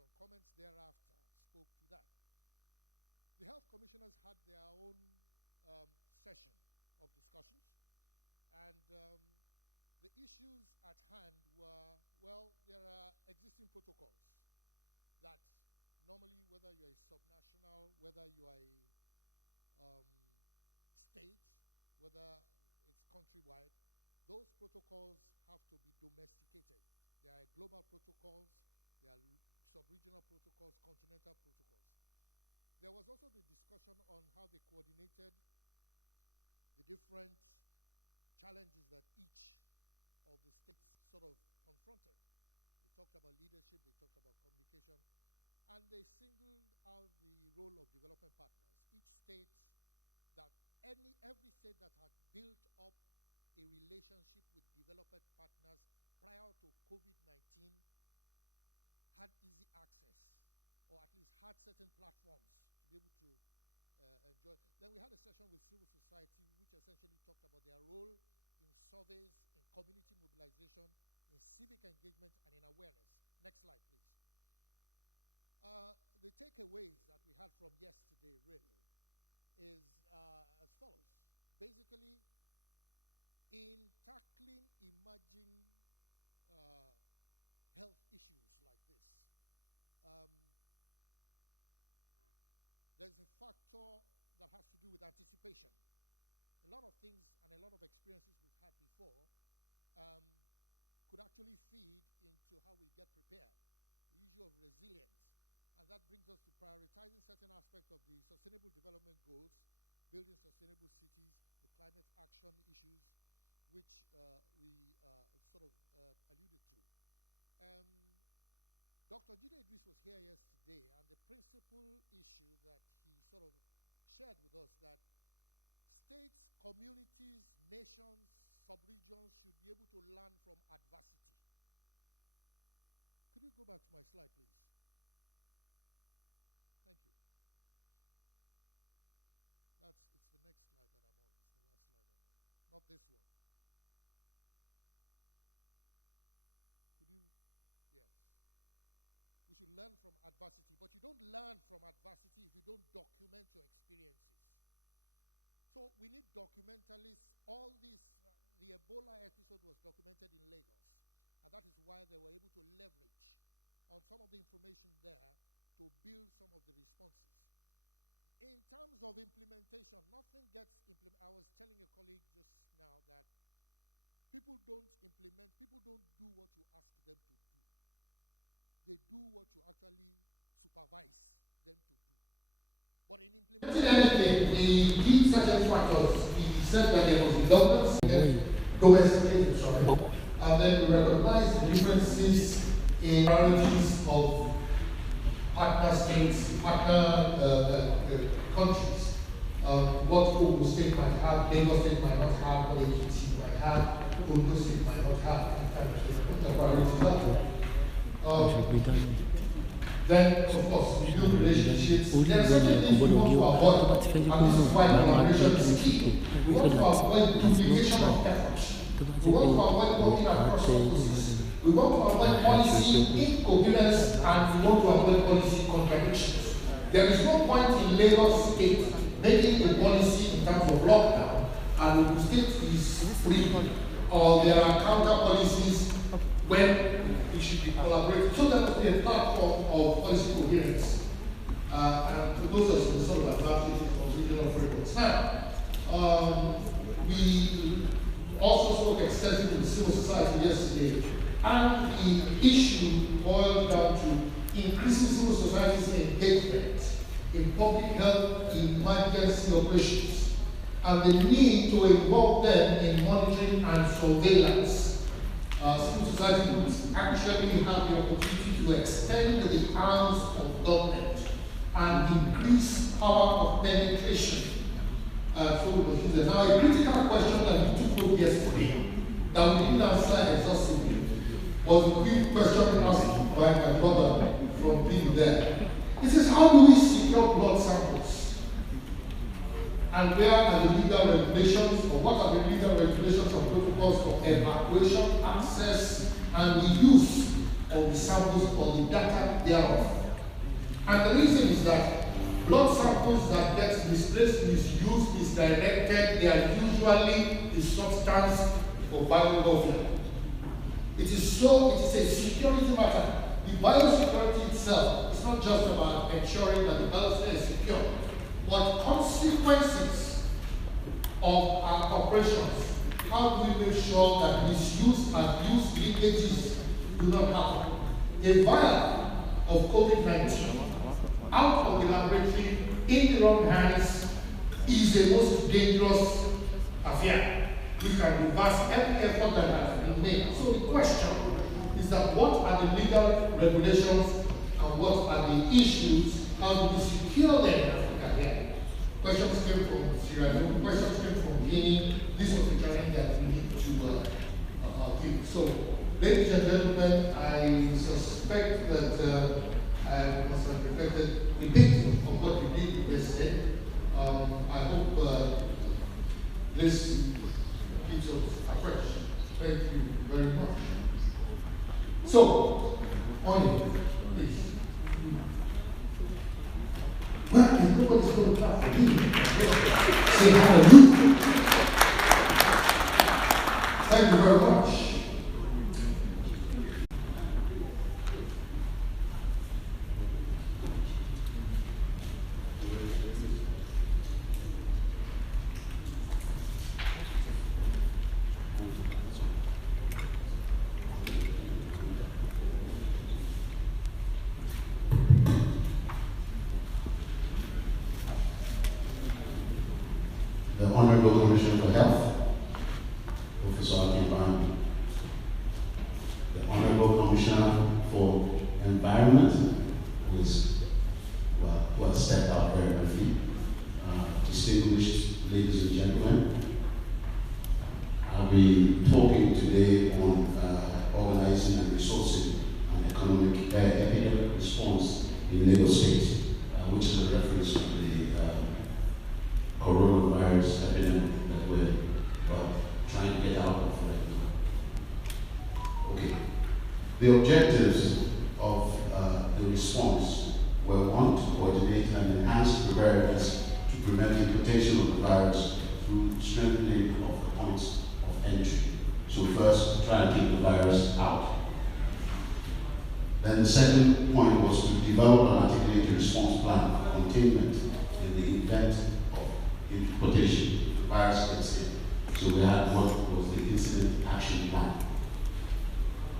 some comments thereafter spoke to that. The health commissioners had their own session of discussions, and the issues at hand were, well, there are existing protocols that normally, whether you're a subnational, whether you are a state, whether it's countrywide, those protocols have to be domesticated. There are global protocols, there are sub-regional protocols, continental protocols. There was also the discussion on how they coordinated the different challenges that each of the states sort of confronted. They talked about leadership, they talked about communication, and they singled out the role of development partners. Each state every state that had built up a relationship with development partners prior to COVID-19 had easy access, or at least had certain platforms to be able to enjoy. Then we had a session with civil society, which essentially talked about their role in surveys, in community mobilization, in civic engagement, and in awareness. Next slide, please. The takeaways that we had from yesterday, really, is as follows. Basically, in tackling emerging health issues like this, there's a factor that has to do with anticipation. A lot of things and a lot of experiences we've had before could actually feed into how we get prepared. The issue of resilience. And that brings us to prioritizing certain aspects of the Sustainable Development Goals, building sustainable cities, the climate action issues, which we sort of alluded to. Dr. Jide Idris was here yesterday, and the principal issue that he sort of shared with us that states, communities, nations, sub-regions should be able to learn from adversity. Could you go back to my slide, please? Thank you. It's the next slide that I'm on. It's the last slide I'm on. Not this one. Could you? Yes. We should learn from adversity, but you don't learn from adversity if you don't document your experiences. So we need documentalists. All this, the Ebola episode was documented in Lagos, and that is why they were able to leverage on some of the information there to build some of the responses. In terms of implementation, nothing gets implemented. I was telling a colleague just now that people don't implement, people don't do what you ask them to do. They do what you actually supervise them to do. But in implementing anything, we did certain factors. We said that there was governance, domestication, and then we recognize the differences in priorities of partner states, partner countries. What Ogun State might have, Lagos State might not have, what AGT might have, Ondo State might not have, and kind of the priorities are. Then, of course, we build relationships. There are certain things we want to avoid, and this is why collaboration is key. We want to avoid duplication of efforts. We want to avoid working across offices. We want to avoid policy incoherence, and we want to avoid policy contradictions. There is no point in Lagos State making a policy in terms of lockdown, and the state is free, or there are counter policies when we should be collaborating. So there must be a platform of policy coherence, and those are the sort of advantages of regional frameworks. Now, we also spoke extensively with civil society yesterday. And the issue boiled down to increasing civil society's engagement in public health emergency operations and the need to involve them in monitoring and surveillance. Civil society groups actually have the opportunity to extend the arms of government and increase power of penetration. So now a critical question that we took up yesterday that we didn't answer exhaustively was a quick question asked by my brother from being there. He says, how do we secure blood samples? And where are the legal regulations, or what are the legal regulations and protocols for evacuation, access, and the use of the samples or the data thereof. And the reason is that blood samples that get misplaced, misused, misdirected, they are usually the substance for biowarfare. It is a security matter. The biosecurity itself is not just about ensuring that the biosphere is secure, but consequences of our operations. How do we make sure that misuse, abuse, leakages do not happen? A vial of COVID-19 out of the laboratory in the wrong hands is the most dangerous affair. We can reverse every effort that has been made. So the question is that what are the legal regulations and what are the issues? How do we secure them in Africa here? Questions came from Sierra Leone, questions came from Guinea. This was the challenge that we need to give. So, ladies and gentlemen, I suspect that I must have reflected a bit of what we did yesterday. I hope this keeps us afresh. Thank you very much. So, on please. Well, if nobody's going to clap for me, say hallelujah. Thank you very much. The Honorable Commissioner for Health, Professor Akin, the Honorable Commissioner for Environment, who has stepped out very briefly, distinguished ladies and gentlemen. I'll be talking today on organizing and resourcing an economic epidemic response in Lagos State, which is a reference to the coronavirus epidemic that we're trying to get out of right now. Okay. The objectives of the response were one, to coordinate and enhance preparedness to prevent importation of the virus through strengthening of the points of entry. So first, try and keep the virus out. Then the second point was to develop an articulated response plan for containment in the event importation, the virus gets in. So we had what was the incident action plan.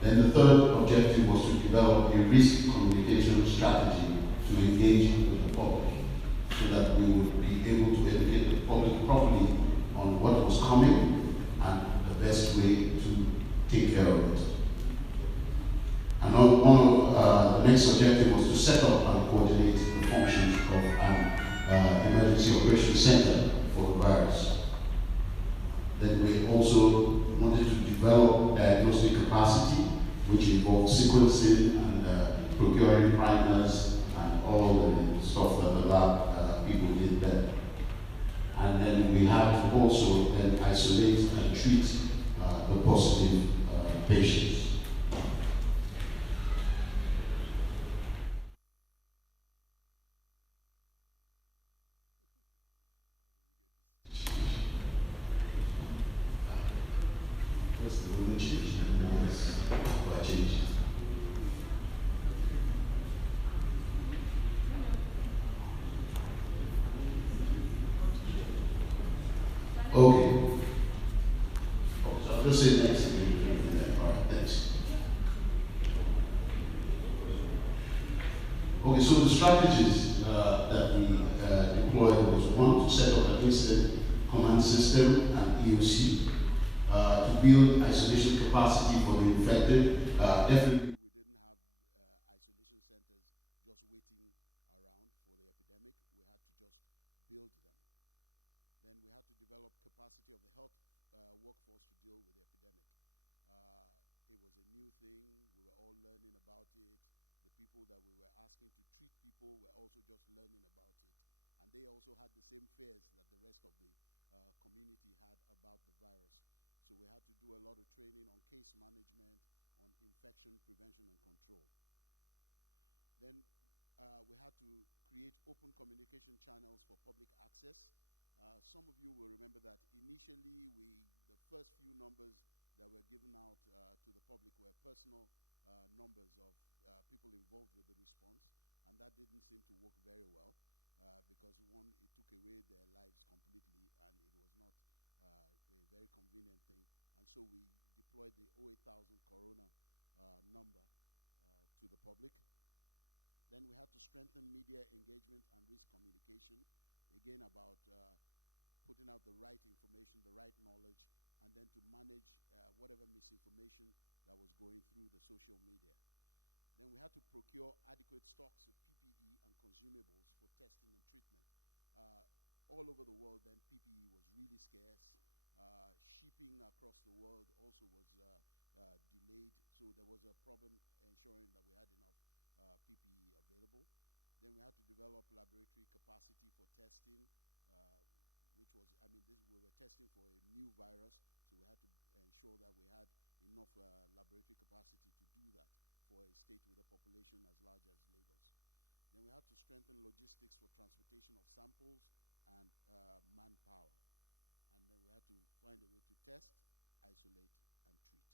Then the third objective was to develop a risk communication strategy to engage with the public so that we would be able to educate the public properly on what was coming and the best way to take care of it. And one of the next objective was to set up and coordinate the functions of an emergency operations center for the virus. Then we also wanted to develop diagnostic capacity, which involved sequencing and procuring primers and all the stuff that the lab people did there. And then we had to also then isolate and treat the positive patients. Okay. So I'll just say next. All right, thanks. Okay, so the strategies that we deployed was one, to set up an incident command system and EOC, to build isolation capacity for the infected. Definitely we didn't have isolation centers just waiting around for the epidemic. We had to just build them. Then we had to develop capacity of the health workforce to deal with the epidemic. It was a new thing. We were all learning about it. The people that we were asking to treat people were also just learning about it. And they also had the same fears that the rest of the community had about the virus. So we had to do a lot of training on case management, on infection prevention and control. Then we had to create open communication channels for public access. Some of you will remember that initially the first few numbers that were given out to the public were personal numbers of people involved with the response, and that didn't seem to work very well because one, it took away their lives completely, and it was not a very convenient thing. And so we deployed the 08,000 Corona number to the public. Then we had to strengthen media engagement and risk communication, again about putting out the right information, the right knowledge, and then to manage whatever misinformation that was going through the social media. Then we had to procure adequate stocks of PPE and consumables for testing and treatment. All over the world, then PPE was really scarce. Shipping across the world also was delayed, so there was a problem ensuring that we had enough PPE available. Then we had to develop laboratory capacity for testing, which was, we were testing for a new virus, so we had to ensure that we had enough laboratory capacity to do that for a state with a population as large as Lagos. Then we had to strengthen logistics for transportation of samples and manpower. And then we had to find a way to test, isolate, and treat.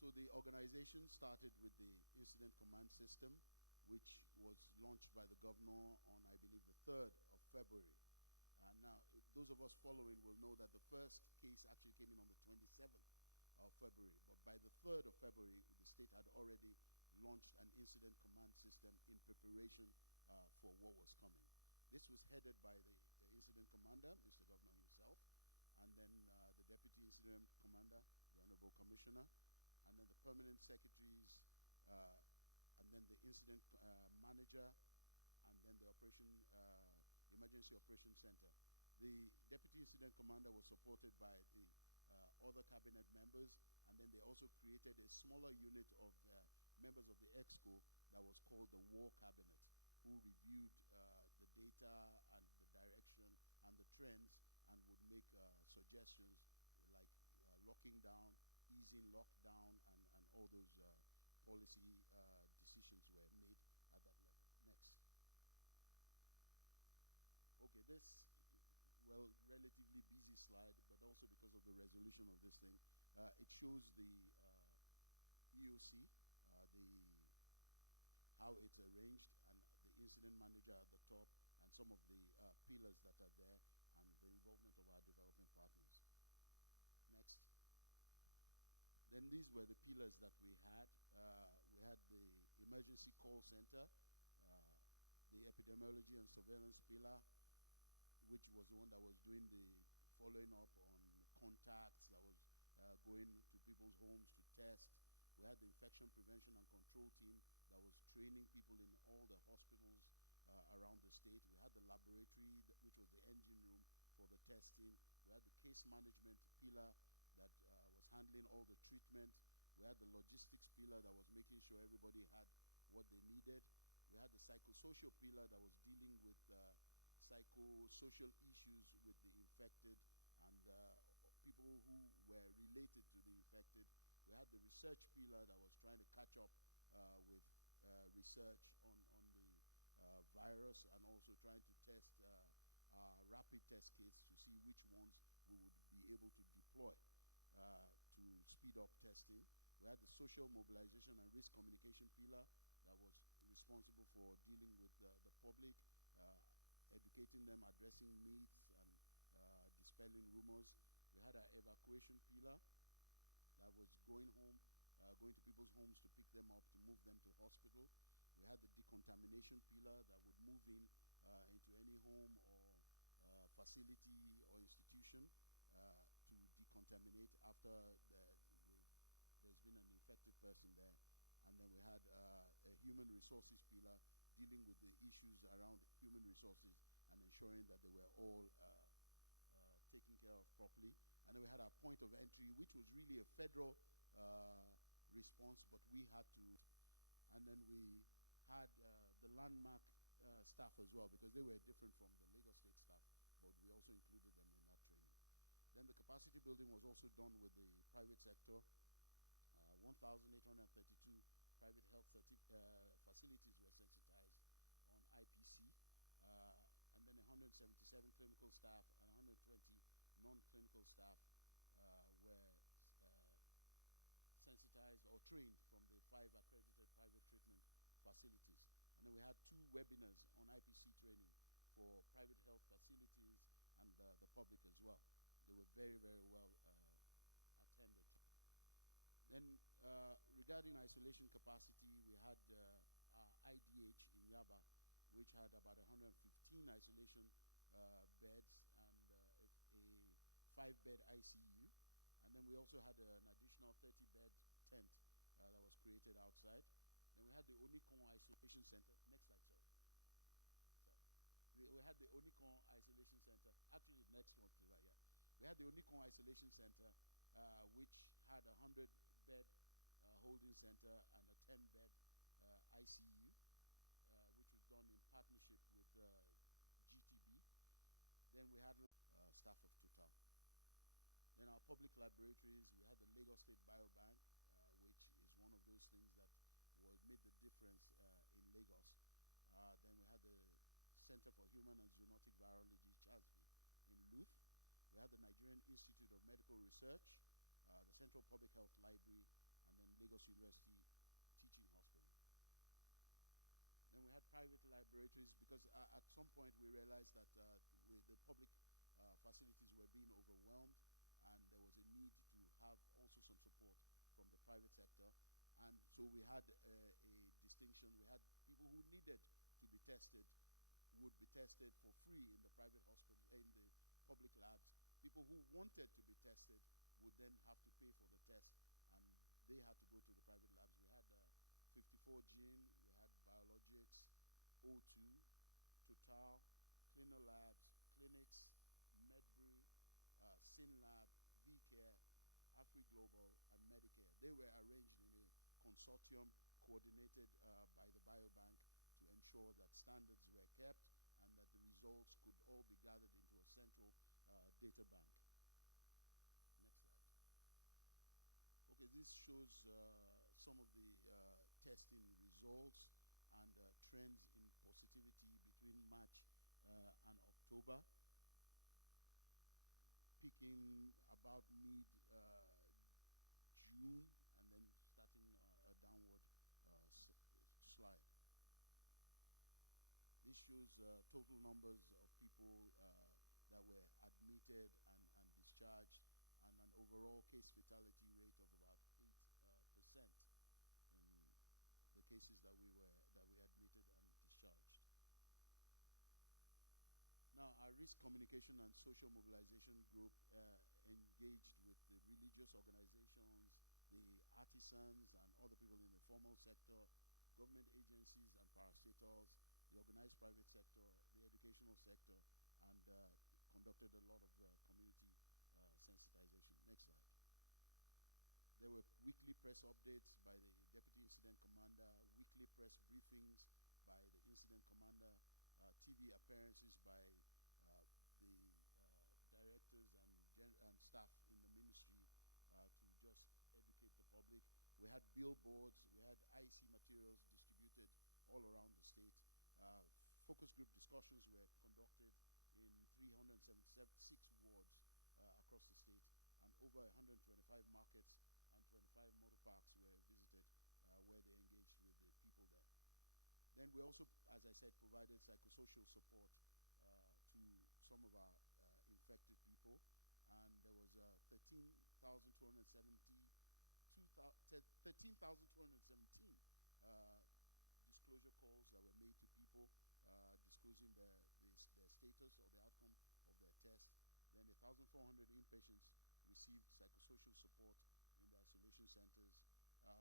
So the organization started with the incident command system, which was launched by the governor on, I believe, the 3rd of February. Now, those of us following will know that the first case actually came in on the 27th of February. But by the 3rd of February, the state had already launched an incident command system in preparation for what was coming. This was headed by the incident commander, Mr. Governor himself, and then the deputy incident commander, the Honorable Commissioner, and then the permanent secretaries, and then the incident manager, and then the emergency operation center. The deputy incident commander was supported by the other cabinet members, and then they also created a smaller unit of members of the EXCO that was called the War Cabinet, who reviewed the data and the direction and the trends and would make suggestions like locking down, easing lockdown, and all those policy decisions were made at that level. Next. Okay, this, well, relatively busy slide, but also because of the resolution of this thing, it shows the EOC, how it's arranged, and the incident manager at the top, and some of the pillars that are there, and the involvement of our development partners. Next. Then these were the pillars that we had. We had the emergency call center, the epidemiology and surveillance pillar, which was the one that was doing the following up on contacts, that was going to people's homes to test. We had the infection prevention and control team that was training people in all the hospitals around the state. We had the laboratory, which was the engine room for the testing. We had the case management pillar that was handling all the treatment. We had the logistics pillar that was making sure everybody had what they needed. We had the psychosocial pillar that was dealing with psychosocial issues with the infected and people who were related to the infected. We had the research pillar that was trying to catch up with research on the virus, and also trying to test rapid test kits to see which ones we would be able to deploy to speed up testing. We had the social mobilization and risk communication pillar that was responsible for dealing with the public, educating them, addressing myths, and dispelling rumors. We had our evacuation pillar that was going to people's homes to pick them up, to move them to hospital. We had the decontamination pillar that would move into any home or facility or institution to decontaminate after there's been an infected person there. And then we had a human resources pillar dealing with the issues around human resources and ensuring that they were all taken care of properly. And then we had our point of entry, which was really a federal response, but we had to. And then we had the landmark staff as well, because they were different from the Lagos State staff, but we also included them in that training. Then the capacity building was also done with the private sector. 1,832 private health facilities were sensitized on IPC, and then 177 clinical staff and 120 non-clinical staff were sensitized or trained from the 5 accredited private treatment facilities. And then we had 2 webinars on IPC training for private health facilities and the public as well. They were very, very well attended. Then regarding isolation capacity, we had our IDH in Yaba, which had about 115 isolation beds and a 5-bed ICU. And then we also had an additional 30-bed tent that was created outside. Then we had the Onikon Isolation Center. Next slide, sorry. We had the Onikon Isolation Center. Actually, next one to that, yeah. We had the Onikon Isolation Center, which had a 100-bed holding center and a 10-bed ICU, which was done in partnership with GTB. Then we had staff of Total. Then our public laboratories, we had the Lagos State Biobank, which is one of those things that made the difference in Lagos. Then we had the Center for Human and Zoonotic Virology, CHASV, in Luth. We had the Nigerian Institute of Medical Research, the Central Public Health Library, and then Lagos University Teaching Hospital. Then we had private laboratories because at some point we realized that the public facilities were being overwhelmed, and there was a need to have also some support from the private sector. And so we had a distinction. We had people who needed to be tested would be tested for free in the private hospital, in the public labs. People who wanted to be tested would then have to pay for the test, and they had to go to the private labs. We had 54 Gene, we had Biologics, O2, Total, Cleaner Labs, Clinics, Medbury, SynLab, VCare, AfriGlobal, and Medicare. They were arranged in a consortium coordinated by the Biobank to ensure that standards were kept and that the results could all be gathered into a central data bank. Next slide. Okay, this shows some of the testing results and trends in positivity between March and October, peaking about mid-June and then starting a downward slide. This shows total numbers of people that were admitted and discharged, and an overall case fatality rate of about 8% in the cases that we admitted and discharged. Now, our risk communication and social mobilization group engaged with the religious organizations, the artisans and other people in the formal sector, government agencies and parastatals, the organized private sector, the educational sector, and conducted a lot of community sensitization. Next slide. There were weekly press updates by the Deputy Incident Commander, weekly press briefings by the Incident Commander, TV appearances by the directors and staff in the ministry to just educate the public. We had billboards, we had IC materials distributed all around the state. Focus group discussions were conducted in 376 wards across the state, and over 125 markets and 25 motor parks were visited where they engaged with the people there. Then we also, as I said, provided psychosocial support to some of our infected people, and there was 13,217 disclosure calls that were made to people disclosing their status or the outcome of their test. Then 1,400 inpatients received psychosocial support in the isolation centers.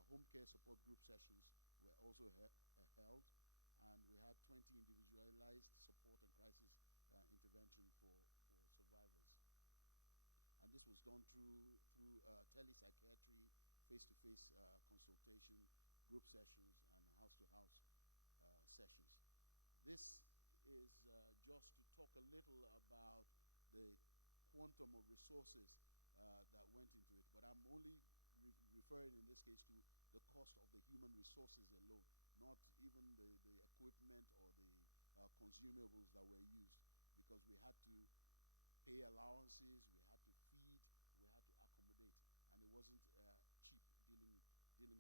Home care support group sessions were also held, and we had 20 individualized support and crisis intervention for survivors. And this was done through telepsychiatry, face-to-face consultation, group sessions, and house-to-house sessions. This is just to talk a little about the quantum of resources that went into it, but I'm only referring in this case to the cost of the human resources alone, not even the equipment or the consumables that were used, because we had to pay allowances, we had to feed, we had to accommodate, and it wasn't cheap dealing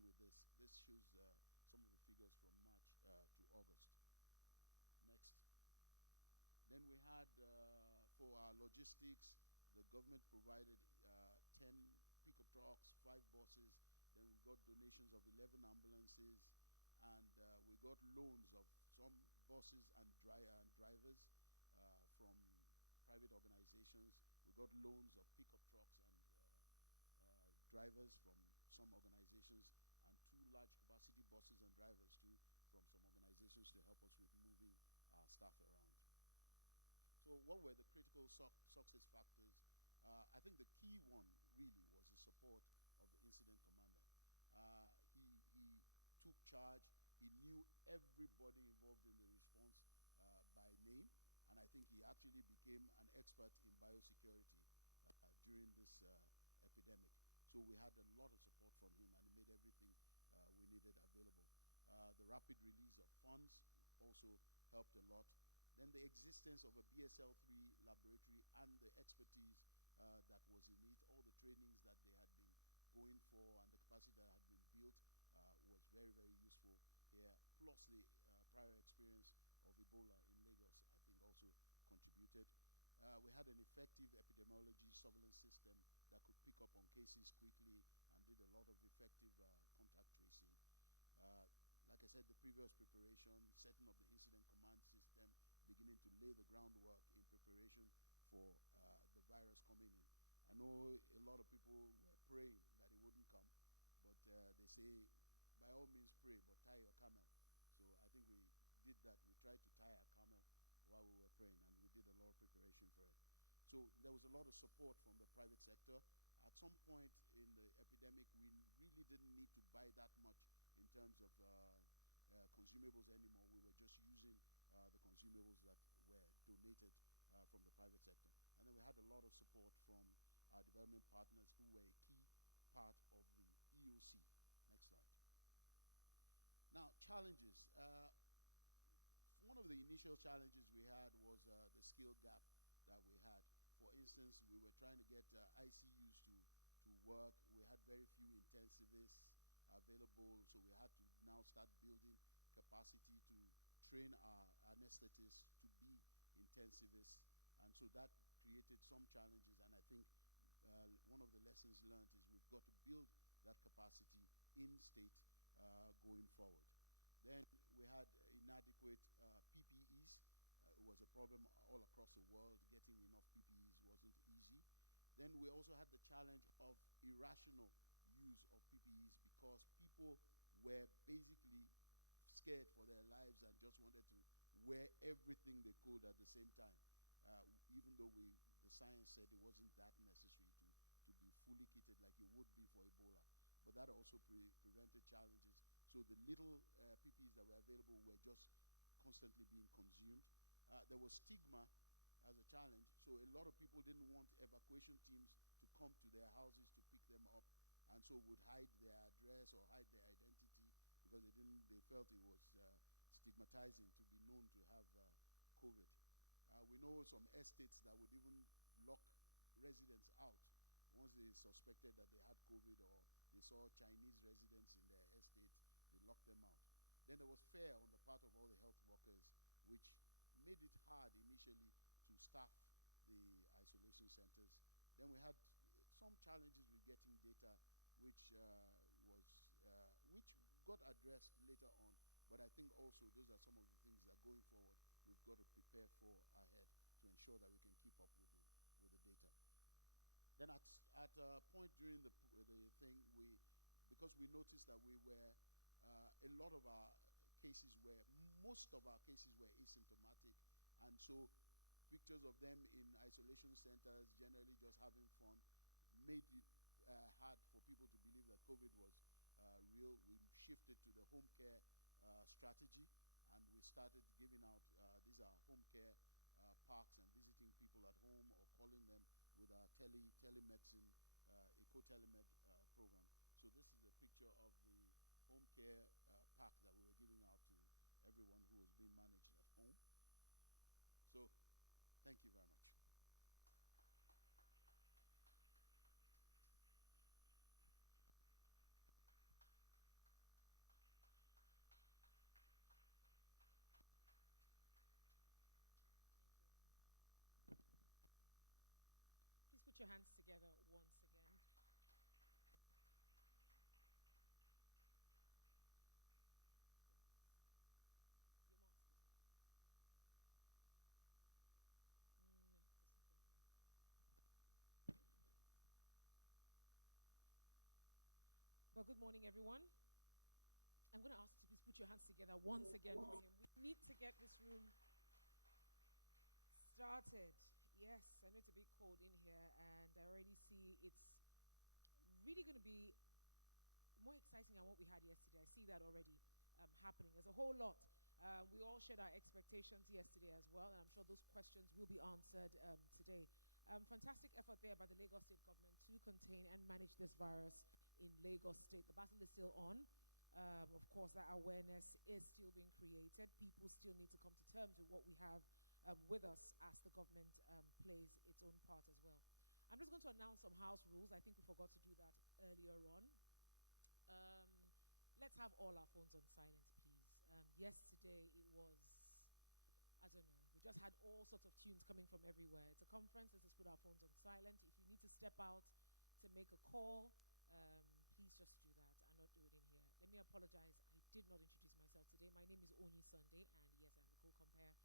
with this. This shows some of the figures from March to August. Next. Then we had, for our logistics, the government provided 10 pickup trucks, 5 buses. Then we got donations of 11 ambulances, and we got loans of some buses and drivers from private organizations. We got loans of pickup trucks and drivers from some organizations, and 2 large capacity buses and drivers too from some organizations to help us with moving our staff around. So what were the critical success factors? I think the key one really was the support of the incident commander. He took charge. He knew everybody involved in the response by name, and I think he actually became an expert in biosecurity during this epidemic. So we had a lot of support from him, and he made everything we needed available. The rapid release of funds also helped a lot. Then the existence of a BSL-3 laboratory and the expertise that was in it, all the trainings that they had been going for and the capacity that had been built was very, very useful here. Plus the prior experience of Ebola in Lagos, I think, also contributed. We had an effective epidemiology surveillance system that could pick up on cases quickly and did a lot of effective contact tracing. Like I said, the previous preparation, setting up the incident command system, beginning to lay the groundwork in preparation for the virus coming in. I know a lot of people were praying that it wouldn't come, but they say, by all means pray, but tie your camel. So I think we did that. We tried to tie our camel while we were praying, and we did a lot of preparation for it. So there was a lot of support from the private sector. At some point in the epidemic, we really didn't need to buy that much in terms of consumables anymore. We were just using the consumables that were donated from the private sector. And then we had a lot of support from our development partners who were a key part of the EOC. Next slide. Now, challenges. One of the initial challenges we had was the skill gap that we had. For instance, we were trying to get ICUs to work. We had very few intensivists available, so we had to now start building capacity to train our anesthetists to be intensivists. And so that created some challenges, and I think one of the lessons learned is we've got to build that capacity in state going forward. Then we had inadequate PPEs. It was a problem all across the world. Getting enough PPEs wasn't easy. Then we also had the challenge of irrational use of PPEs because people were basically scared for their lives and just wanted to wear everything they could at the same time, even though the science said it wasn't that necessary to be fully kitted like you would be for Ebola. But that also prevented challenges. So the little PPEs that were available were just constantly being consumed. There was stigma as a challenge. So a lot of people didn't want evacuation teams to come to their houses to pick them up, and so would hide their address or hide their identity because they felt it was stigmatizing to be known to have COVID. We know some estates that would even lock residents out once they suspected that they had COVID or they saw Chinese residents in their estate, they locked them out. Then there was fear on the part of all the health workers, which made it hard initially to staff the isolation centers. Then we had some challenges with getting data, which got addressed later on. But I think also those are some of the things that going forward we've got to prepare for ahead to ensure that we can keep up with the data. Then at a point during the thing, because we noticed that we were a lot of our cases most of our cases were asymptomatic, and so pictures of them in isolation centers generally just having fun made it hard for people to believe that COVID was real. We shifted to the home care strategy, and we started giving out these are home care parks and visiting people at home or calling them with our telemedicine, eco-telemed program. So this is a picture of the home care pack that we were giving out to everyone who was being managed at home. So thank you very much. Please put your hands together once again. Your mask is on. No, that's not from here. Well, good morning, everyone. I'm going to ask you to please put your hands together once again for him. We need to get this room started. Yes, I know it's a bit cold in here, and I already see it's really going to be more exciting than what we had yesterday. I see that already happening. There's a whole lot. We all shared our expectations yesterday as well, and I'm sure those questions will be answered today. Fantastic effort there by the Lagos State government to contain and manage this virus in Lagos State. The battle is still on. Of course, that awareness is still being created. People still need to come to terms with what we have with us as the government plays its own part as well. I'm just going to announce some house rules. I think we forgot to do that earlier on. Let's have all our phones on silent, please. Yesterday it was, I don't know, we just had all sorts of tunes coming from everywhere. It's a conference, let's just put our phones on silent. If you need to step out to make a call, please just do that and not do it in here. Let me apologize, I did not introduce myself today. My name is Onyi Sunday, and yes, I'm a co-compare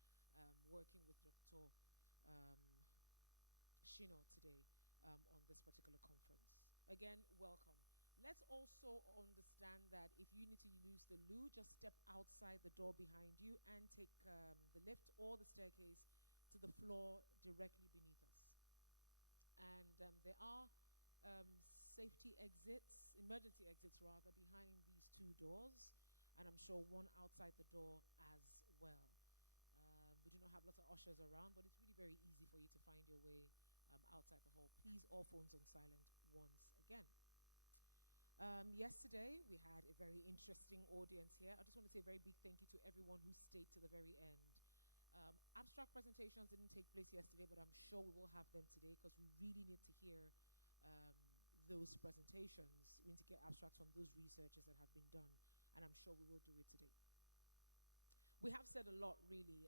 working with Dr. Shino today on this particular conference. Again, welcome. Let's also understand that if you need to use the loo, just step outside the door behind you and take the lift or the staircase to the floor directly beneath us. And there are safety exits, emergency exits rather, behind these two doors, and I'm sure one outside the door as well. We do not have lots of ushers around, but it's really very easy for you to find your way outside the hall. Please, all phones on silent once again. Yesterday, we had a very interesting audience here. I just want to say a very big thank you to everyone who stayed to the very end. Abstract presentations didn't take place yesterday, but I'm sure we will have them today because we really need to hear those presentations. We need to get abstracts from those researches that have been done, and I'm sure we will do it today. We have said a lot, really,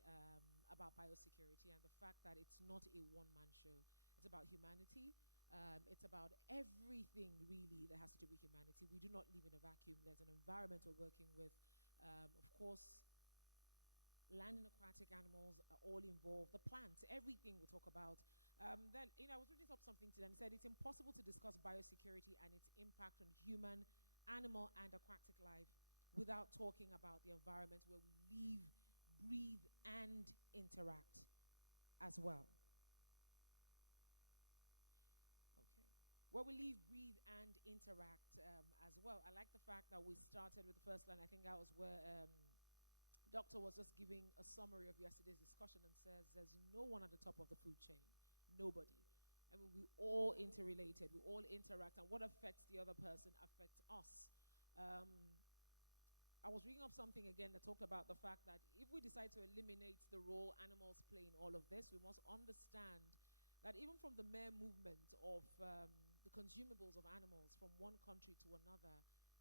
about biosecurity and the fact that it's not a one-man show. It's about humanity. It's about everything, really, that has to do with humanity. We do not live in a vacuum. There's an environment we're working with. Of course, land and aquatic animals are all involved. The plants, everything we talk about. Then, I was reading up something today and it said it's impossible to discuss biosecurity and its impact on human, animal, and aquatic life without talking about the environment where we live, breathe, and interact as well. Okay. Where we live, breathe, and interact as well. I like the fact that we started with the first line. I think that was where Doctor was just giving a summary of yesterday's discussion and says there's no one at the top of the food chain. Nobody. I mean, we all interrelated. We all interact, and what affects the other person affects us. I was reading up something again that talked about the fact that if we decide to eliminate the role animals play in all of this, we must understand that even from the mere movement of the consumables of animals from one country to another,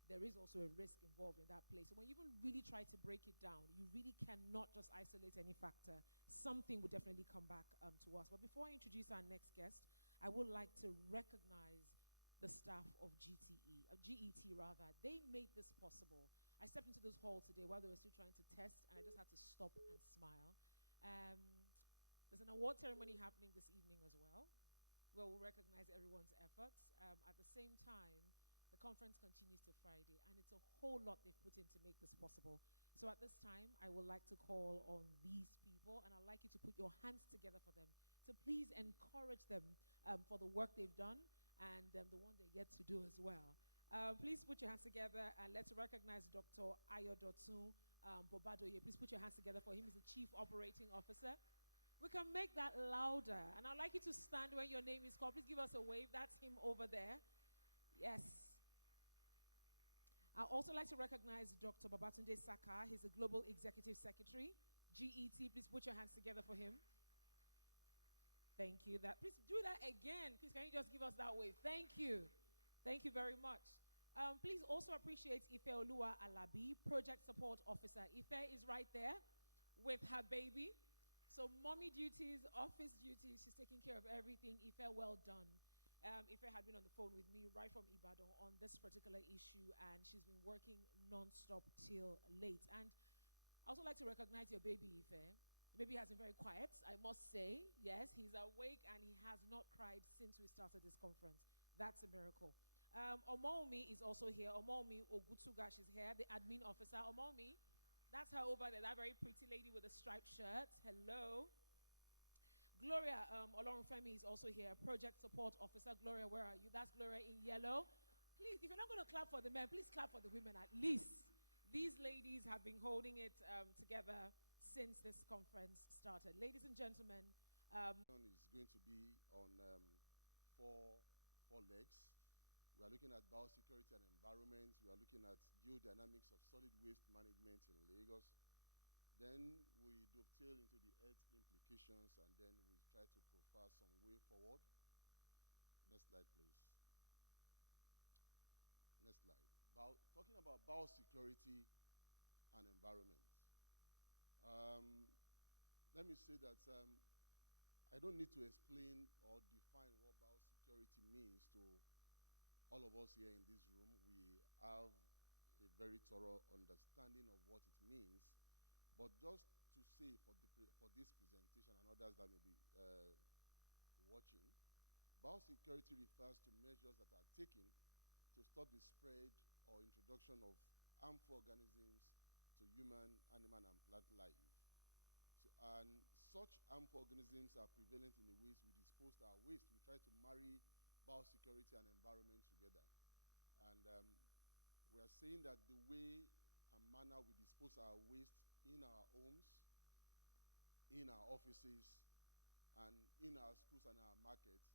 there is also a risk involved in that place. So when you even really try to break it down, you really cannot just isolate any factor. Something will definitely come back to us. But before I introduce our next guest, I would like to recognize the staff of GET rather. They made this possible. I stepped into this hall today while they were still trying to test, and I just had to stop and smile. There's an award ceremony happening this evening as well, where we'll recognize everyone's efforts. At the same time, the conference continues till Friday, and it's a whole lot they've put in to make this possible. So at this time, I would like to call on these people, and I'd like you to put your hands together for them. So please encourage them for the work they've done and the one they get to do as well. Please put your hands together, and let's recognize Dr. Ayodotun Bobadoye. Please put your hands together for him. He's the Chief Operating Officer. We can make that louder, and I'd like you to stand when your name is called. Please give us a wave. That's him over there. Yes. I'd also like to recognize Dr. Babatunde Saka. He's the Global Executive Secretary, GET. Please put your hands together for him. Thank you. Please do that again. Please, can you just give us that wave? Thank you. Thank you very much. Please also appreciate Ife Olua Alabi, Project Support Officer. Ife is right there with her baby. So mommy duties, office duties, she's taking care of everything. Ife, well done. Ife had been on the phone with me right from Ibadan on this particular issue, and she's been working non-stop till late. And I also like to recognize your baby, Ife. The baby has been very quiet, I must say. Yes, he's awake and he has not cried since we started this conference. That's a miracle. Omomi is also here. Omomi Ogutuga, she's here, the admin officer. Omomi, that's her over there, that very pretty lady with the striped shirt. Hello. Gloria Olorunfemi is also here, project support officer. Gloria, where are you? That's Gloria in yellow. Please, if you're not going to clap for the men, please clap for the women at least. These ladies have been holding it together since this conference started. Ladies and gentlemen. Is going to be on four legs. We are looking at biosecurity and environment. We are looking at geodynamics of solid waste management in Lagos. Then we dovetail into the earth implications, and then we try to profile some way forward. Next slide, please. Next slide. Talking about biosecurity and environment. Let me say that I don't need to explain or define what biosecurity means to all of us here in this room. We have a very thorough understanding of what it means. But just to say for this presentation and others that may be watching, biosecurity refers to measures that are taken to stop the spread or introduction of harmful organisms to human, animal, and plant life. And such harmful organisms are prevalent in the ways we dispose our waste. We try to marry biosecurity and environment together. And we are saying that the way and manner we dispose our waste in our homes, in our offices, and in our schools and our markets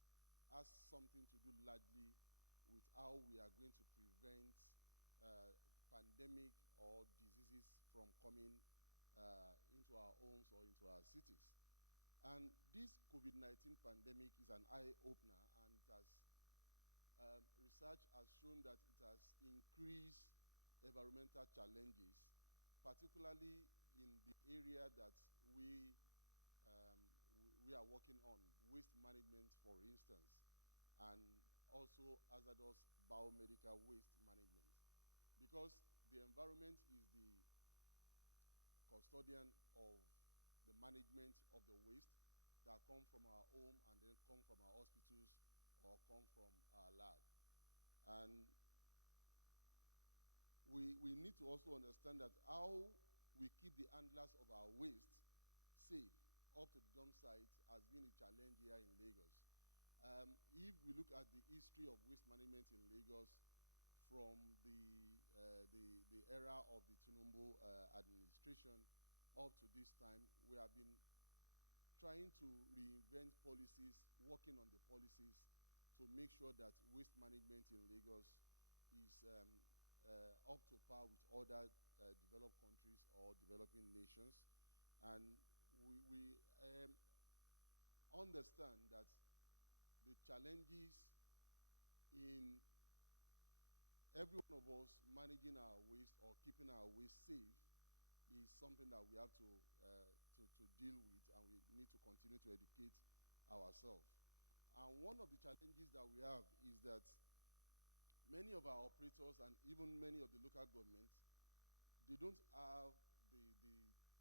has something to do largely with how we are going to prevent pandemic or diseases from coming into our homes or into our cities. And this COVID-19 pandemic is an eye-opener, and it has, research has shown that it has increased environmental challenges, particularly in the area that we are working on, waste management, for instance, and also hazardous biomedical waste management. Because the environment is the custodian of the management of the waste that come from our home and then come from our hospitals or come from our lab. And we need to also understand that how we keep the handlers of our waste safe up to the dump site has been a challenge here in Lagos. If we look at the history of waste management in Lagos from the era of the Tinubu administration up to this time, we have been trying to reinvent policies, working on the policies to make sure that waste management in Lagos is up to par with other developed countries or developing nations. And we understand that the challenges in every one of us managing our waste or keeping our waste safe is something that we have to deal with, and we need to continue to educate ourselves. And one of the challenges that we have is that many of our operators and even many of the local governments, they don't have the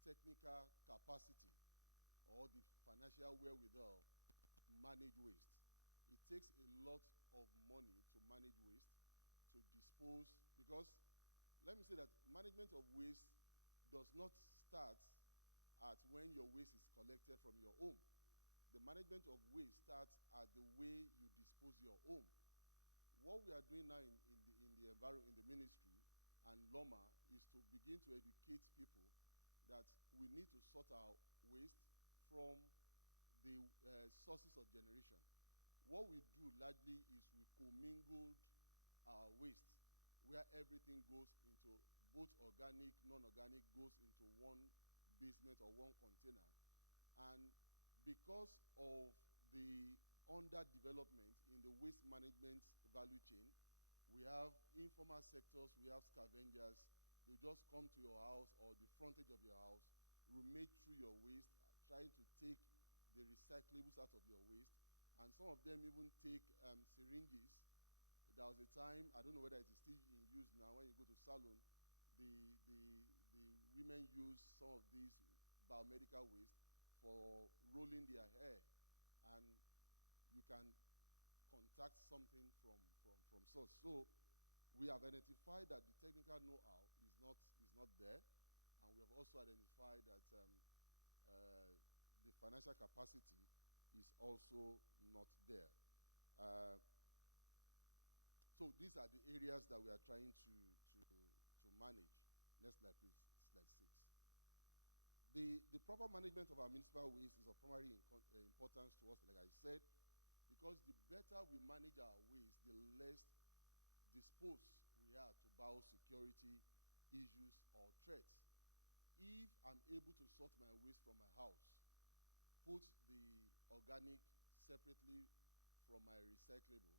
technical capacity or the financial wherewithal to manage waste. It takes a lot of money to manage waste, to dispose, because let me say that management of waste does not start at when your waste is collected from your home. The management of waste starts at the way you dispose your home. What we are doing now in the ministry and LOMA is to begin to educate people that we need to sort our waste from the sources of generation. What we do largely is we commingled our waste. where everything goes into, both organic, non-organic, goes into one basement or one container. And because of the underdevelopment in the waste management value chain, we have informal sectors, we have scavengers. They just come to your house or the frontage of your house, rummage through your waste, trying to take the recyclables out of your waste. And some of them even take syringes. There was a time, I don't know whether it is still in use now, when you go to salon, the women use some of these biomedical waste for rolling their hair. And you can contact something from source. So we have identified that the technical know-how is not there. And we have also identified that the financial capacity is also not there. So these are the areas that we are trying to manage. Next slide, please, slide 6. The proper management of our municipal waste is of primary importance to us, like I said, because the better we manage our waste, the less disposed we are to biosecurity issues or threats. If I'm able to sort my waste from my house, put the organic separately from my recyclable,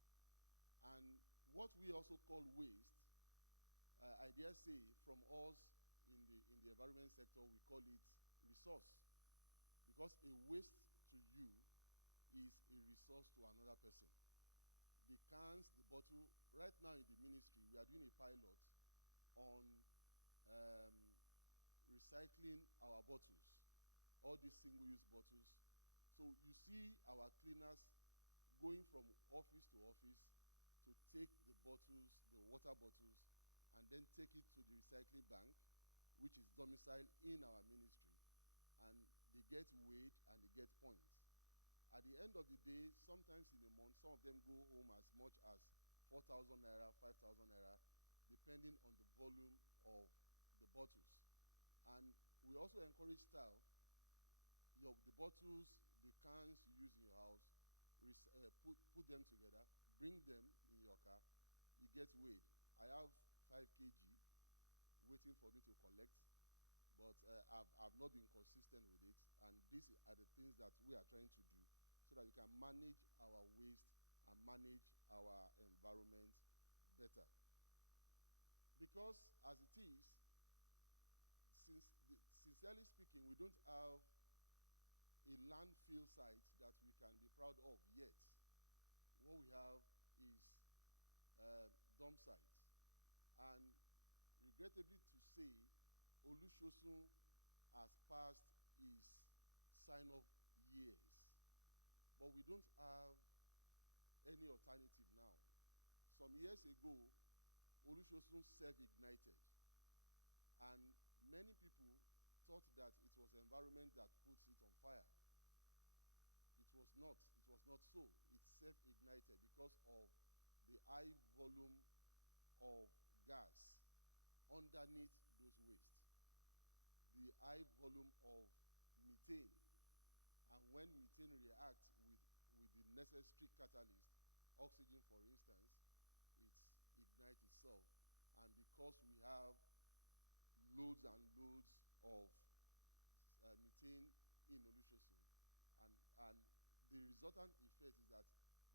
and what we also call waste, I dare say from us in the environment sector, we call it resource. Because a waste to you is a resource to another person. The cans, the bottle, right now in the ministry, we are doing a pilot on recycling our bottles, all these single-use bottles. So you see our cleaners going from office to office to take the bottles, the water bottles, and then take it to the recycling bank, which is domiciled in our ministry. And they get weighed and they get points. At the end of the day, sometimes in a month, some of them go home as much as 4,000 naira, 5,000 naira, depending on the volume of the bottles. And we also encourage staff, the bottles, the cans you use in your house, put them together, bring them in your car, you get weighed. I have 5 kg waiting for me to collect, but I've not been consistent with it, and these are the things that we are trying to do so that we can manage our waste and manage our environment better. Because as it is, sincerely speaking, we don't have a landfill site that we can be proud of yet. What we have is dump sites. And regrettably to say, Olusosun has passed his sign-off years. But we don't have any alternative now. Some years ago, Olusosun self-ignited. And many people thought that it was the environment that puts it on fire. It was not. It was not so. It self-ignited because of the high volume of gas underneath those wastes. The high volume of methane. And when methane reacts with the necessary catalyst, oxygen for instance, it ignites itself. And because we have loads and loads of methane in Olusosun, and the resultant effect is that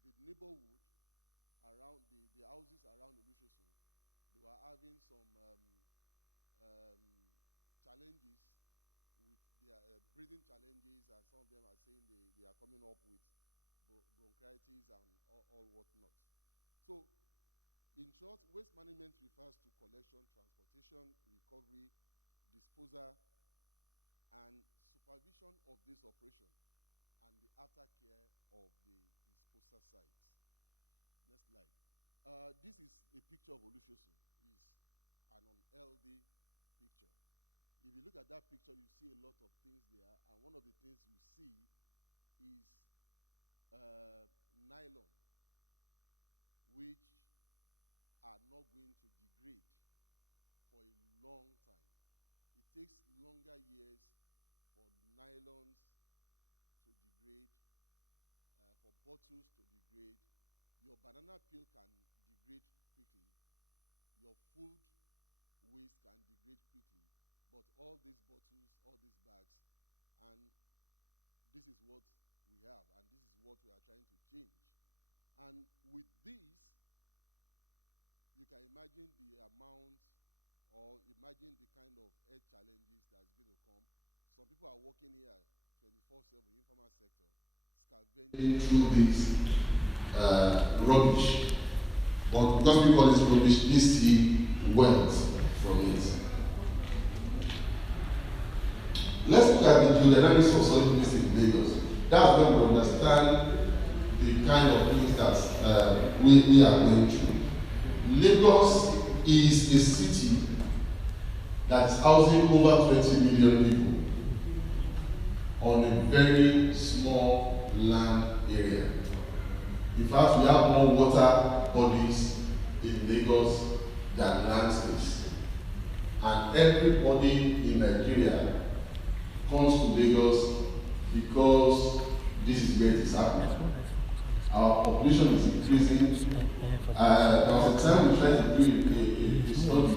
the neighborhood around, the houses around Olusosun, they were having some challenges with their breathing challenges, and some of them are saying they are coming up with bronchitis and all whatnot. So, in short, waste management refers to collection, transportation, recovery, disposal, and supervision of this operation, and the aftercare of the disposal sites. Next slide. This is a picture of Olusosun. It's an unhealthy picture. If you look at that picture, you see a lot of things there, and one of the things you see is nylon, which are not going to degrade for a long time. It takes longer years for nylons to degrade, for bottles to degrade. Your banana peel can degrade quickly. your food waste can degrade quickly, but all these bottles, all these bags, and this is what we have, and this is what we are trying to change. And with this, you can imagine the amount, or imagine the kind of health challenges that's going to come. Some people are working here 24/7, informal sector, scavenging through this rubbish. But because we call this rubbish, they see wealth from it. Let's look at the geodynamics of solid waste in Lagos. That's when we understand the kind of things that we are going through. Lagos is a city that is housing over 20 million people on a very small land area. In fact, we have more water bodies in Lagos than land space. And everybody in Nigeria comes to Lagos because this is where it is happening. Our population is increasing. There was a time we tried to do a study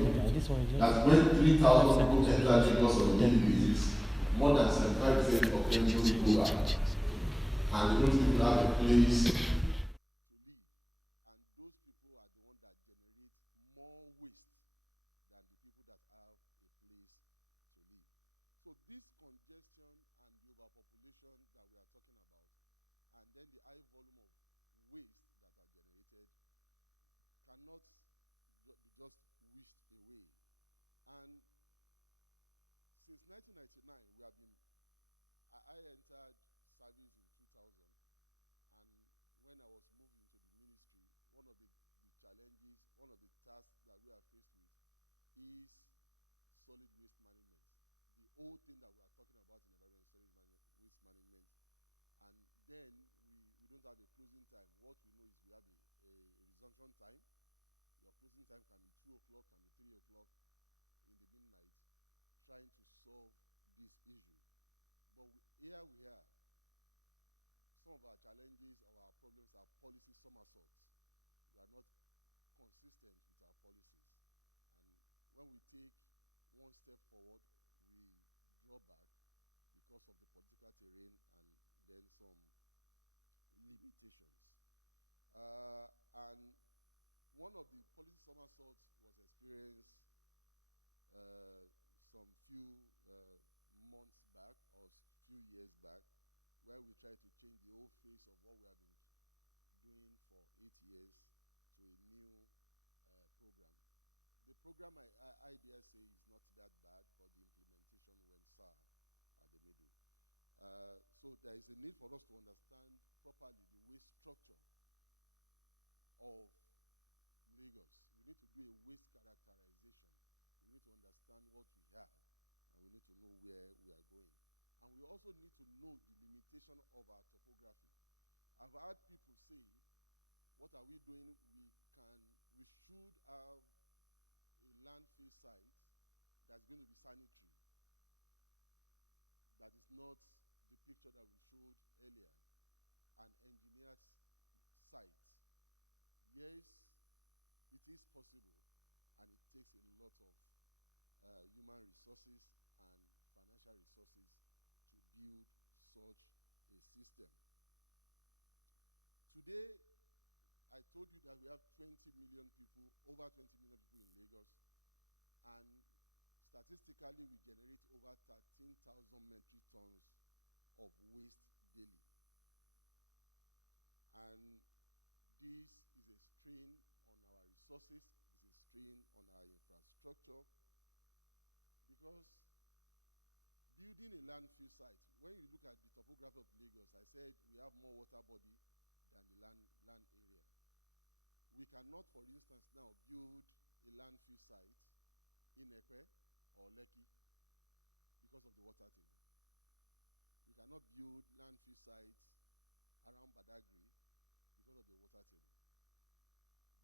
that when 3,000 people enter Lagos on a daily basis, more than 75% of them don't go back. And they don't even have a place to live. And those people are the ones that generate more waste than the people that have a place to live. So this congestion and the overpopulation that we are talking about, and then the high volume of waste that are generated cannot be just wished away. And since 1999, we have been, I entered service in 2000, and when I was moved into the ministry, one of the challenges, one of the tasks that we are faced with is solid waste management. The whole thing that we are talking about in environment, solid waste management. And then we don't have a closing time. What we know is we have a resumption time. Your closing time can be 2 o'clock, can be 3 o'clock in the midnight, trying to solve this issue. But here we are. Some of our challenges or our problems are policy somersaults. We are not consistent with our policies. And when we take one step forward, we draw back because of the political terrain and then some limitations. And one of the policy somersaults was experienced some few months back or few years back, where we tried to change the whole face of what we have been doing for 8 years to a new program. The program, I dare say, is not that bad, but the implementation went sour at the middle. So there is a need for us to understand properly the waste structure of Lagos. We need to do a waste characterization. We need to understand what we have, and we need to know where we are going. And we also need to know the limitation of our topography. I've heard people say, what are we doing? We should have a landfill site that's going to be sanitary. That is not the picture that we showed earlier, an engineered site. Yes, it is possible, and it takes a lot of human resources and financial resources to build such a system. Today, I told you that we have 20 million people, over 20 million people in Lagos, and statistically we generate over 13,000 metric tons of waste daily. And this is a strain on our resources, it's a strain on our infrastructure, because building a landfill site, when you look at the topography of Lagos, I said we have more water body than the land area. We cannot, for instance, now build a landfill site in Ekwe or Lekki because of the water table. We cannot build landfill sites around Badagry because of the water table.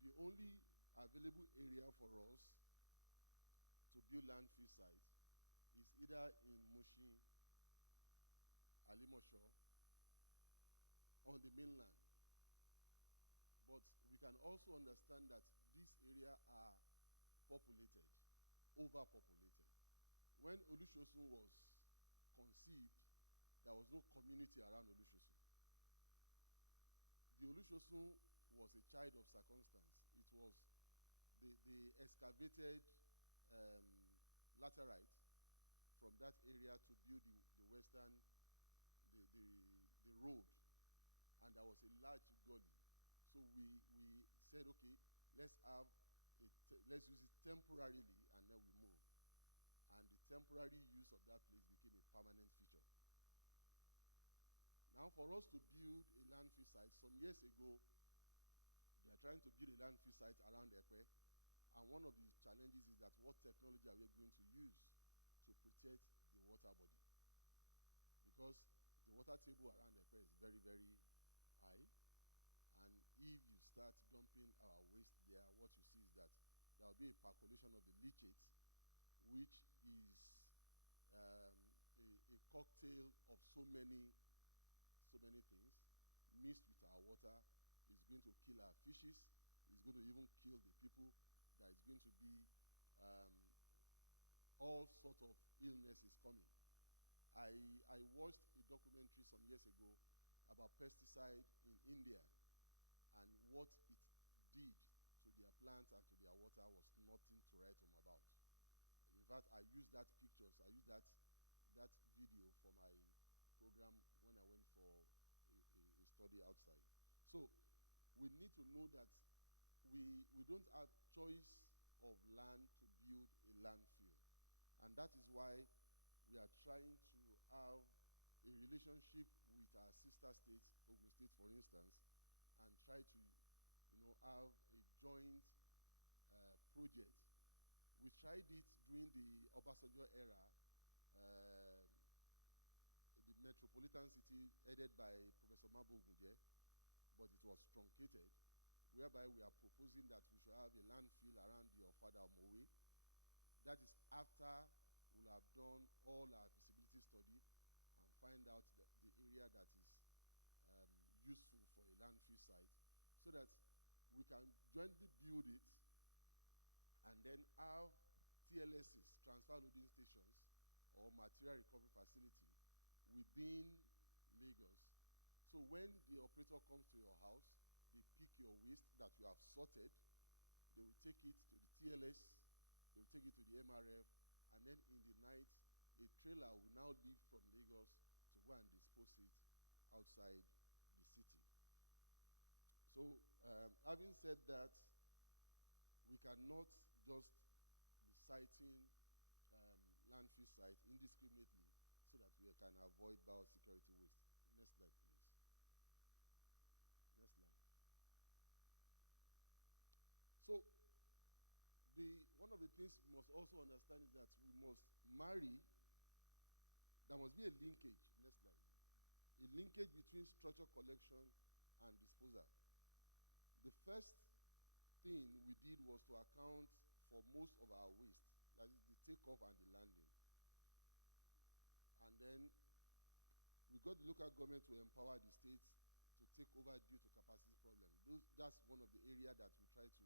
The only available area for us to build landfill sites is either in Mushin, Alimosho, on the mainland. But we can also understand that these areas are populated, overpopulated. When Olusosun was conceived, there was no community around Olusosun. The Olusosun was a child of circumstance. It was the excavated laterite from that area to build the western, the road, and there was a large gully. So we said, okay, let's use it temporarily, and then we move. And the temporary use of that place became a permanent feature. Now, for us to build a landfill site, some years ago, they are trying to build a landfill site around Ekwe, and one of the challenges is that what technology are we going to use to protect the water body? Because the water table around Ekwe is very, very high, and if you start dumping our waste there, what you see is that there will be a percolation of the leachate, which is a cocktail of so many things mixed with our water. Is going to kill our fishes. It's going to even kill the people. There is going to be all sorts of illnesses coming. I watched a documentary some years ago about pesticide in India, and what it did to their plants and to their water was nothing to write home about. In fact, I used that video for my program when I went for a study outside. So we need to know that we don't have choice of land to build a landfill. And that is why we are trying to have a relationship with our sister states, Ogun State, for instance, and try to, have a joint project. We tried it during the Obasanjo era, the metropolitan city headed by Professor Mabo Ogunje, but it was truncated, whereby we are proposing that we should have a landfill around the Ofada Mowe. That is after we'll have done all our feasibility study and find out the area that is useful for a landfill site, so that we can jointly build it and then have TLSs, transfer loading stations, or material recovery facility within Lagos. So when the operator comes to your house, they pick your waste that you have sorted, they will take it to the TLS, they will take it to the MRF, and then in the night, a trailer will now leave from Lagos to go and dispose it outside the city. So having said that, we cannot just be citing landfill sites indiscriminately so that we can avoid biosecurity waste. Next slide, please. Next slide. So one of the things we must also understand is that we must marry, there must be a linkage, next slide, a linkage between structure collection and disposal. The first thing we did was to account for most of our waste, that is the takeoff and the landing. And then we got the local government to empower the states to take over due to capacity problem. That's one of the areas that we try to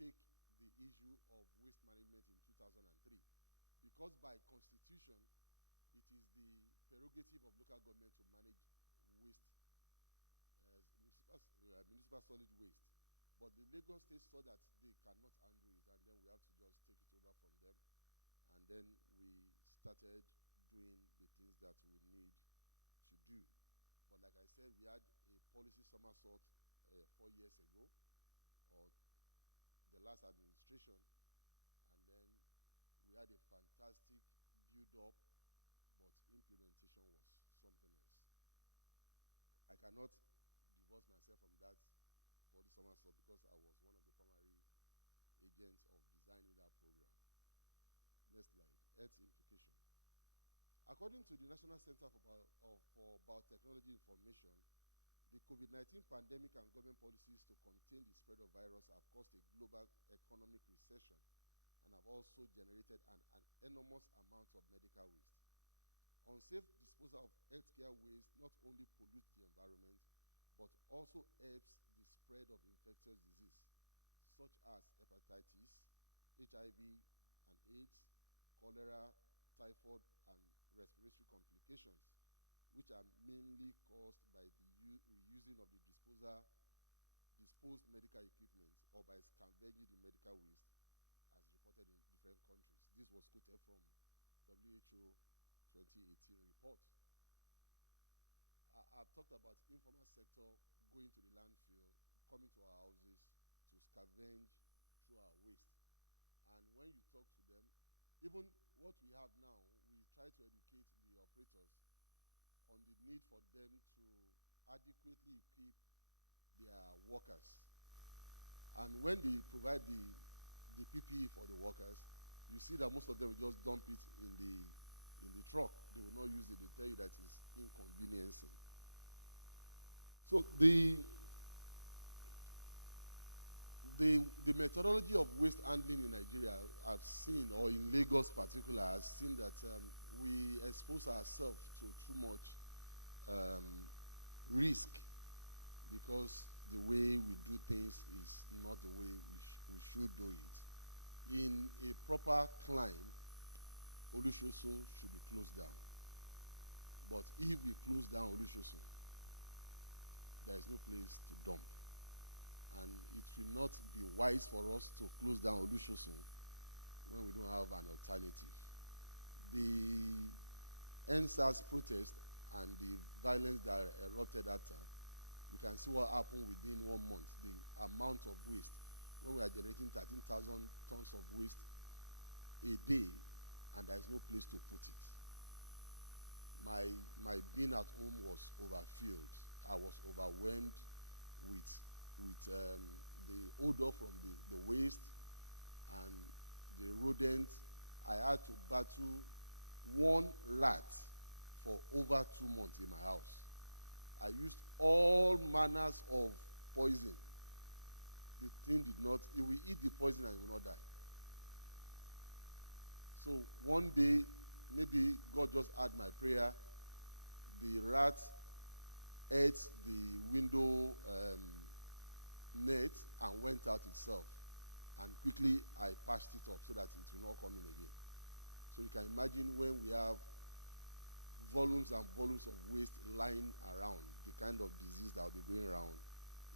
take the issue of waste management in 2003. Because by constitution, it is the prerogative of local government to manage waste, municipal solid waste. But the Lagos state saw that they cannot handle it, and then we have to just take it over from them. And then we started doing the things that we need to do. But like I said, we had a policy somersault 4 years ago, or the last administration, and then we had a fantastic build-up, but implementation was something else. I cannot divorce myself from that policy somersault because I was one of the primary agents of designing that program. Next slide, health implication. According to the National Center for Biotechnology Information, the COVID-19 pandemic and government policies to contain the spread of virus have caused a global economic recession and have also generated an enormous amount of medical waste. Unsafe disposal of healthcare waste not only pollutes the environment, but also helps the spread of infectious disease, such as hepatitis, HIV and AIDS, cholera, typhoid, and respiratory complications, which are mainly caused by the reusing of the disposed medical equipment or by scavenging the medical waste, as reported in different countries. This was quoted from WHO 2018 report. I've talked about informal sector going to the landfill, coming to our houses to scavenge through our waste. And when you talk to them, even what we have now, we try to educate the operators on the need for them to adequately equip their workers. And when they provide the PPE for the workers, you see that most of them will just dump it in the truck. They will not use it. They tell you that it's inconveniencing. So the methodology of waste handling in Nigeria, I've seen, or in Lagos particular, I've seen that we expose ourselves to too much risk, because the way we do things is not the way we should do it. In a proper climb, Olusosun should be closed down. But if we close down Olusosun, there is no place to dump. And it will not be wise for us to close down Olusosun when we don't have an alternative. The NSAS protest and the violence that erupted after, you can see what happened within 1 month. The amount of waste, when we are generating 13,000 tons of waste a day, and there is no place to put it. My bin at home was overfilled. I was overwhelmed with the odor from the waste and the rodents. I had to battle one rat for over 2 months in my house. I used all manners of poison. The thing did not, it will eat the poison and it will not die. So one day, maybe God just heard my prayer. The rat ate the window net and went out itself. And quickly I patched it up so that it will not come in again. So you can imagine when we have volumes and volumes of waste lying around, the kind of disease that will be going around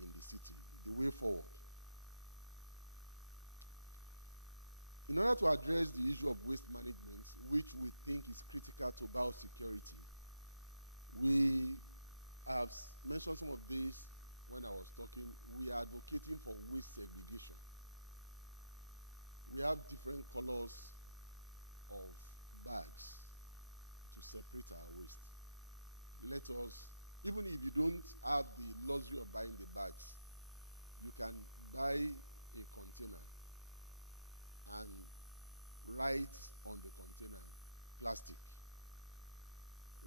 in the city, the way forward. In order to address the issue of waste management, which we think is critical to biosecurity, I have mentioned some of this when I was talking. We are advocating for waste segregation. We have different colors of bags to separate our waste. Let us, even if you don't have the luxury of buying the bags, you can buy a container and write on the container plastic,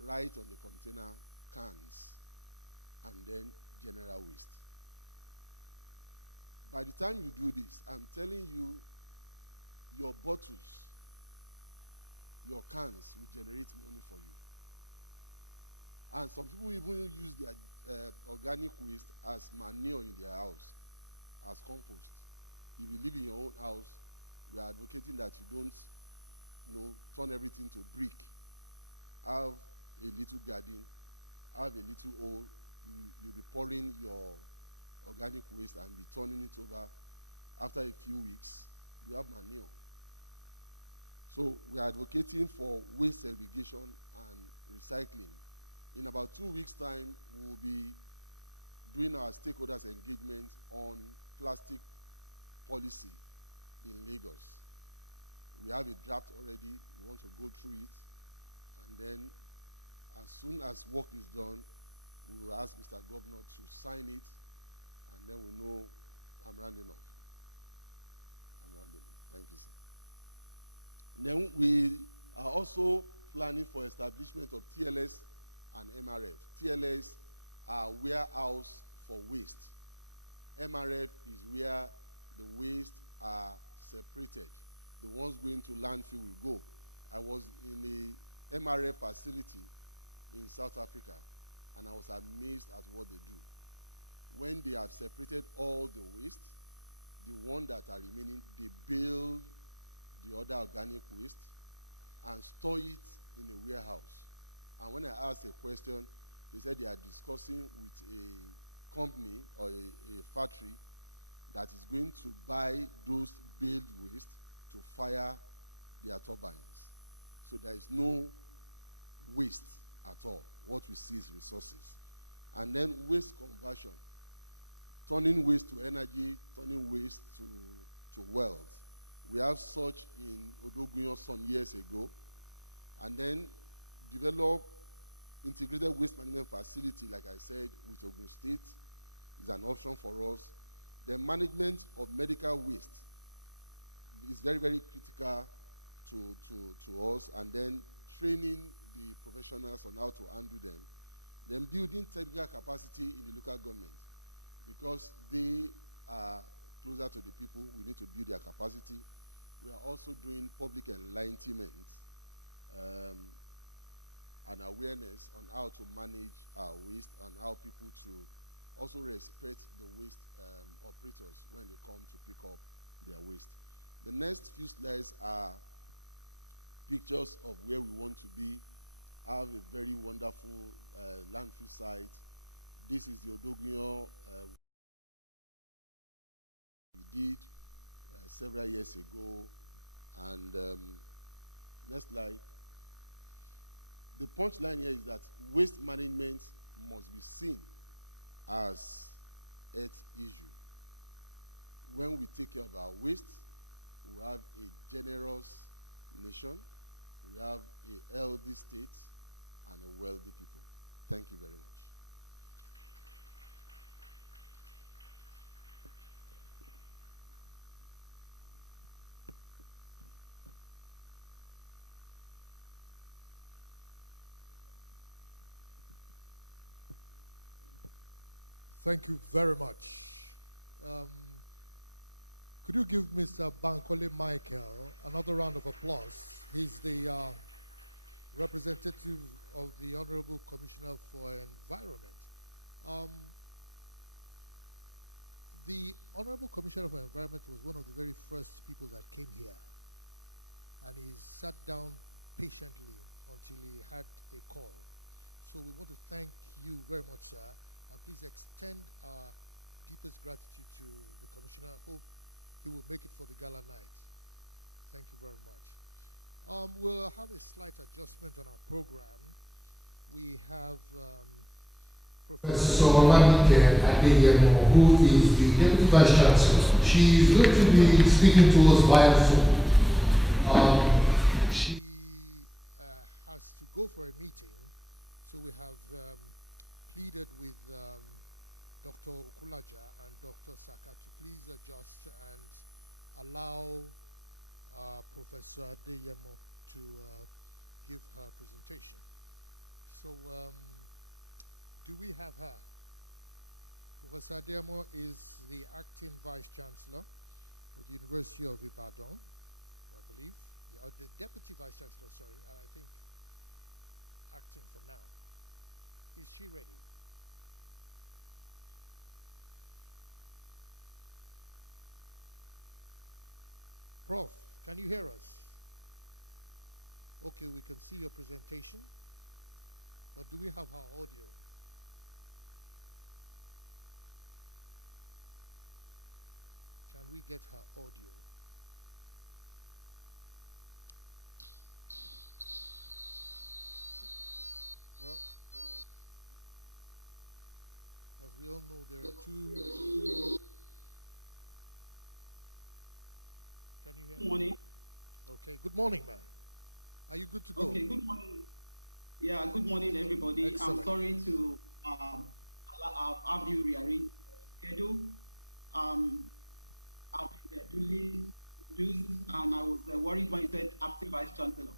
write on the container cans, and then general waste. By the time you do this, I'm telling you, your bottles, your cans will generate money for you. And some people even use their organic waste as manure in their house, as compost. If you live in your own house, we are advocating that you don't, turn everything to brick. Have a little garden, have a little hole. You'll be pouring your organic waste and be turning it over. After a few weeks, you have manure. So we are advocating for waste segregation and recycling. In about 2 weeks' time, we will be doing our stakeholders engagement on plastic policy in Lagos. We have a draft already. We want to go through it. And then as soon as work is done, we will ask Mr. Governor to sign it, and then we know I'm rounding off. Thank you, sir. Then we are also planning for establishment of TLS and MRF. TLS are warehouse for waste. MRF is where the waste are separated. The ones going to landfill will go. I was in a MRF facility in South Africa, and I was amazed at what they do. When they have separated all the waste, the ones that are remaining, they build the other organic waste and store it in a warehouse. And when I asked a question, they said they are discussing with a company or a factory that is going to buy those baled waste to fire their turbines. So there is no waste at all. What we see is resources. And then waste conversion, turning waste to energy, turning waste to wealth. We have such in Odogunyo some years ago, and then develop integrated waste management facility, like I said, with Ogun State is an option for us. The management of medical waste is very, very critical to us, and then training the professionals on how to handle them. Then building technical capacity in the local government, because they are closer to the people, we need to build their capacity. We are also doing public enlightenment and awareness on how to manage our waste and how people to also respect the waste operators when they come to pick up their waste. The next few slides are pictures of where we want to be. I have a very wonderful landfill site. This is the Odogunyo we did several years ago. And next slide. The punchline here is that waste management must be seen as earth issue. When we take care of our waste, we have a generous nation, we have a healthy state, and a wealthy people. Thank you very much. Thank you very much. Could you give Mr. Bankole Michael another round of applause? He's the representative of the Honorable Commissioner for Environment. The Honorable Commissioner for Environment was one of the very first people that came here, and he sat down patiently until he had a call. So we want to thank you very much, sir. And please extend our deepest gratitude to the Commissioner. I hope he will make it for the gala night. Thank you very much. We'll have a slight adjustment on our program. We have Professor Olamide Adeyemo, who is the Deputy Vice Chancellor. She is going to be speaking to us via phone. She has to go for a meeting, so we have pleaded with Dr. Okulaja and Dr. Saka to please adjust and allow Professor Adeyemo to give her presentation. So, do we have her? Professor Adeyemo is the acting Vice Chancellor of the University of Ibadan, I believe. The Deputy Vice Chancellor, sorry, and I think acting for now. Is she ready? Prof, can you hear us? Okay, we can see your presentation, but do we have her audio? Can we get her audio? Well, as we all know, there are two. Can you hear me? Good morning. Okay, good morning, ma'am. Are you good to go? Okay, good morning. Yeah, good morning, everybody. Excellent. I'm sorry to have you rearrange the schedule. I've been duly introduced, and I was worried when you said acting Vice Chancellor.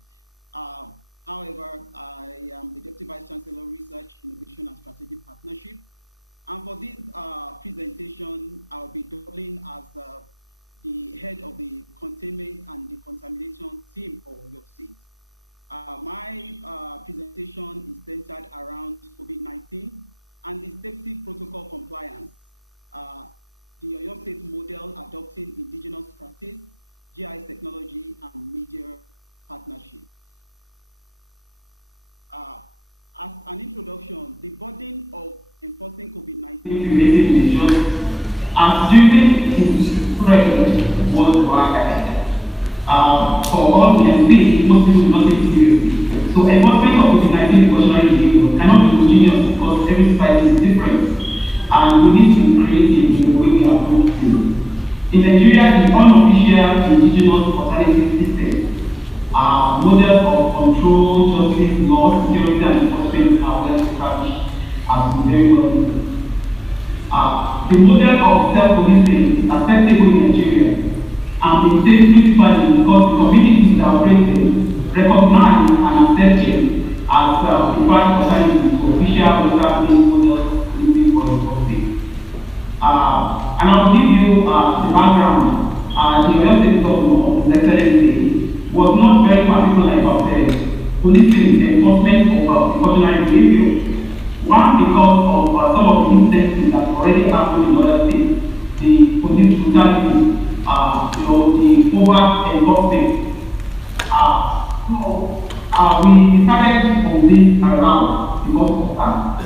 However, I am the Deputy Vice Chancellor, Research, Innovation, and Strategic Partnership. And for this presentation, I'll be doubling as the head of the containment and decontamination team for your state. My presentation is centered around COVID-19 and the safety protocol compliance, the Oyo State model adopting indigenous practice, GIS technology, and media partnership. As an introduction, the burden of enforcing COVID-19 related measures as during its spread worldwide. For all we can see, most people do not take seriously. So enforcement of COVID-19 precautionary behavior cannot be homogeneous because every society is different, and we need to be creative in the way we approach things. In Nigeria, the unofficial indigenous alternative system models of control, justice, law, security, and enforcement are well established as been very well known. The model of self-policing is acceptable in Nigeria and maintained principally because the communities that operate them recognize and accept them as preferred alternatives to official local-based models using for enforcement. And I'll give you the background. The Oyo State Governor of the Excellency was not very particular about policing the enforcement of precautionary behavior. One, because of some of the incidents that already happened in other states, the police brutality, the overt enforcement. We decided on this around because of that.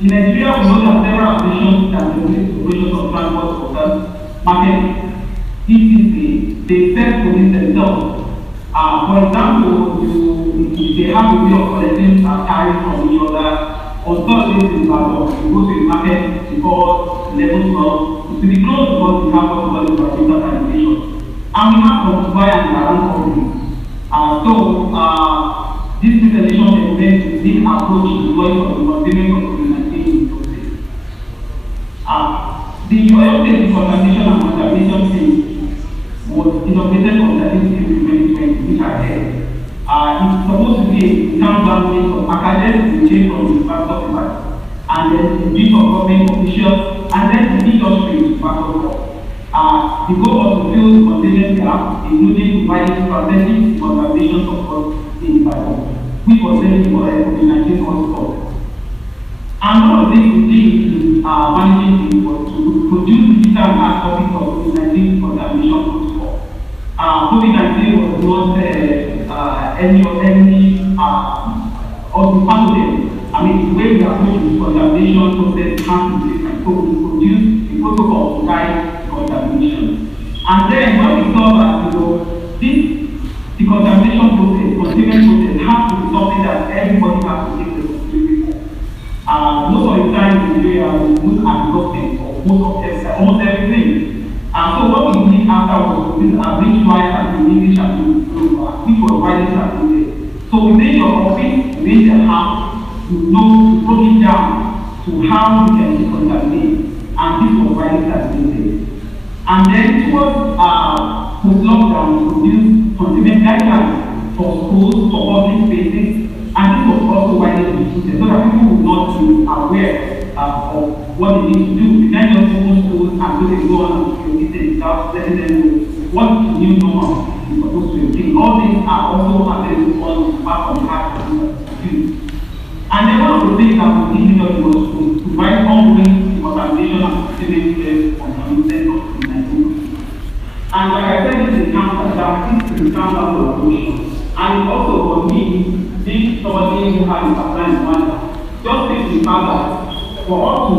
In Nigeria, we know that several stations that regulate operations of transport workers, market, etc., they self-police themselves. For example, if they have a way of collecting tariffs from each other, on Thursdays in Ibadan, you go to the market before 11, 12, to be closed because we have what we call the sanitation. And we have some supply and around companies. This presentation represents this approach deployed for the containment of COVID-19 in those states. The Oyo State Decontamination and Contamination Team was inaugurated on 13th April 2020, which I heard. It's supposed to be a town mix of academics who came from the back of the back, and then a bit of government officials, and then the industry to back of the The goal was to fill the containment gap, including providing strategic conservation support in Ibadan, which was then for COVID-19 hotspot. And one of the things we did in managing things was to produce digital and hard copies of COVID-19 contamination protocol. COVID-19 was not any or the part of them. I mean, the way we approach the contamination process has to be different. So we produce a protocol to guide contamination. And then when we saw that, the contamination process, containment process, has to be something that everybody has to take responsibility for. Most of the time in Nigeria, we look at the government for almost everything. So what we did after was this bridge wise and in English and in which was widely translated. So we made your office, we made the house, we broke it down to how we can decontaminate, and this was widely translated. And then towards post-lockdown, we produced containment guidelines for schools, for public spaces, and this was also widely distributed so that people would not be aware of what they need to do. We can't just open schools and so they go on and without letting them know what the new normal is supposed to be. All these are also available on part of the heart of the. And then one of the things that we did was to provide ongoing contamination and containment on the incident of COVID-19. And like I said, this is a counter collaboration. And it also for me, being somebody who has a supply in mind, just takes the fact that for us to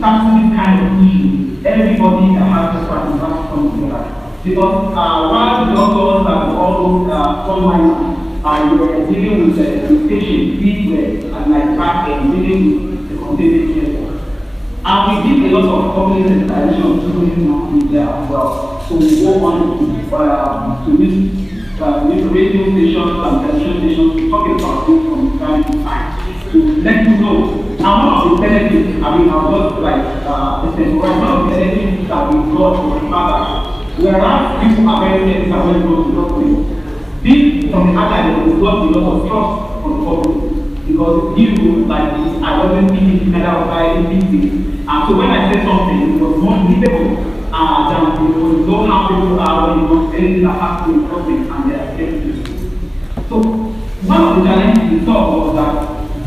tackle this kind of issue, everybody that has to practice has to come together. Because while the doctors and all those frontliners were dealing with the patients, we were like back then dealing with the containment care. And we did a lot of public sensitization to media as well. So we go on to this radio stations and television stations to talk about this from time to time to let you know. And one of the benefits, I was just like, one of the benefits that we got from the fact that whereas people are very sensitive when it goes to doctors, this from the other end, we got a lot of trust from the public. Because you, like this, I wasn't thinking together of anything. And so when I said something, it was more believable than you know how people are when you want anything that has to do with something and they are getting. So one of the challenges we saw was that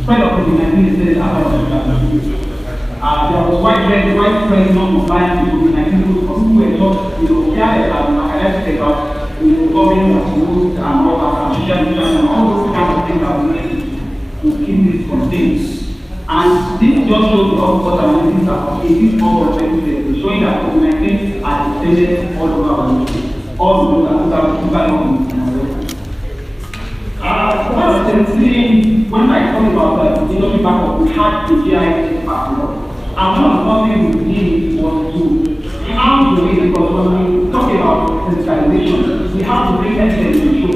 spread of COVID-19 is after there was widespread non-compliance with COVID-19 protocols. People were just careless and academic about government was used and all that, and social distance and all those kind of things that we need to keep this contained. And this just shows the what analysis that it is more effective, showing that COVID-19 are extended all over our nation, all the local governments. One of the things, when I talk about the industry backup, we had the GIS backlog. And one of the things we did was to how to do it, because when we talk about sensitization, we have to bring evidence to show.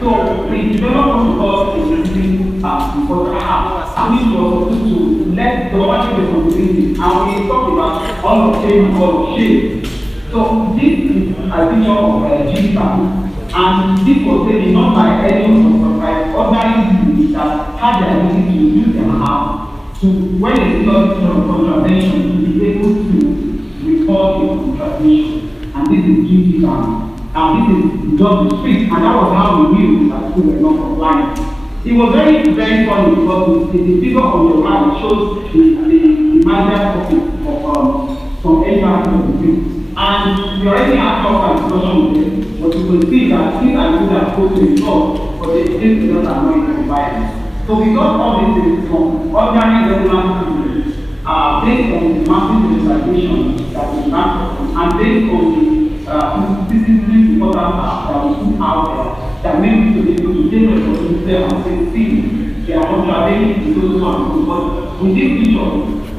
So we developed what we call a listening before the app, which was supposed to let the government responsibility, and we talked about all of shame and all of shame. So this is a picture of GSAM, and this was taken not by any of by ordinary people that had the ability to use their app to, when they see all this sort of contravention, to be able to report the contravention. And this is GSAM. And this is just the street, and that was how we knew that we were not compliant. It was very, very funny because the figure on your right shows the marginal profit of from any part of the street. And we already had talk and discussion with them, but you will see that things are good that go to the store, but they still do not annoy the buyers. So because all this is from ordinary regular people, based on the massive legislation that we have, and based on the this is really important that we put out there that makes people be able to take responsibility and say, see, they are contravening the social and so. But with this picture,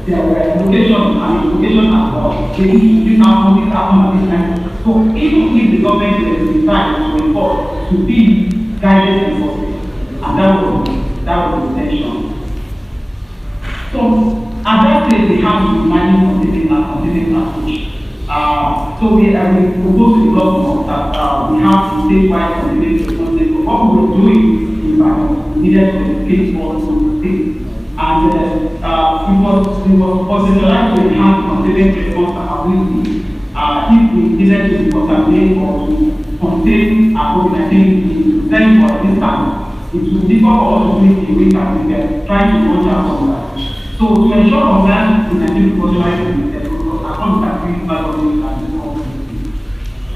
there were implications and implications as well. They need to this happen, this happen, this time. So even if the government is decided to report to be guided enforcement, and that was the intention. So at that stage, we have to be managing continuing approach. So we propose to the government that we have statewide continuing responsibility. What we were doing is that we needed to educate more to the state. And it was possible to enhance continuing response capability if we needed to contaminate or to contain COVID-19 then for this time. It will be difficult for us to do it in a way that we are trying to watch out on that. So to ensure compliance with the new culturalized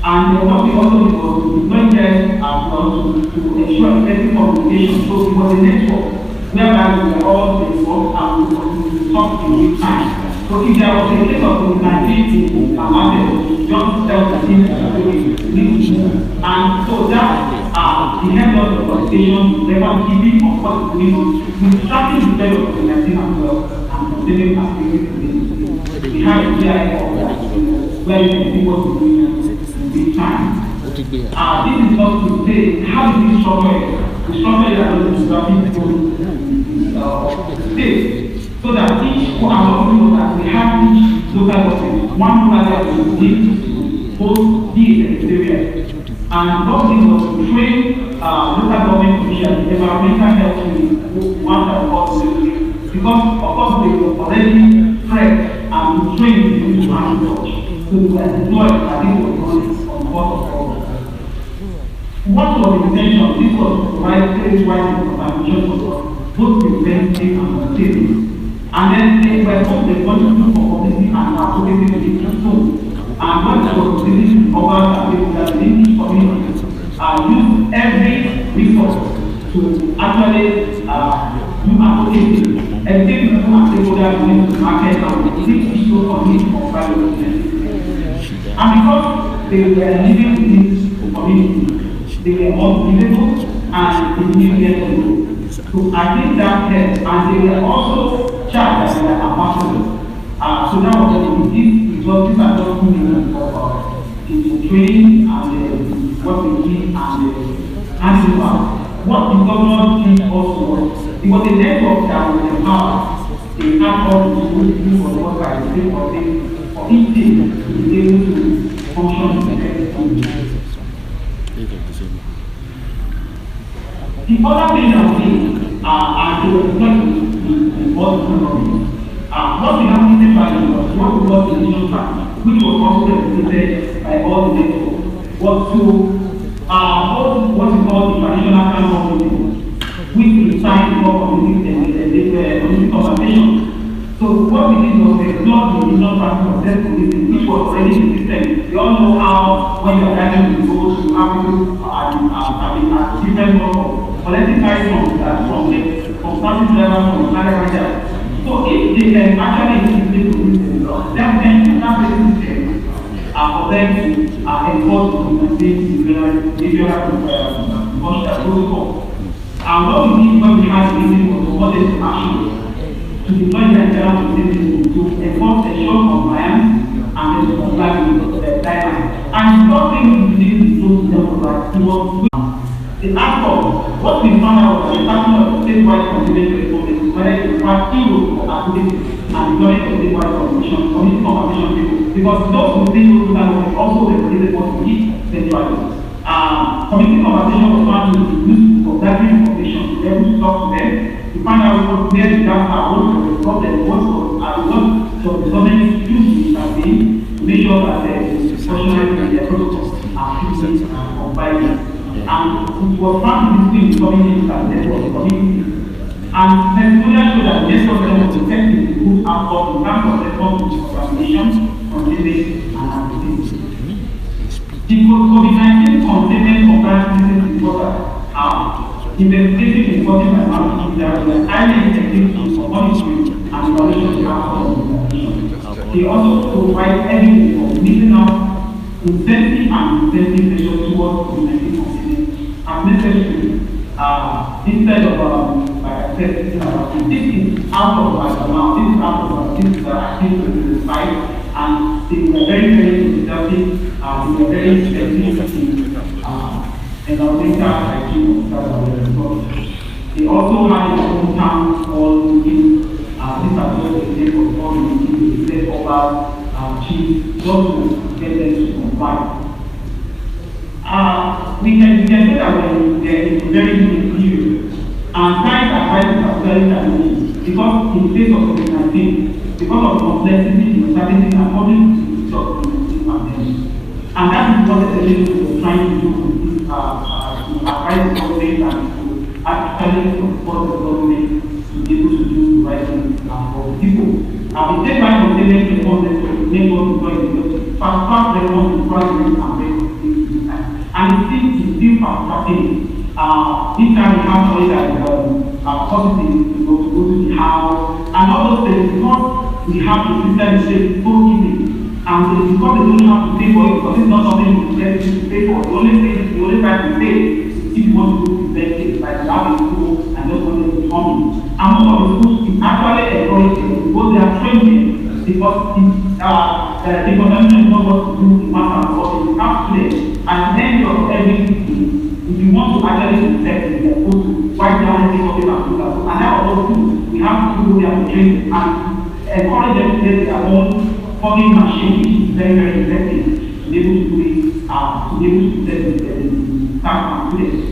and what we also did was to deploy them as well to ensure effective communication. So it was a network whereby we were all involved and we talk in real time. So if there was a case of COVID-19 in Amade, just tell the team that we need to move. And so that the help of the communication, record keeping of what we need to tracking the spread of COVID-19 as well and continuing activities. We have a GIS where you can see what we're doing in big time. This is not to say how is this structure? The structure is going to state so that each our people that we have each local government, one local government will give both these experience. And what we was to train local government officials, environmental health one that was because of course they were already trained and trained in the approach. So we were deployed and this was on board of all. What was the intention? This was to provide statewide contribution for both preventive and safety. And then they were both the contribution for community and advocacy to the soon. And what was released over that the each community use every resource to actually do advocacy. Everything people and stakeholders need to market and these issues on need for private. And because they were living in this community, they were all believable and they knew their role. So I think that helped, and they were also charged as their ambassadors. So now this are just 2 minutes of training and what we did and what the governor did also was, it was a network that was empowered. They had all the tools for the work by the state for each team to be able to function effectively. The other thing that we did, and it was not the board economy, what we have to by was what we call the initial plan, which was also represented by all the networks, was to hold what we call the traditional council meeting, which we signed for community consultation. So what we did was explore the initial practice of self-policing, which was already in the system. We all know how when you are driving with goals, you have people at different levels, collecting tithes from starting level, from higher. So if they can actually implement this law, then we can use that system for them to enforce the behavioral protocol. And what we did when we had the meeting was to model the action to deploy the internal system to enforce the show compliance and then to comply with the guidelines. And nothing we did to them was like it was the outcome. What we found out was the starting of the statewide contribution reform, whether it requires heroes or activities and deploying of statewide commission people, because those who think those who also regulated what we need centrally. Community conversation was found to be useful for gathering information to be able to talk to them, to find out where the gaps are, what was the problem, what the government issues have been, to make sure that the functionality and the protocols are fixed and compliant. And it was found to be community and network community. And testimonial showed that the network was effective in good outcome in terms of response to contamination, containment, and activities. The COVID-19 containment compliance system is important. Investigative reporting and marketing are highly effective for monitoring and evaluation of outcomes of contamination. They also provide evidence of meeting out incentive and incentive measures towards COVID-19 containment as necessary. Instead of, like I said, this is out of our now, this is out of our things that are still to the site. And they were very, very enthusiastic, they were very specific in environmental hygiene that were restored. They also had their own town hall meeting, this was the day of all meeting, they set over chiefs just to get them to comply. We can say that when there is a very good period, and science advice are very challenging because in the face of COVID-19, because of the complexity, uncertainty, and public the pandemic. And that is what the agency was trying to do with this advise the government and to actually support the government to be able to do the right thing for the people. The statewide containment response to make us deploy the fast response to president and response. And it's still fast-tracking. This time we have knowledge that is positive to go to the house and all those things because we have the system shape so easy. And because they don't have to pay for it, because it's not something you get to pay for. The only time you pay if you want to do the best things, like you have a school and just want them to come in. And most of the schools is actually encouraging because they are training because the contamination is not what to do the matter of what you have students. And then you have everything. If you want to actually detect it, you're supposed to write down everything of it and do that. And that also we have to go there to train and encourage them to get their own fogging machine, which is very, very effective to be able to do it, to be able to test the staff and students.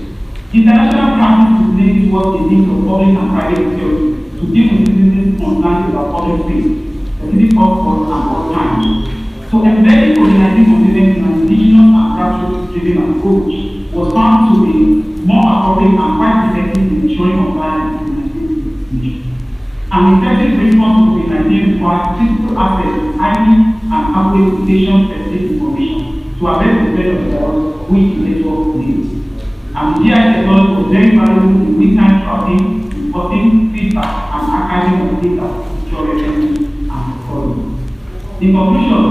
International practice is leading towards the need of public and private security to deal with citizens concerns about public space, specific cost and what time. So embedding COVID-19 containment in an indigenous and grassroots-driven approach was found to be more appropriate and quite effective in ensuring compliance with COVID-19. An effective response to COVID-19 requires physical access to timely and accurate mutation-specific information to address the spread of the virus which the network needs. And the GI technology was very valuable in real-time tracking, reporting, feedback, and archiving of data to ensure revenue and quality. In conclusion,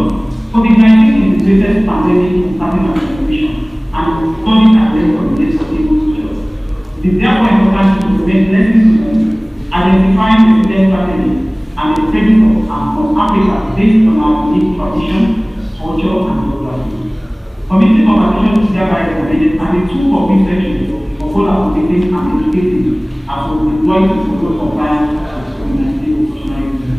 COVID-19 is the greatest pandemic in starting of information and studies and learning from the next stable futures. It is therefore important to implement lessons learned, identifying the evidence strategy and the strengths of Africa based on our unique tradition, culture, and geography. Community conversation is thereby recommended and a tool for research for both advocating and educating as we deploy to promote compliance with COVID-19 operational.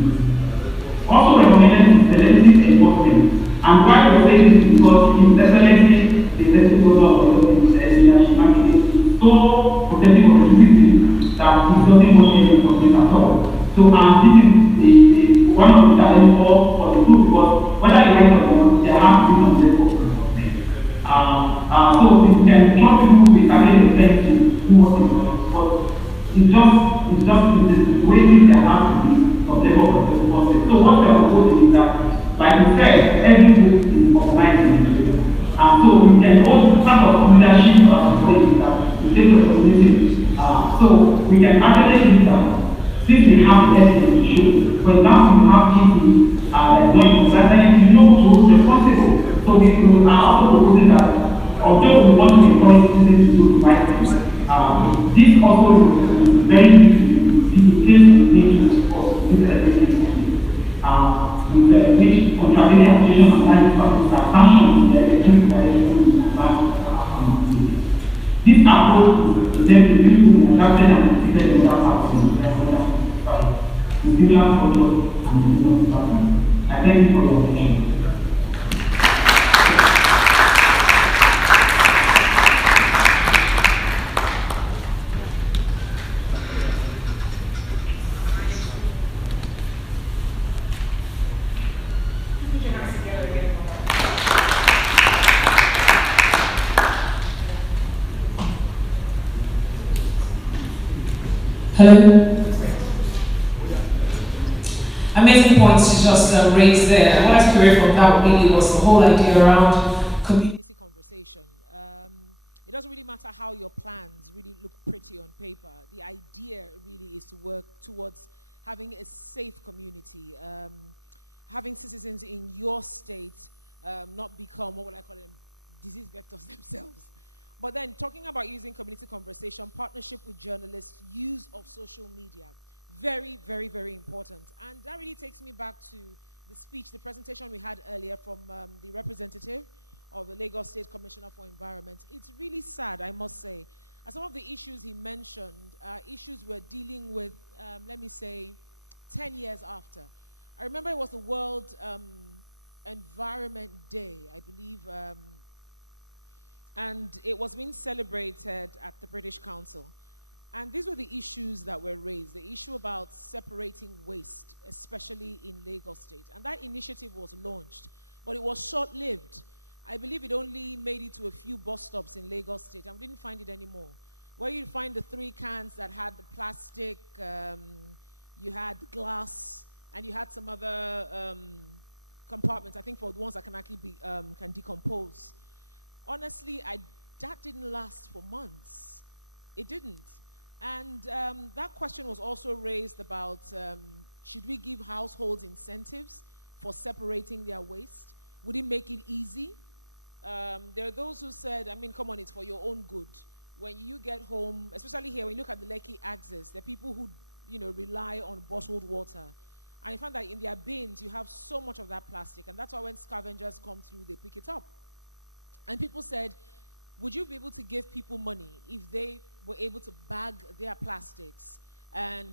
Also recommended is selective enforcement. And why we say this is because in definitely the executive order of the leadership candidate so protective of the citizens that it doesn't want any enforcement at all. So this is the one of the challenges for the group because whether you like or not, there has to be some level of enforcement. So we can trust people with a little effect to do what they want, but it's just the way there has to be some level of enforcement. So what we are proposing is that, like we said, every group is organized in and so we we can also part of leadership policy that we take responsibility. So we can actually use that since they have evidence to show. For example, you have people that don't then you know who's responsible. So we are also proposing that although we want to encourage citizens to do the right thing, this also is very easy in case we need to this evidence. With which contradictory application and life practice are sanctioned in the electronic direction this approach is then to people who have and considered in that part of the similar culture and similar department. I thank you for your attention. Hello. Amazing points to just raise there. What I took away from that really was the whole idea around community conversation. It doesn't really matter how your plans really look pretty on paper. The idea really is to work towards having a safe community, having citizens in your state not become, what would I call them, disease vectors themselves. But then talking about using community conversation, partnership with journalists, use of social media, very, very, very important. And that really takes me back to the speech, the presentation we had earlier from the representative of the Lagos State Commissioner for Environment. It's really sad, I must say. Some of the issues he mentioned are issues we're dealing with, let me say, 10 years after. I remember it was the World Environment Day, I believe, and it was being celebrated at the British Council. And these were the issues that were raised, the issue about separating waste, especially in Lagos State. And that initiative was launched, but it was short-lived. I believe it only made it to a few bus stops in Lagos State, and we didn't find it anymore. Where you'd find the 3 cans that had the plastic, you had glass, and you had some other compartments, I think for the ones that can actually be, can decompose. Honestly, that didn't last for months. It didn't. And that question was also raised about, should we give households incentives for separating their waste? Would it make it easy? There are those who said, I mean, come on, it's for your own good. When you get home, especially here, when you look at the Lekki axis, there are people who, rely on bottled water. And you find that in their bins, you have so much of that plastic. And that's why when scavengers come through, they pick it up. And people said, would you be able to give people money if they were able to bag their plastics and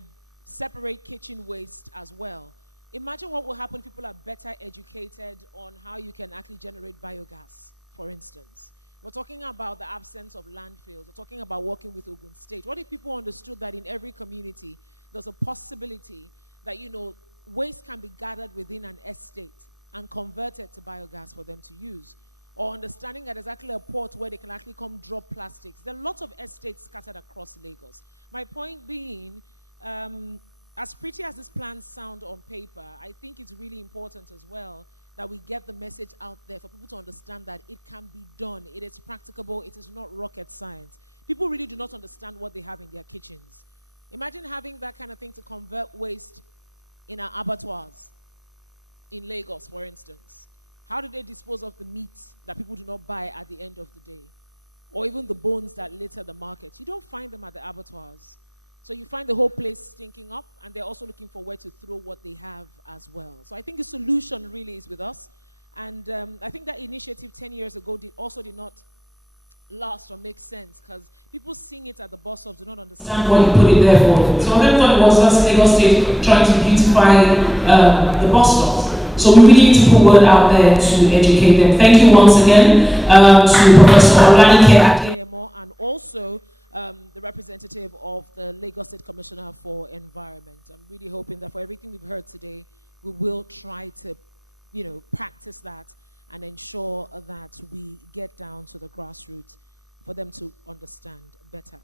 separate kitchen waste as well? Imagine what will happen if people are better educated on how you can actually generate biogas, for instance. We're talking about the absence of landfills. We're talking about working with Ogun State. What if people understood that in every community, there's a possibility that, waste can be gathered within an estate and converted to biogas for them to use? Or understanding that there's actually a port where they can actually come drop plastics. There are lots of estates scattered across Lagos. My point being, as pretty as these plans sound on paper, I think it's really important as well that we get the message out there for people to understand that it can be done. It is practicable. It is not rocket science. People really do not understand what they have in their kitchens. Imagine having that kind of thing to convert waste in our abattoirs in Lagos, for instance. How do they dispose of the meat that people do not buy at the end of the day? Or even the bones that litter the market? You don't find them at the abattoirs. So you find the whole place stinking up, and they're also looking for where to throw what they have as well. So I think the solution really is with us. And I think that initiative 10 years ago also did not last or make sense, because people seeing it at the bus stops do not understand what you put it there for. So I thought it was just Lagos State trying to beautify the bus stops. So we really need to put word out there to educate them. Thank you once again to Professor Olanike Adeyemo and also the representative of the Lagos State Commissioner for Environment. I'm really hoping that for everything we've heard today, we will try to, practice that and ensure that we get down to the grassroots for them to understand better.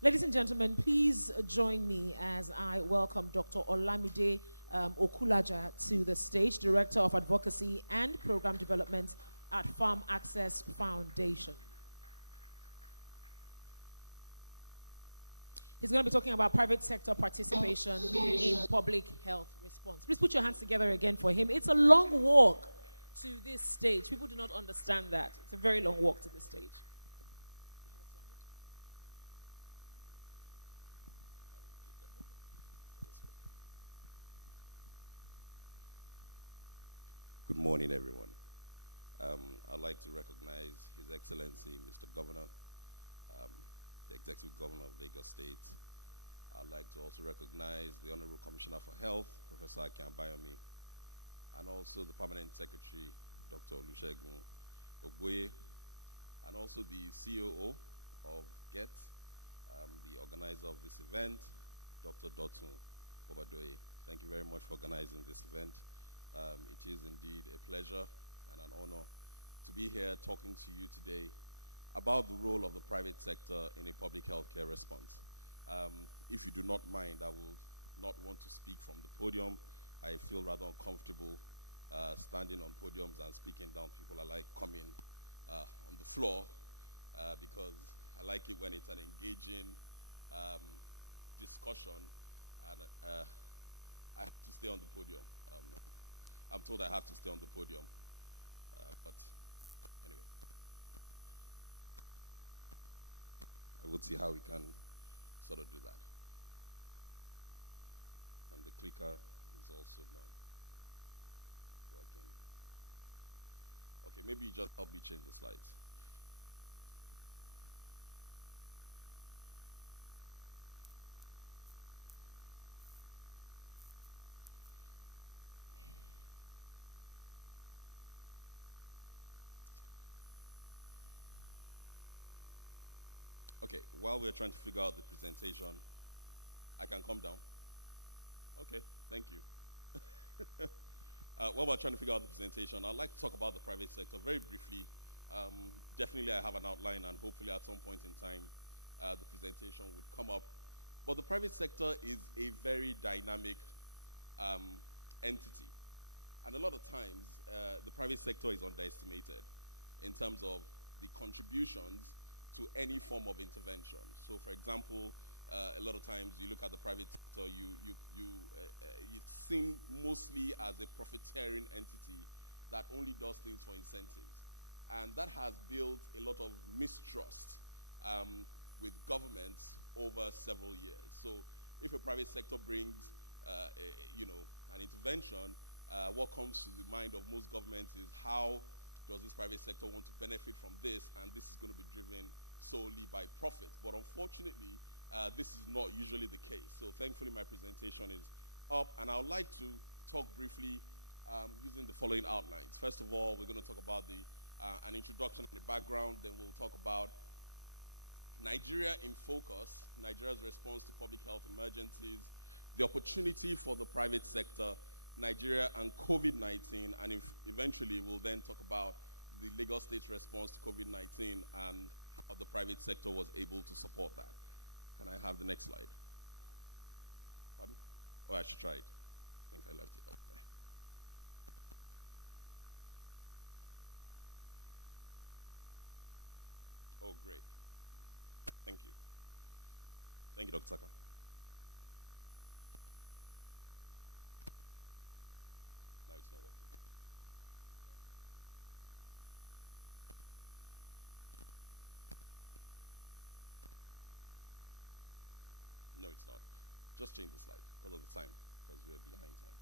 Ladies and gentlemen, please join me as I welcome Dr. Olamide Okulaja to the stage, Director of Advocacy and Program Development at Farm Access Foundation. He's going to be talking about private sector participation in public health response. Please put your hands together again for him. It's a long walk to this stage. People do not understand that. It's a very long walk to this stage. Good morning, everyone. I'd like to recognize His Excellency, Mr. Governor, the Executive Governor of Lagos State. I'd like to also recognize the Honorable Commissioner for Health, Professor Akin Bayomi, and also the Permanent Secretary, Dr. Olusegun Ogboye, and also the COO of GET, the organizer of this event, Dr. Dotun Obadoye. Thank you very much for organizing this event. It is indeed a pleasure and an honor to be here talking to you today about the role of the private sector in a public healthcare response. If you do not mind, I will not want to speak from the podium. I feel rather uncomfortable standing on podiums and speaking down. People I like coming on the floor because I like it when it's an engaging discussion, and I have to stay on the podium. I'm told I have to stay on the podium, but anyway. I will see how we can sort of do that. And the clicker is also not working. Okay, maybe you just help me change the slides. Okay, while we're trying to figure out the presentation, I can come down. Okay, thank you. While we're trying to figure out the presentation, I'd like to talk about the private sector very briefly. Definitely I have an outline, and hopefully at some point in time, the presentation would come up. But the private sector is a very dynamic entity. And a lot of times, the private sector is underestimated in terms of the contributions to any form of intervention. So, for example, a lot of times you look at the private sector, it's seen mostly as a profiteering entity that only does things for incentives. And that has built a lot of mistrust with governments over several years. So, if a private sector brings, an intervention, what comes to the mind of most governments is how does this private sector want to benefit from this, and this is going to be driven solely by profits. But unfortunately, this is not usually the case. So thankfully, my presentation is up, and I would like to talk briefly using the following outlines. First of all, we're going to talk about an introduction and the background. Then we'll talk about Nigeria in focus, Nigeria's response to public health emergencies, the opportunity for the private sector, Nigeria and COVID-19, and eventually we'll then talk about the Lagos State's response to COVID-19 and how the private sector was able to support that. Can I have the next slide? Pardon? Oh, I should try it. I think I left it up there. Oh, great. Thank you. Thank you, Dr. Saka. Now it's not working. No, it's not. Just change the slide because of the time, because we're behind time.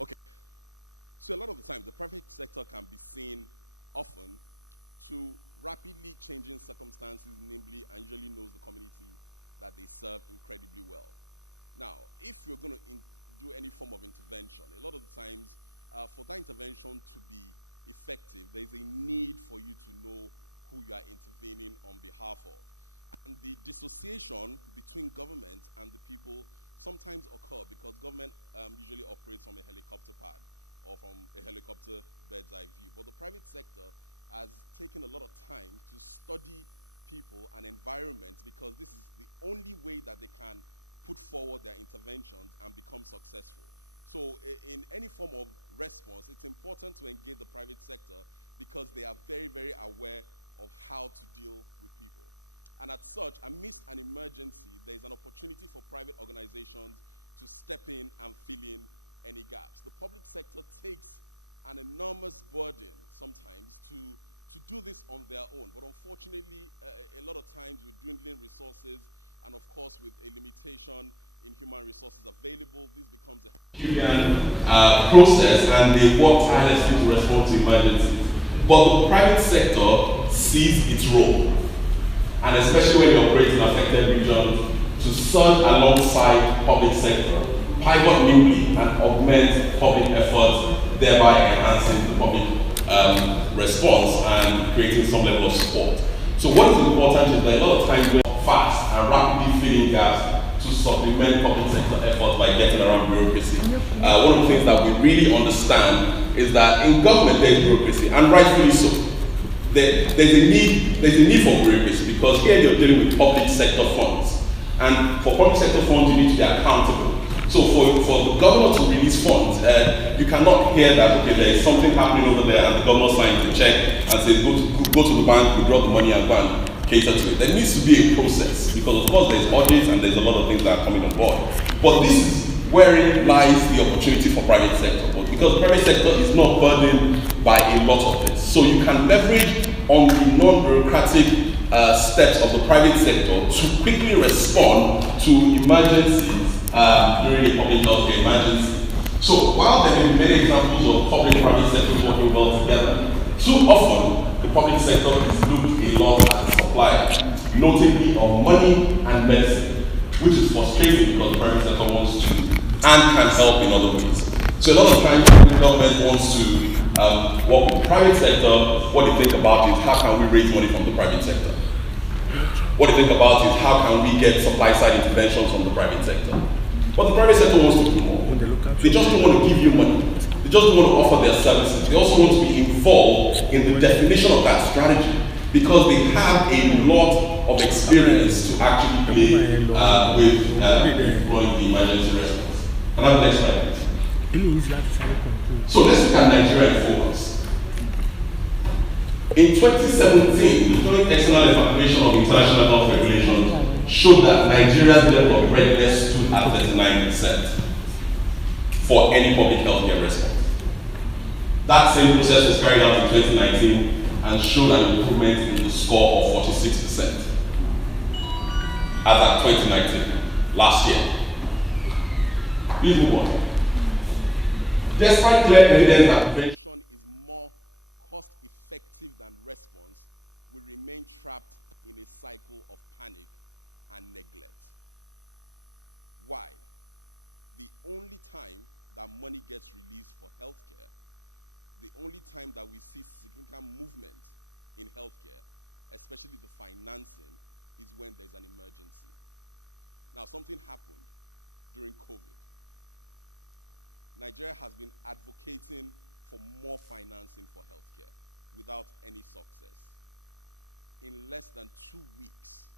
Okay. So a lot of the time, the private sector can be seen often to rapidly changing circumstances, namely, and usually knows the community that they serve incredibly well. Now, if you're going to do any form of intervention, a lot of the times, for that intervention to be effective, there's a need for you to know who you are intervening on behalf of. And the dissociation between government and the people sometimes occur because government usually operates from a helicopter pad or from a helicopter bird's eye view. But the private sector has taken a lot of time to study people and environments because this is the only way that they can put forward their interventions and become successful. So in any form of response, it's important to engage the private sector because they are very, very aware of how to deal with people. And as such, amidst an emergency, there's an opportunity for private organizations to step in and fill in any gaps. The public sector takes an enormous burden sometimes to do this on their own. But unfortunately, a lot of times with dwindling resources and of course with a limitation in human resources available, this becomes a Herculean process, and they work tirelessly to respond to emergencies. But the private sector sees its role, and especially when it operates in affected regions, to surge alongside public sector, pivot nimbly and augment public efforts, thereby enhancing the public response and creating some level of support. So what is important is that a lot of times we're fast and rapidly filling gaps to supplement public sector efforts by getting around bureaucracy. One of the things that we really understand is that in government there is bureaucracy, and rightfully so. There's a need for bureaucracy because here you're dealing with public sector funds. And for public sector funds, you need to be accountable. So for the governor to release funds, you cannot hear that, okay, there is something happening over there and the governor signs a check and says, go to the bank, withdraw the money and go and cater to it. There needs to be a process because of course there's audits and there's a lot of things that are coming on board. But this is wherein lies the opportunity for private sector. But because the private sector is not burdened by a lot of this. So you can leverage on the non-bureaucratic steps of the private sector to quickly respond to emergencies during a public healthcare emergency. So while there have been many examples of public-private sectors working well together, too often the public sector is looked a lot as a supplier, notably of money and medicine, which is frustrating because the private sector wants to and can help in other ways. So a lot of times when the government wants to work with the private sector, what they think about is how can we raise money from the private sector? What they think about is how can we get supply-side interventions from the private sector? But the private sector wants to do more. They just don't want to give you money. They just don't want to offer their services. They also want to be involved in the definition of that strategy because they have a lot of experience to actually play with deploying the emergency response. And I'm next slide. So let's look at Nigeria in focus. In 2017, the Joint External Evaluation of International Health Regulations showed that Nigeria's level of readiness stood at 39% for any public health care response. That same process was carried out in 2019 and showed an improvement in the score of 46% as at 2019, last year. Please move on. Despite clear evidence that prevention is more cost-effective than response, we remain trapped in a cycle of panic and neglect. Why? The only time that money gets released for healthcare, the only time that we see significant movement in healthcare, especially the financing, is when there's an emergency. Now, something happened during COVID. Nigeria has been advocating for more financing for healthcare without any success. In less than 2 weeks,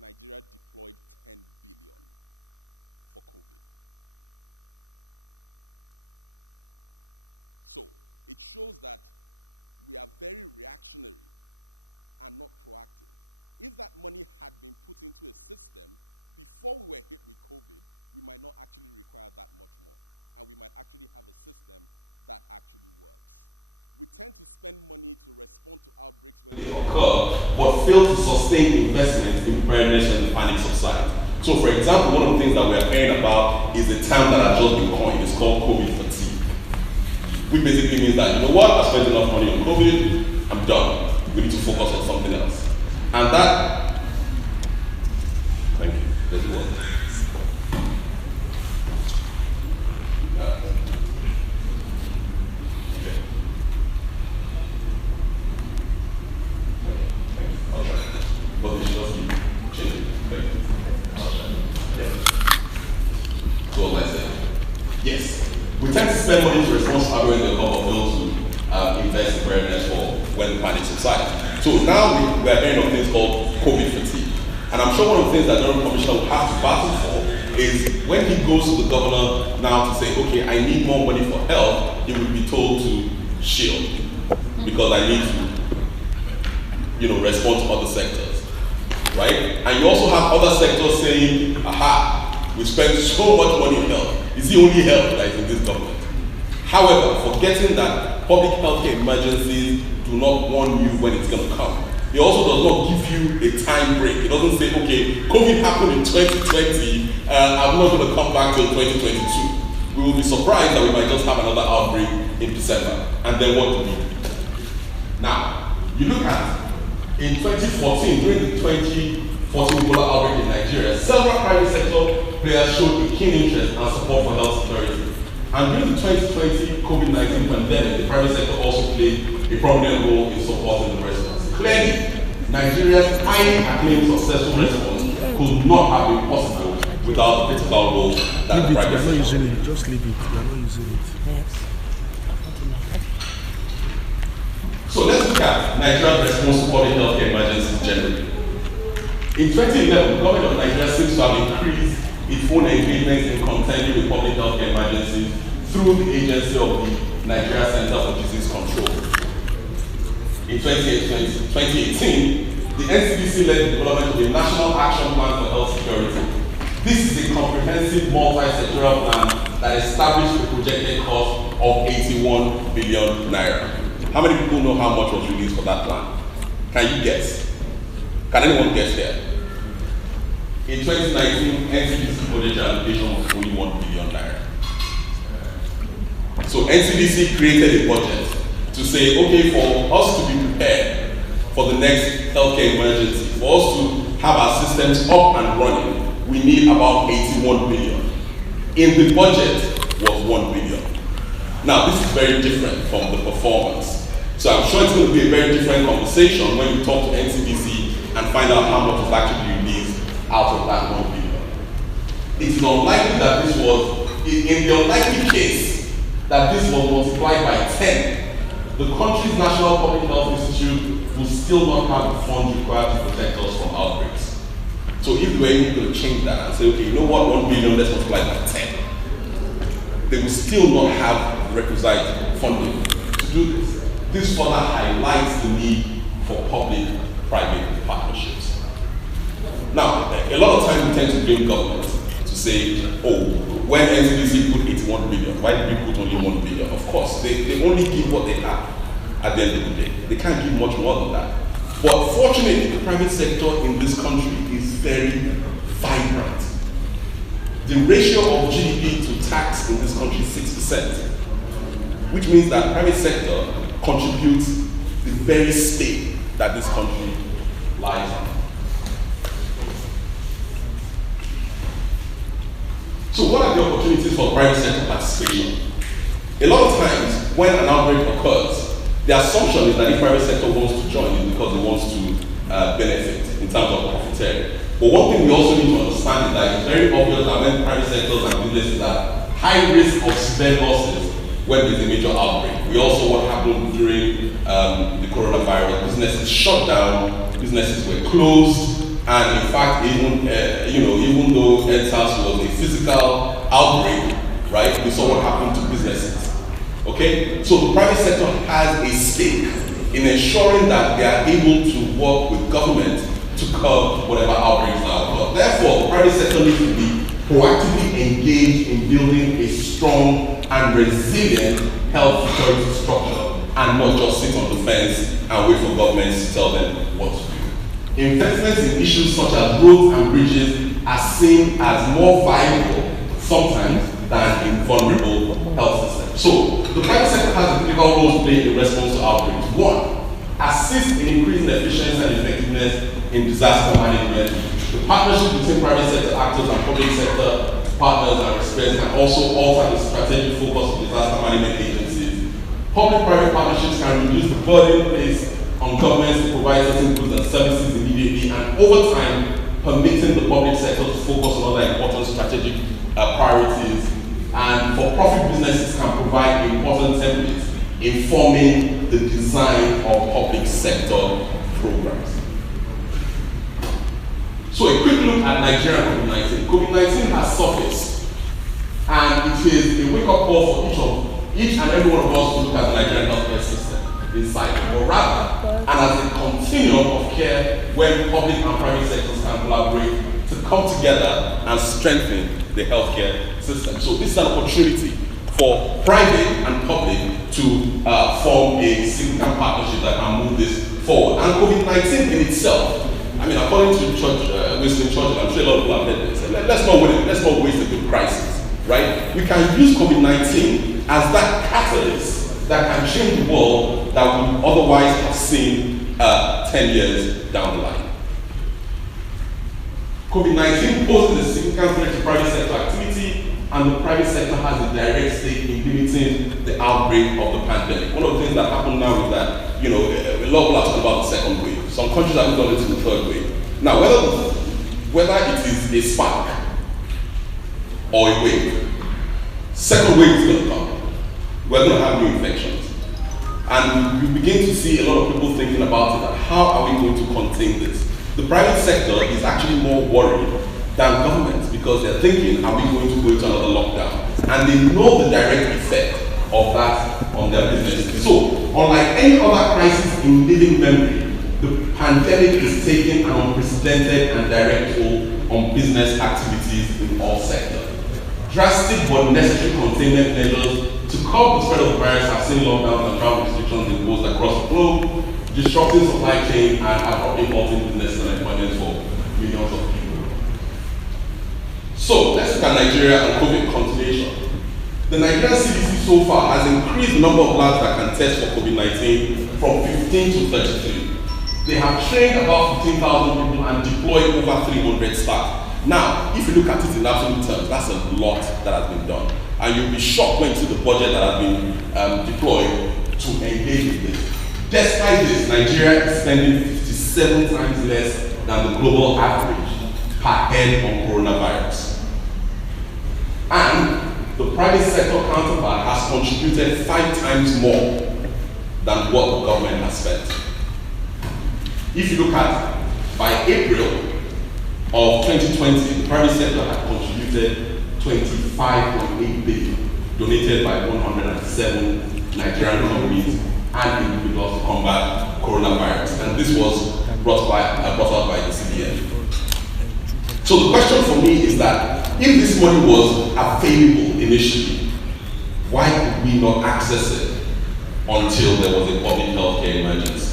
Nigeria deployed 10 billion for COVID. So, it shows that we are very reactionary and not proactive. If that money had been put into a system before we were hit with COVID, we might not actually require that much more. And we might actually have a system that actually works. We tend to spend money to respond to outbreaks when they occur, but fail to sustain investment in preparedness when the panic subsides. So for example, one of the things that we're hearing about is a term that has just been coined. It's called COVID fatigue. Which basically means that, you know what, I spent enough money on COVID, I'm done. We need to focus on something else. And that, thank you, there's one. Yes, we tend to spend money to respond to when the government fails to invest in preparedness for when the panic subsides. So now we are hearing of things called COVID fatigue. And I'm sure one of the things that the Commissioner will have to battle for is when he goes to the governor now to say, okay, I need more money for health, he will be told to shield because I need to, respond to other sectors, right? And you also have other sectors saying, aha, we spend so much money on health. It's the only health that is in this government. However, forgetting that public healthcare emergencies do not warn you when it's going to come. It also does not give you a time break. It doesn't say, okay, COVID happened in 2020, I'm not going to come back till 2022. We will be surprised that we might just have another outbreak in December. And then what do we do? Now, you look at, in 2014, during the 2014 Ebola outbreak in Nigeria, several private sector players showed a keen interest and support for health security. And during the 2020 COVID-19 pandemic, the private sector also played a prominent role in supporting the response. Clearly, Nigeria's highly acclaimed successful response could not have been possible without the critical role that the private sector played. Using it. Just leave it. We are not using it. Yes. So let's look at Nigeria's response to public healthcare emergencies generally. In 2011, the government of Nigeria seems to have increased its own engagement in contending with public healthcare emergencies through the agency of the Nigeria Center for Disease Control. In 2018, the NCDC led the development of a National Action Plan for Health Security. This is a comprehensive multi-sectoral plan that established a projected cost of 81 billion naira. How many people know how much was released for that plan? Can you guess? Can anyone guess there? In 2019, NCDC budget allocation was only 1 billion naira. So NCDC created a budget to say, okay, for us to be prepared for the next healthcare emergency, for us to have our systems up and running, we need about 81 billion. In the budget was 1 billion. Now, this is very different from the performance. So I'm sure it's going to be a very different conversation when you talk to NCDC and find out how much is actually released out of that 1 billion. It's unlikely that this was, in the unlikely case that this was multiplied by 10, the country's National Public Health Institute will still not have the funds required to protect us from outbreaks. So if we were able to change that and say, okay, you know what, 1 billion, let's multiply by 10, they will still not have the requisite funding to do this. This further highlights the need for public-private partnerships. Now, a lot of times we tend to blame government to say, oh, when NCDC put 81 billion, why did we put only 1 billion? Of course, they only give what they have at the end of the day. They can't give much more than that. But fortunately, the private sector in this country is very vibrant. The ratio of GDP to tax in this country is 6%, which means that private sector contributes the very state that this country lies on. So what are the opportunities for private sector participation? A lot of times, when an outbreak occurs, the assumption is that if private sector wants to join, it's because it wants to benefit in terms of profiteering. But one thing we also need to understand is that it's very obvious that when private sectors and businesses are high risk of severe losses when there's a major outbreak. We also what happened during the coronavirus. Businesses shut down, businesses were closed, and in fact, even though EndSARS was a physical outbreak, right, we saw what happened to businesses. Okay, so the private sector has a stake in ensuring that they are able to work with government to curb whatever outbreaks are occurring. Therefore, the private sector needs to be proactively engaged in building a strong and resilient health security structure, and not just sit on the fence and wait for governments to tell them what to do. Investments in issues such as roads and bridges are seen as more viable sometimes than in vulnerable health systems. So, the private sector has a critical role to play in response to outbreaks. One, assist in increasing efficiency and effectiveness in disaster management. The partnership between private sector actors and public sector partners and recipients can also alter the strategic focus of disaster management agencies. Public-private partnerships can reduce the burden placed on governments to provide certain goods and services immediately, and over time, permitting the public sector to focus on other important strategic priorities. And for-profit businesses can provide important templates informing the design of public sector programs. So a quick we look at Nigeria and COVID-19, COVID-19 has surfaced, and it is a wake-up call for each and every one of us to look at the Nigerian healthcare system inside, but rather, and as a continuum of care where public and private sectors can collaborate to come together and strengthen the healthcare system. So this is an opportunity for private and public to form a significant partnership that can move this forward. And COVID-19 in itself, I mean, according to Winston Churchill, I'm sure a lot of people have heard this, let's not waste a good crisis, right? We can use COVID-19 as that catalyst that can change the world that we otherwise have seen 10 years down the line. COVID-19 poses a significant threat to private sector activity, and the private sector has a direct stake in limiting the outbreak of the pandemic. One of the things that happened now is that, you know, a lot of people are talking about the second wave. Some countries have gone into the third wave. Now, whether it is a spark or a wave, second wave is going to come. We're going to have new infections. And we begin to see a lot of people thinking about it, how are we going to contain this? The private sector is actually more worried than government because they're thinking, are we going to go into another lockdown? And they know the direct effect of that on their businesses. So, unlike any other crisis in living memory, the pandemic is taking an unprecedented and direct toll on business activities in all sectors. Drastic but necessary containment measures to curb the spread of the virus have seen lockdowns and travel restrictions imposed across the globe, disrupting supply chain and abruptly halting business and employment for millions of people. So let's look at Nigeria and COVID continuation. The Nigerian CDC so far has increased the number of labs that can test for COVID-19 from 15 to 33. They have trained about 15,000 people and deployed over 300 staff. Now, if you look at it in absolute terms, that's a lot that has been done. And you'll be shocked when you see the budget that has been deployed to engage with this. Despite this, Nigeria is spending 57 times less than the global average per head on coronavirus. And the private sector counterpart has contributed 5 times more than what the government has spent. If you look at, by April of 2020, the private sector had contributed 25.8 billion, donated by 107 Nigerian companies and individuals to combat coronavirus. And this was brought out by the CBN. So the question for me is that if this money was available initially, why could we not access it until there was a public health care emergency?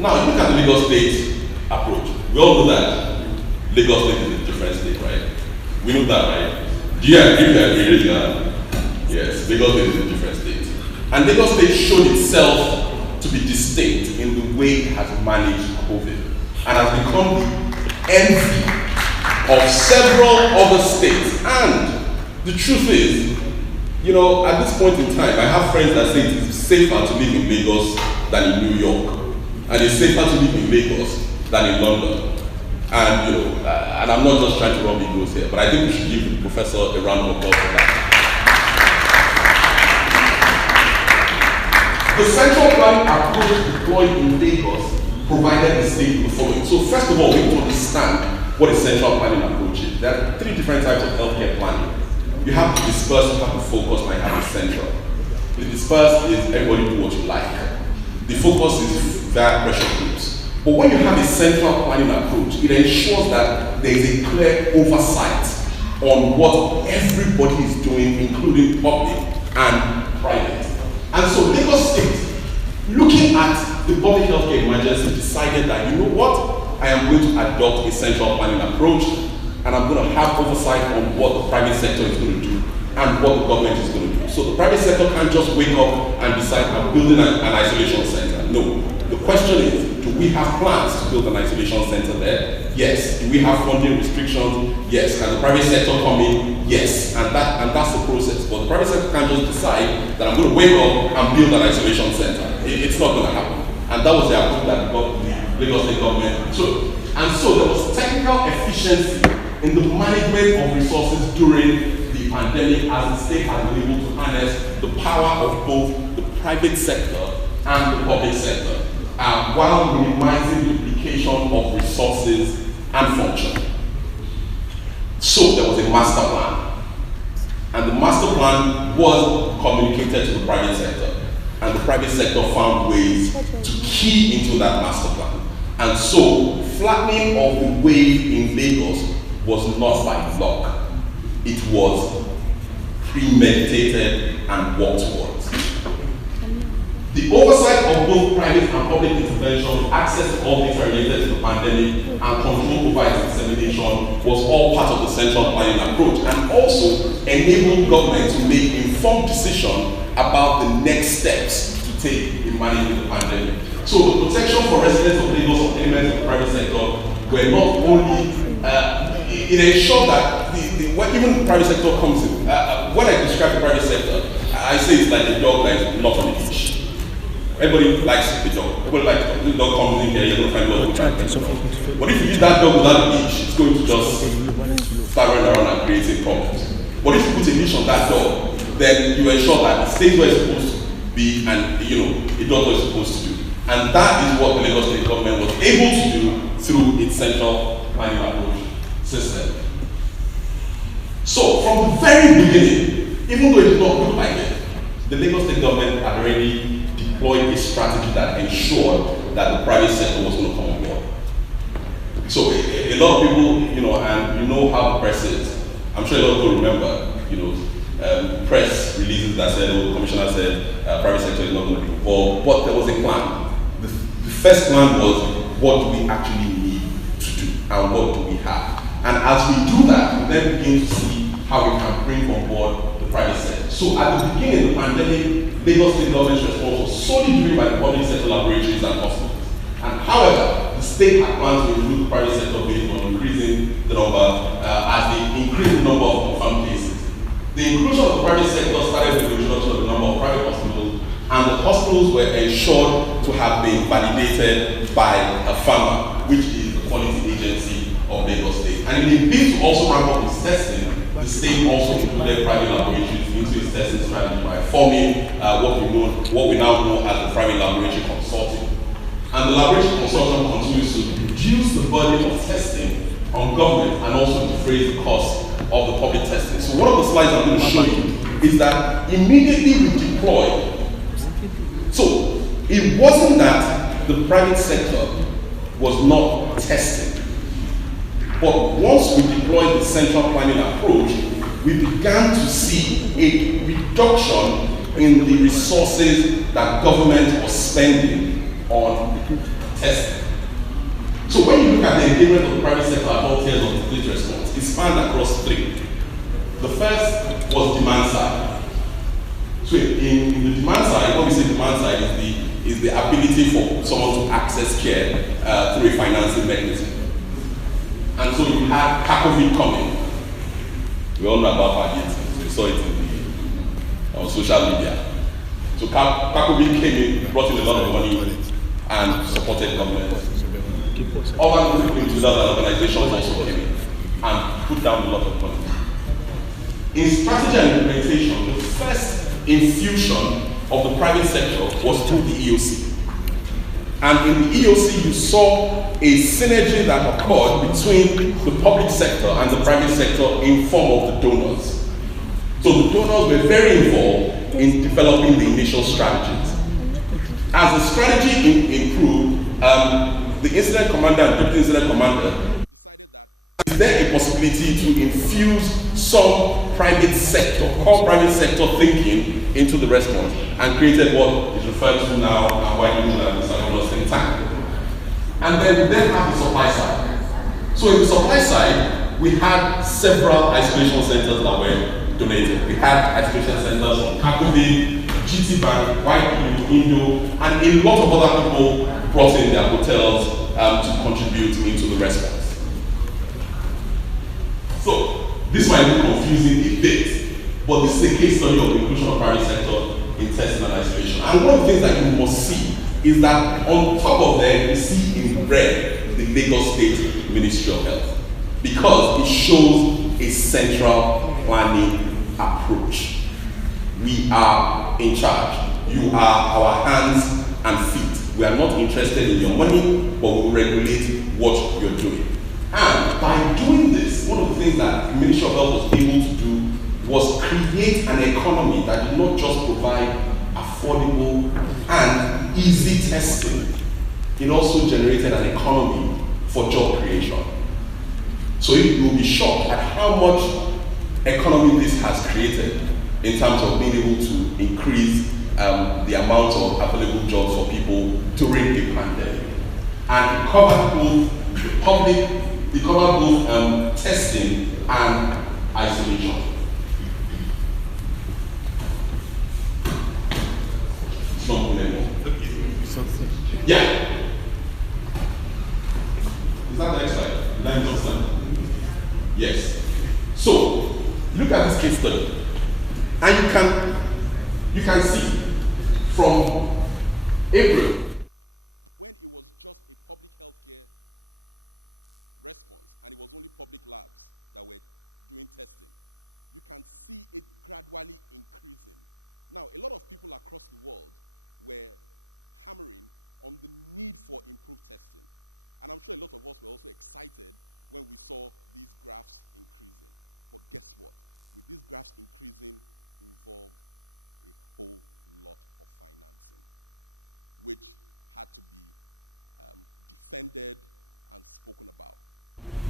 Now, look at the Lagos State approach. We all know that Lagos State is a different state, right? We know that, right? Do you agree that it is? Yes, Lagos State is a different state. And Lagos State showed itself to be distinct in the way it has managed COVID and has become the envy of several other states. And the truth is, you know, at this point in time, I have friends that say it is safer to live in Lagos than in New York. And it's safer to live in Lagos than in London. And, you know, and I'm not just trying to rub egos here, but I think we should give the professor a round of applause for that. The central planning approach deployed in Lagos provided the state with the following. So first of all, we need to understand what a central planning approach is. There are 3 different types of healthcare planning. You have the dispersed, you have the focused, and you have the central. The dispersed is everybody do what you like. The focus is via pressure groups. But when you have a central planning approach, it ensures that there is a clear oversight on what everybody is doing, including public and private. And so Lagos State, looking at the public health care emergency, decided that, you know what, I am going to adopt a central planning approach, and I'm going to have oversight on what the private sector is going to do and what the government is going to do. So the private sector can't just wake up and decide I'm building an isolation center. No. The question is, do we have plans to build an isolation center there? Yes. Do we have funding restrictions? Yes. Can the private sector come in? Yes. And that's the process. But the private sector can't just decide that I'm going to wake up and build an isolation center. It's not going to happen. And that was the approach that the Lagos State government took. And so there was technical efficiency in the management of resources during the pandemic as the state has been able to harness the power of both the private sector and the public sector. while minimizing duplication of resources and function. So there was a master plan, and the master plan was communicated to the private sector, and the private sector found ways to key into that master plan. And so flattening of the wave in Lagos was not by luck. It was premeditated and worked towards. The oversight of both private and public intervention, access to all data related to the pandemic, and control over its dissemination was all part of the central planning approach, and also enabled government to make informed decisions about the next steps to take in managing the pandemic. So the protection for residents of Lagos of elements of the private sector were not only, it ensured that even the private sector comes in. When I describe the private sector, I say it's like a dog that is not on the leash. Everybody likes the dog. Everybody likes the dog. The dog comes in here, you're going to find what to. But if you use that dog without a leash, it's going to just start running around and creating problems. But if you put a leash on that dog, then you ensure that it stays where it's supposed to be, and it does what it's supposed to do. And that is what the Lagos State government was able to do through its central planning approach system. So from the very beginning, even though it did not look like it, the Lagos State government had already deployed a strategy that ensured that the private sector was going to come on board. So a lot of people, and you know how the press is. I'm sure a lot of people remember, press releases that said, the commissioner said, private sector is not going to be involved, but there was a plan. The first plan was, what do we actually need to do, and what do we have? And as we do that, we then begin to see how we can bring on board the private sector. So at the beginning of the pandemic, Lagos State government's response was solely driven by the public sector laboratories and hospitals. And however, the state had plans to include the private sector based on increasing the number, as they increase the number of confirmed cases. The inclusion of the private sector started with the introduction of the number of private hospitals, and the hospitals were ensured to have been validated by a pharma, which is the quality agency of Lagos State. And in a bid to also ramp up its testing, the state also included private laboratories into its testing strategy by forming what we now know as the Private Laboratory Consortium. And the Laboratory Consortium continues to reduce the burden of testing on government and also defray the cost of the public testing. So one of the slides I'm going to show you is that immediately we deployed. So it wasn't that the private sector was not testing, but once we deployed the central planning approach, we began to see a reduction in the resources that government was spending on testing. So when you look at the engagement of the private sector at all tiers of the state response, it spanned across three. The first was demand side. So in the demand side, what we say demand side is the ability for someone to access care through a financing mechanism. And so you had COVID coming. We all know about palliatives. We saw it on social media. So COVID came in, brought in a lot of money, and supported government. Other individuals and organizations also came in and put down a lot of money. In strategy and implementation, the first infusion of the private sector was through the EOC. And in the EOC, you saw a synergy that occurred between the public sector and the private sector in form of the donors. So the donors were very involved in developing the initial strategies. As the strategy improved, the incident commander and deputy incident commander decided that is there a possibility to infuse some private sector, core private sector thinking into the response, and created what is referred to now and widely known as the Sanolos think tank. And then we then have the supply side. So in the supply side, we had several isolation centers that were donated. We had isolation centers from Kakudi, GT Bank, YPU, Indo, and a lot of other people brought in their hotels to contribute into the response. So this might be confusing a bit, but this is a case study of the inclusion of private sector in testing and isolation. And one of the things that you must see is that on top of them, you see in red the Lagos State Ministry of Health, because it shows a central planning approach. We are in charge. You are our hands and feet. We are not interested in your money, but we will regulate what you're doing. And by doing this, one of the things that the Ministry of Health was able to do was create an economy that did not just provide affordable and easy testing. It also generated an economy for job creation. So you will be shocked at how much economy this has created in terms of being able to increase the amount of available jobs for people during a pandemic. And it covered both testing and isolation. It's not good anymore. Yeah. Is that the next slide? Did I understand? Yes. So look at this case study, and you can see from April, when it was just a public healthcare response and it was only public labs that were doing testing, you can see it gradually increasing. Now, a lot of people across the world were hammering on the need for improved testing. And I'm sure a lot of us were also excited when we saw these graphs increasing. But guess what? With these graphs increasing involved a whole lot of financing, which had to be defended and spoken about.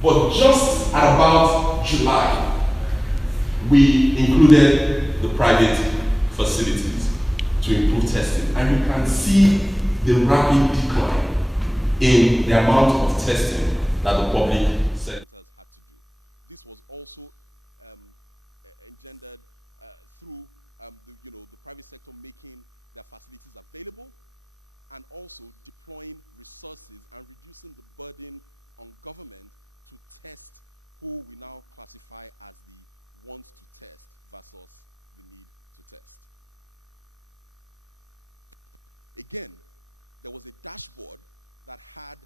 But just at about July, we included the private facilities to improve testing. And you can see the rapid decline in the amount of testing that the public sectors had to do. This was also engendered through the private sector making their facilities available and also deploying resources and reducing the burden on government to test who we now classify as the want to test versus the need to test. Again, there was a dashboard that had,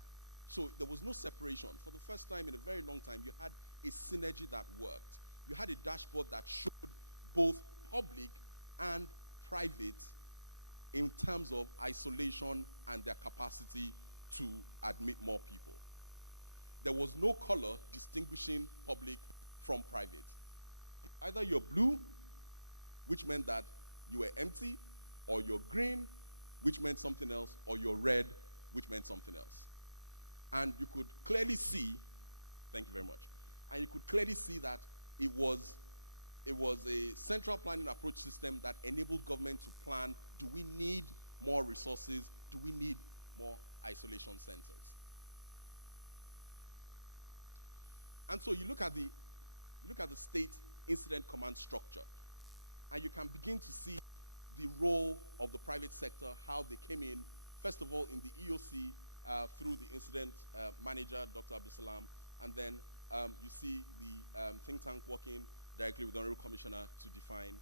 so there was no separation. For the first time in a very long time, you had a synergy that worked. You had a dashboard that showed both public and private in terms of isolation and their capacity to admit more people. There was no color distinguishing public from private. Either you're blue, which meant that you were empty, or you're green, which meant something else, or you're red, which meant something else. And you could clearly see, thank you very much, and you could clearly see that it was a central planning approach system that enabled government to plan, do we need more resources? Do we need more isolation centers? And so you look at the state incident command structure, and you can begin to see the role of the private sector, how they came in, first of all in the EOC through the incident manager, Dr. Abdulsalam, and then you see the think tank working directly with the Honorable Commissioner to define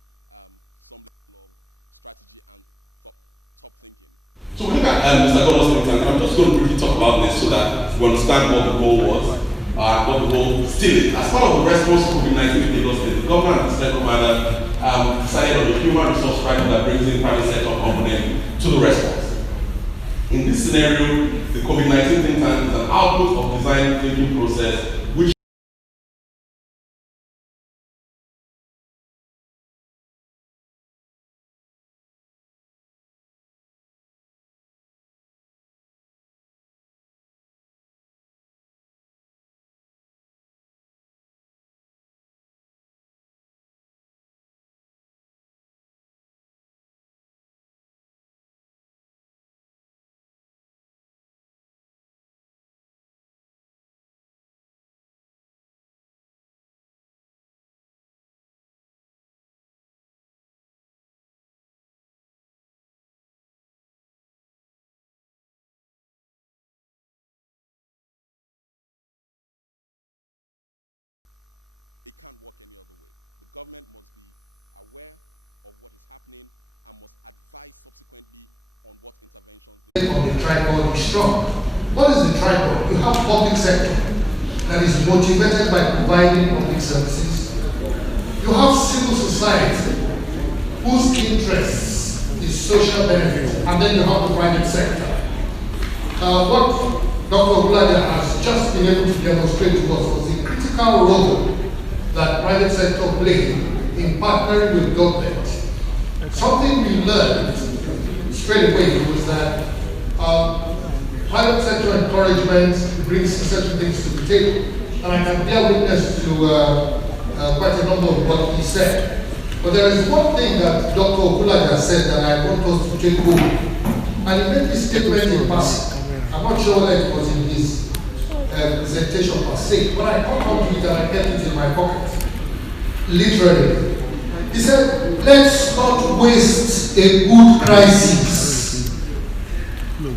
some level of strategy and top thinking. So we look at Mr. Godo's think tank. I'm just going to briefly talk about this so that we understand what the goal was, what the goal still is. As part of the response to COVID-19 in Lagos State, the governor and the state commander decided on a human resource strategy that brings in private sector component to the response. In this scenario, the COVID-19 think tank is an output of design thinking process which it can't work any other way. The government must be aware of what is happening and must advise subsequently on what interventions they on the tripod is strong. What is the tripod? You have public sector that is motivated by providing public services. You have civil society whose interest is social benefit, and then you have the private sector. what Dr. Oblada has just been able to demonstrate to us was the critical role that private sector played in partnering with government. Something we learned straight away was that private sector encouragement brings certain things to the table. And I can bear witness to quite a number of what he said. But there is one thing that Dr. Okulaja said that I want us to take home. And he made this statement in passing. I'm not sure whether it was in his presentation per se, but I caught on to it and I kept it in my pocket. Literally. He said, let's not waste a good crisis.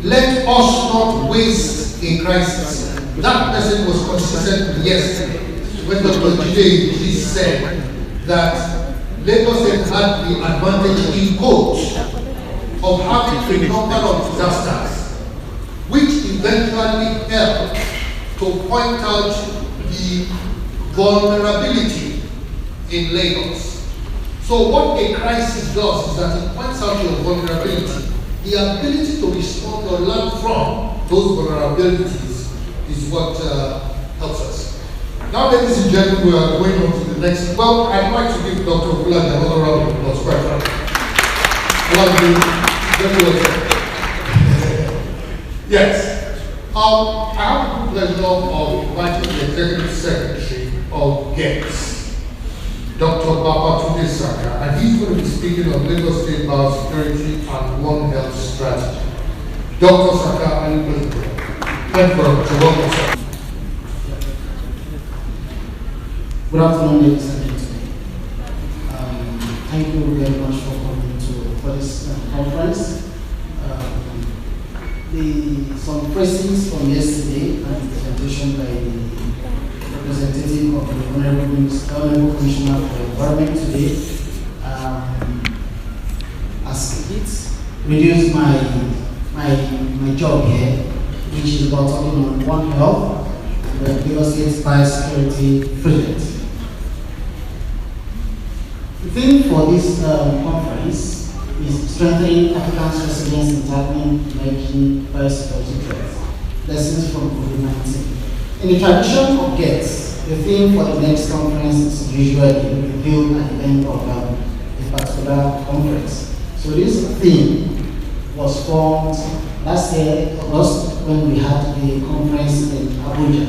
Let us not waste a crisis. That person was consistent with yesterday when Dr. Jide said that Lagos had the advantage in quotes of having a number of disasters, which eventually helped to point out the vulnerability in Lagos. So what a crisis does is that it points out your vulnerability. The ability to respond or learn from those vulnerabilities is what helps us. Now, ladies and gentlemen, we are going on to the next. Well, I'd like to give Dr. Okulade another round of applause, quite frankly. Yes. I have the pleasure of inviting the Executive Secretary of GETS, Dr. Babatunde Saka, and he's going to be speaking on Lagos State Biosecurity and One Health Strategy. Dr. Saka, are you present? Thank you very much. Welcome, sir. Good afternoon, ladies and gentlemen. Thank you very much for coming for this conference. Some phrases from yesterday and the presentation by the representative of the Honorable Commissioner for Environment today has reduced my job here, which is about talking on One Health and the Lagos State Biosecurity project. The theme for this conference is strengthening Africa's resilience in tackling emerging biosecurity threats, lessons from COVID-19. In the tradition of GETS, the theme for the next conference is usually revealed at the end of a particular conference. So this theme was formed last year, August, when we had a conference in Abuja,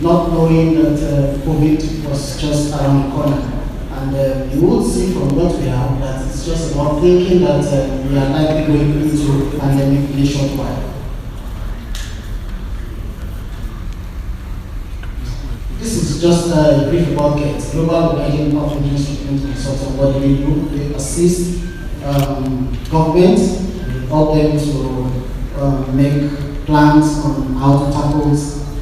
not knowing that COVID was just around the corner. And you would see from what we have that it's just about thinking that we are likely going into a pandemic in a short while. This is just a brief about GETS, Global Emerging Public Instrument Consultant. What do they do? They assist governments, help them to make plans on how to tackle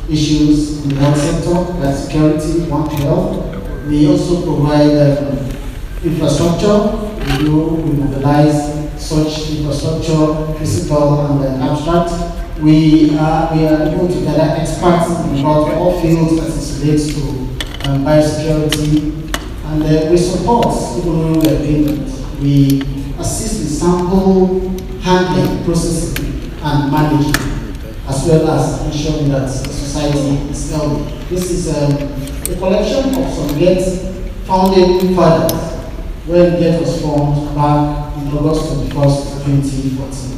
issues in the health sector, like security, One Health. We also provide infrastructure. We mobilize such infrastructure, physical and abstract. We are able to gather experts about all fields as it relates to biosecurity, and we support, even when we are doing it, we assist with sample handling, processing, and managing, as well as ensuring that society is healthy. This is a collection of some GETS founding fathers when GETS was formed back in August 21st, 2014.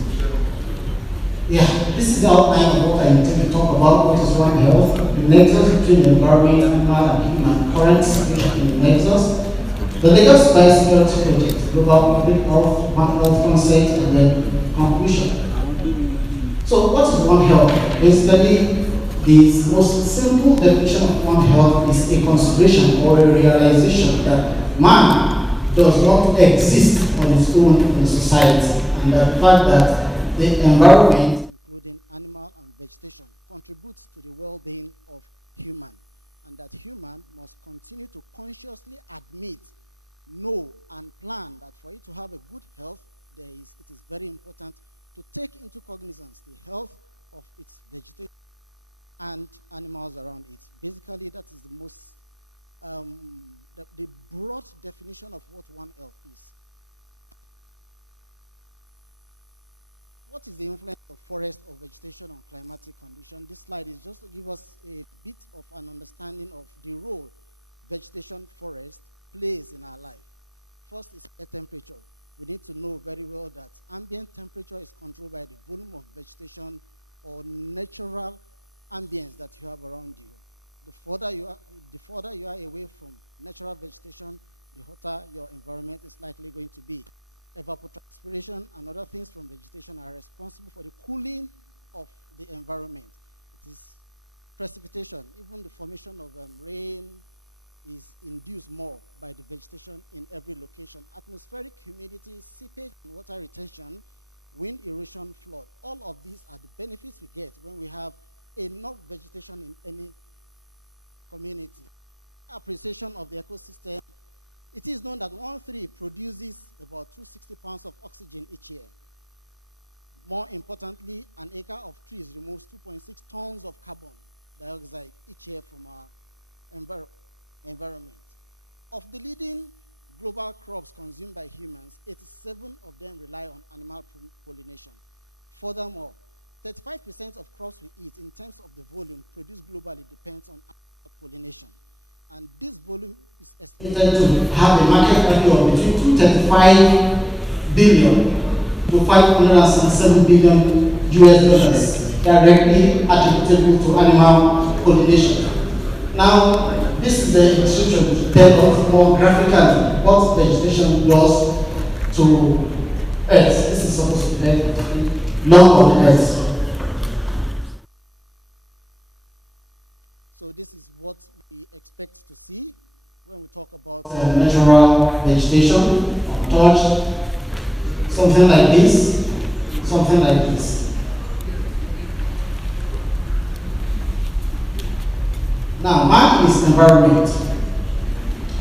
Yeah, this is the outline of what I intend to talk about. What is One Health? The nexus between the environment, animal, and human, current situation in the nexus. The Lagos Biosecurity Project, Global Public Health, One Health concept, and then conclusion. So what is One Health? Basically, the most simple definition of One Health is a consideration or a realization that man does not exist on its own in society, and the fact that the environment, including animal and vegetation, contributes to the well-being of human, and that human must continue to consciously admit, know, and plan that for it to have a good health, it is very important to take into cognizance the health of its vegetation and animals around it. Basically, that is the most, the broad definition of what One Health is. what is the influence of forest or vegetation on climatic condition? This slide is just to give us a bit of an understanding of the role vegetation forest plays in our life. First is air temperature. We need to know very well that ambient temperature is controlled by the volume of vegetation or natural ambience that you have around you. The further you are away from natural vegetation, the hotter your environment is likely going to be. Evapotranspiration and other things from vegetation are responsible for the cooling of the environment. It is precipitation, even the formation of rain is induced more by the vegetation in every location. Atmospheric humidity, seepage and water retention, wind erosion, flood. All of these are the benefits we get when we have enough vegetation in any community. Appreciation of the ecosystem. It is known that one tree produces about 260 pounds of oxygen each year. More importantly, an acre of trees removes 2.6 tons of carbon dioxide each year from our environment. Of the leading global crops consumed by humans, 87 of them rely on animal pollination. Furthermore, 35% of crops we eat in terms of the volume produced globally depends on animal pollination. And this volume is estimated to have a market value of between 235 billion to 577 billion US dollars directly attributable to animal pollination. Now, this is the illustration to tell us more graphically what vegetation does to Earth. This is supposed to be long on Earth. So this is what we expect to see when we talk about natural vegetation, touch, something like this, something like this. Now, man is environment.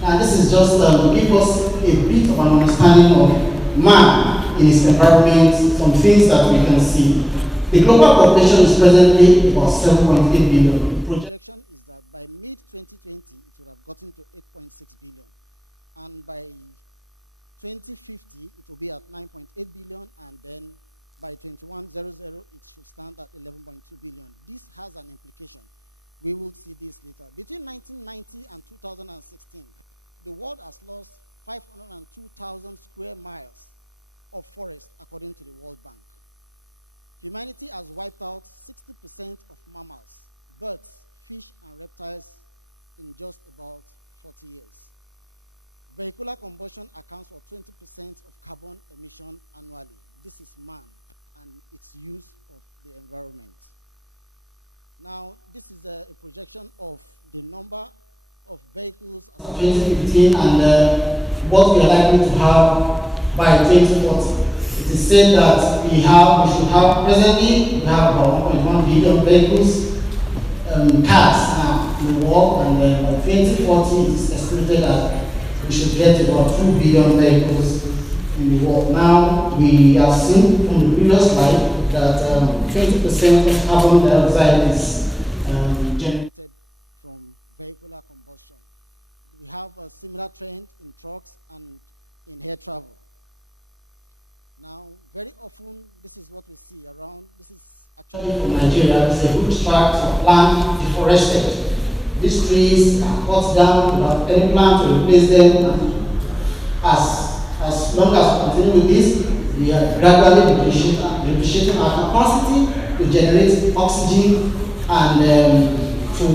Now, this is just to give us a bit of an understanding of man in his environment, some things that we can see. The global population is presently about 7.8 billion. The projection is that by mid-2020, it would have gotten to 8.6 billion. And by 2050, it will be at 9.8 billion, and then by 2100, it should stand at 11.2 billion. This has an implication. We will see this later. Between 1990 and 2016, the world has lost 502,000 square miles of forest, according to the World Bank. Humanity has wiped out 60% of mammals, birds, fish, and reptiles in just about 40 years. Vehicular combustion accounts for 20% of carbon emission annually. This is man and its use of the environment. Now, this is a projection of the number of vehicles as of 2015 and what we are likely to have by 2040. It is said that we should have presently, we have about 1.1 billion vehicles, cars now in the world, and then by 2040 it is estimated that we should get about 2 billion vehicles in the world. Now, we have seen from the previous slide that 20% of carbon dioxide is generated from vehicular combustion. We have a similar trend in trucks and in air travel. Now, very often, this is what we see around. This is actually from Nigeria. It's a huge tract of land deforested. These trees are cut down without any plan to replace them. And as long as we continue with this, we are gradually depreciating our capacity to generate oxygen and to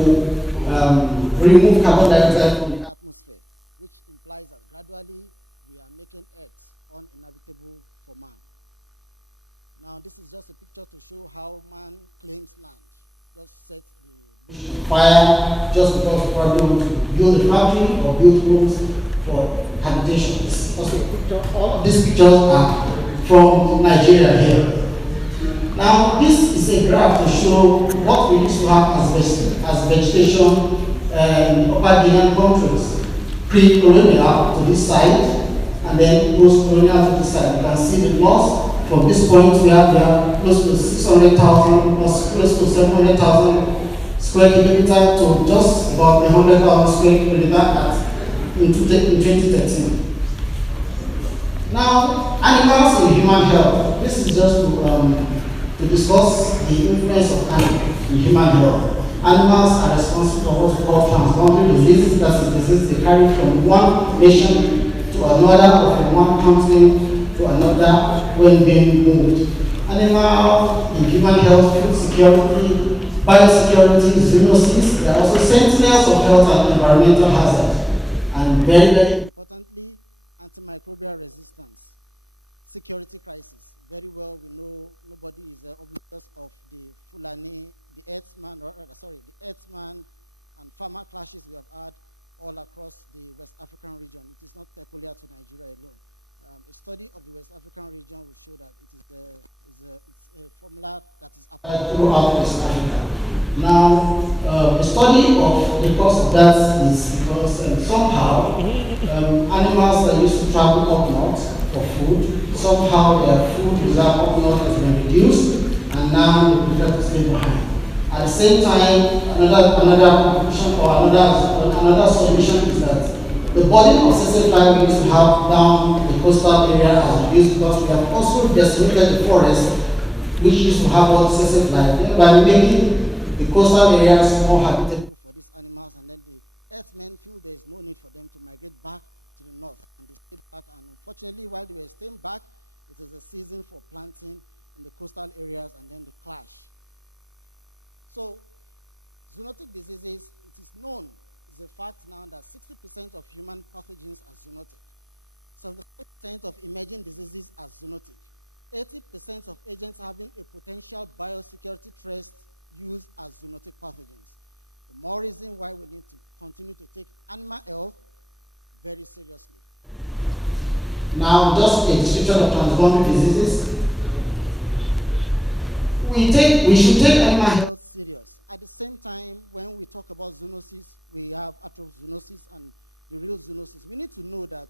remove carbon dioxide from the atmosphere, which implies that gradually we are making Earth uninhabitable for man. Now, this is just a picture to show how man claims land. Just set the bush on fire just because we probably want to build a factory or build homes for habitation. This is also a picture. All of these pictures are from Nigeria here. Now, this is a graph to show what we used to have as vegetation in upper Guinean countries, pre-colonial to this side, and then post-colonial to this side. You can see the loss. From this point, we have close to 600,000, close to 700,000 square kilometers to just about 100,000 square kilometers in 2013. Now, animals in human health. This is just to discuss the influence of animals in human health. Animals are responsible for what we call transboundary diseases. That's the disease they carry from one nation to another, or from one continent to another when being moved. Animal in human health, food security, biosecurity, zoonosis, they are also sentinels of health and environmental hazard. And very, very importantly, antimicrobial resistance, security crisis. Very well, we know nobody is oblivious of the Fulani, the Earthman, the Earthman and farmer clashes we have had all across the West African region. It is not peculiar to Nigeria alone. A study of the West African region will show that it's a formula that is applied throughout West Africa. Now, the study of the cause of that is because somehow animals that used to travel up north for food, somehow their food reserve up north has been reduced, and now they prefer to stay behind. At the same time, another conclusion or another solution is that the body of excessive life we used to have down the coastal area has reduced because we have also decimated the forest, which used to have all excessive life, by making the coastal areas more habitable for these animals, and then the earthmen feel there is no need for them to migrate back to the north, and they stay back. And unfortunately, while they were staying back, it is a season for planting in the coastal areas, and then the clash. So, zoonotic diseases, it is known. It's a fact now that 60% of human pathogens are zoonotic. 75% of emerging diseases are zoonotic. 80% of agents having a potential biosecurity threat used as zoonotic pathogens. The more reason why we need to continue to take animal health very seriously. Now, just a description of transboundary diseases. We should take animal health serious. At the same time, when we talk about zoonosis, we have atropzoonosis and the real zoonosis. We need to know that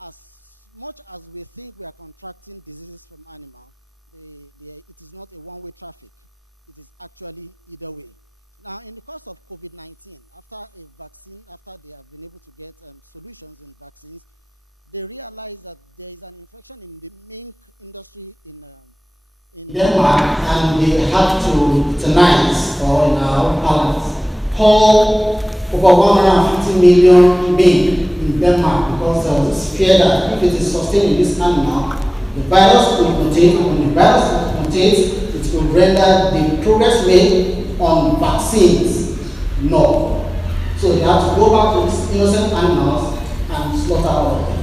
as much as we think we are contracting diseases from animal, it is not a one-way traffic. It is actually either way. Now, in the course of COVID-19, after they have been able to get solutions in vaccines, they realized that there is an infection in the mink industry in Denmark, and they had to euthanize, or in our parlance, cull over 150 million mink in Denmark, because there was this fear that if it is sustained in this animal, the virus will mutate, and when the virus mutates, it will render the progress made on vaccines null. So they have to go back to these innocent animals and slaughter all of them.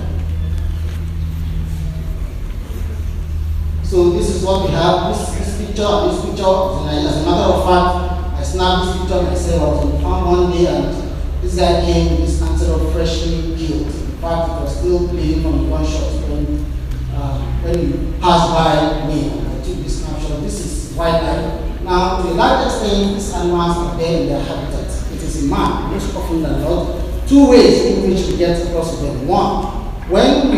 So this is what we have, this picture, as a matter of fact, I snapped this picture myself. I was on the farm one day, and this guy came with this antelope freshly killed. In fact, it was still bleeding from the gunshot when he passed by me, and I took this snapshot. This is wildlife. Now, to a large extent, these animals are there in their habitat. It is in man, most often than not. Two ways in which we get across with them. One, when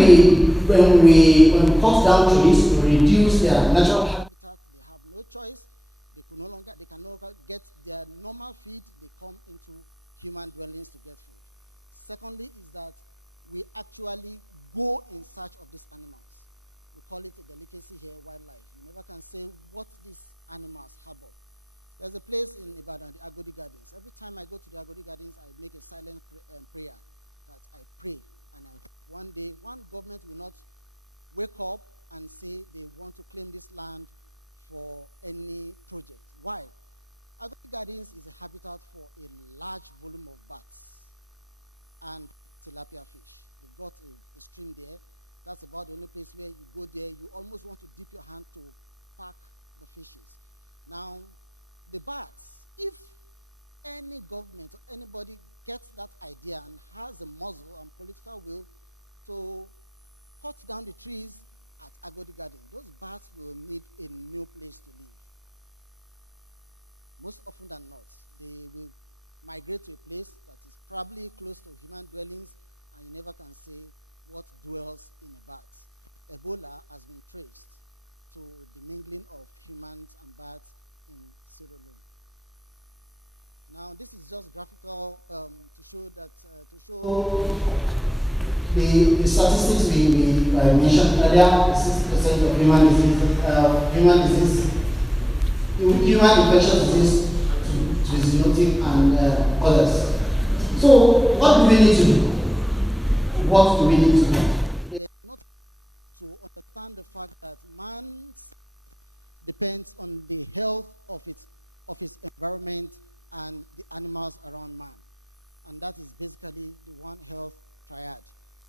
we cut down trees to reduce their natural habitat, they have no choice. They can no longer get their normal feed. They come into human dwellings to get food. Secondly, is that we actually go in search of these animals. We call it a delicacy here, wildlife. You never can say what these animals harbor. There's a place in Ibadan, the Agodi Gardens. Every time I go to the Agodi Gardens, I make a silent prayer that I pray, and I hope one day one government will not wake up and say they want to claim this land for any project. Why? Agodi Gardens is a habitat for a large volume of bats and tilapia fish. They've got a stream there. That's about the only place where you go there, you almost want to dip your hand to pack the fishes. Now, the bats, if any government or anybody gets that idea and has a muscle and political will to cut down the trees at Agodi Garden, those bats will need a new place to live. Most often than not, they will migrate to a place that is probably close to human dwellings, and you never can say what dwells in a bat. Ebola has been traced to the mingling of humans and bats in Sierra Leone. Now, this is just graphical to show the statistics we mentioned earlier, 60% of human infectious disease to zoonotic and others. So what do we need to do? What do we need to do? Not to understand the fact that man depends on the health of its environment and the animals around man. And that is basically the One Health triad.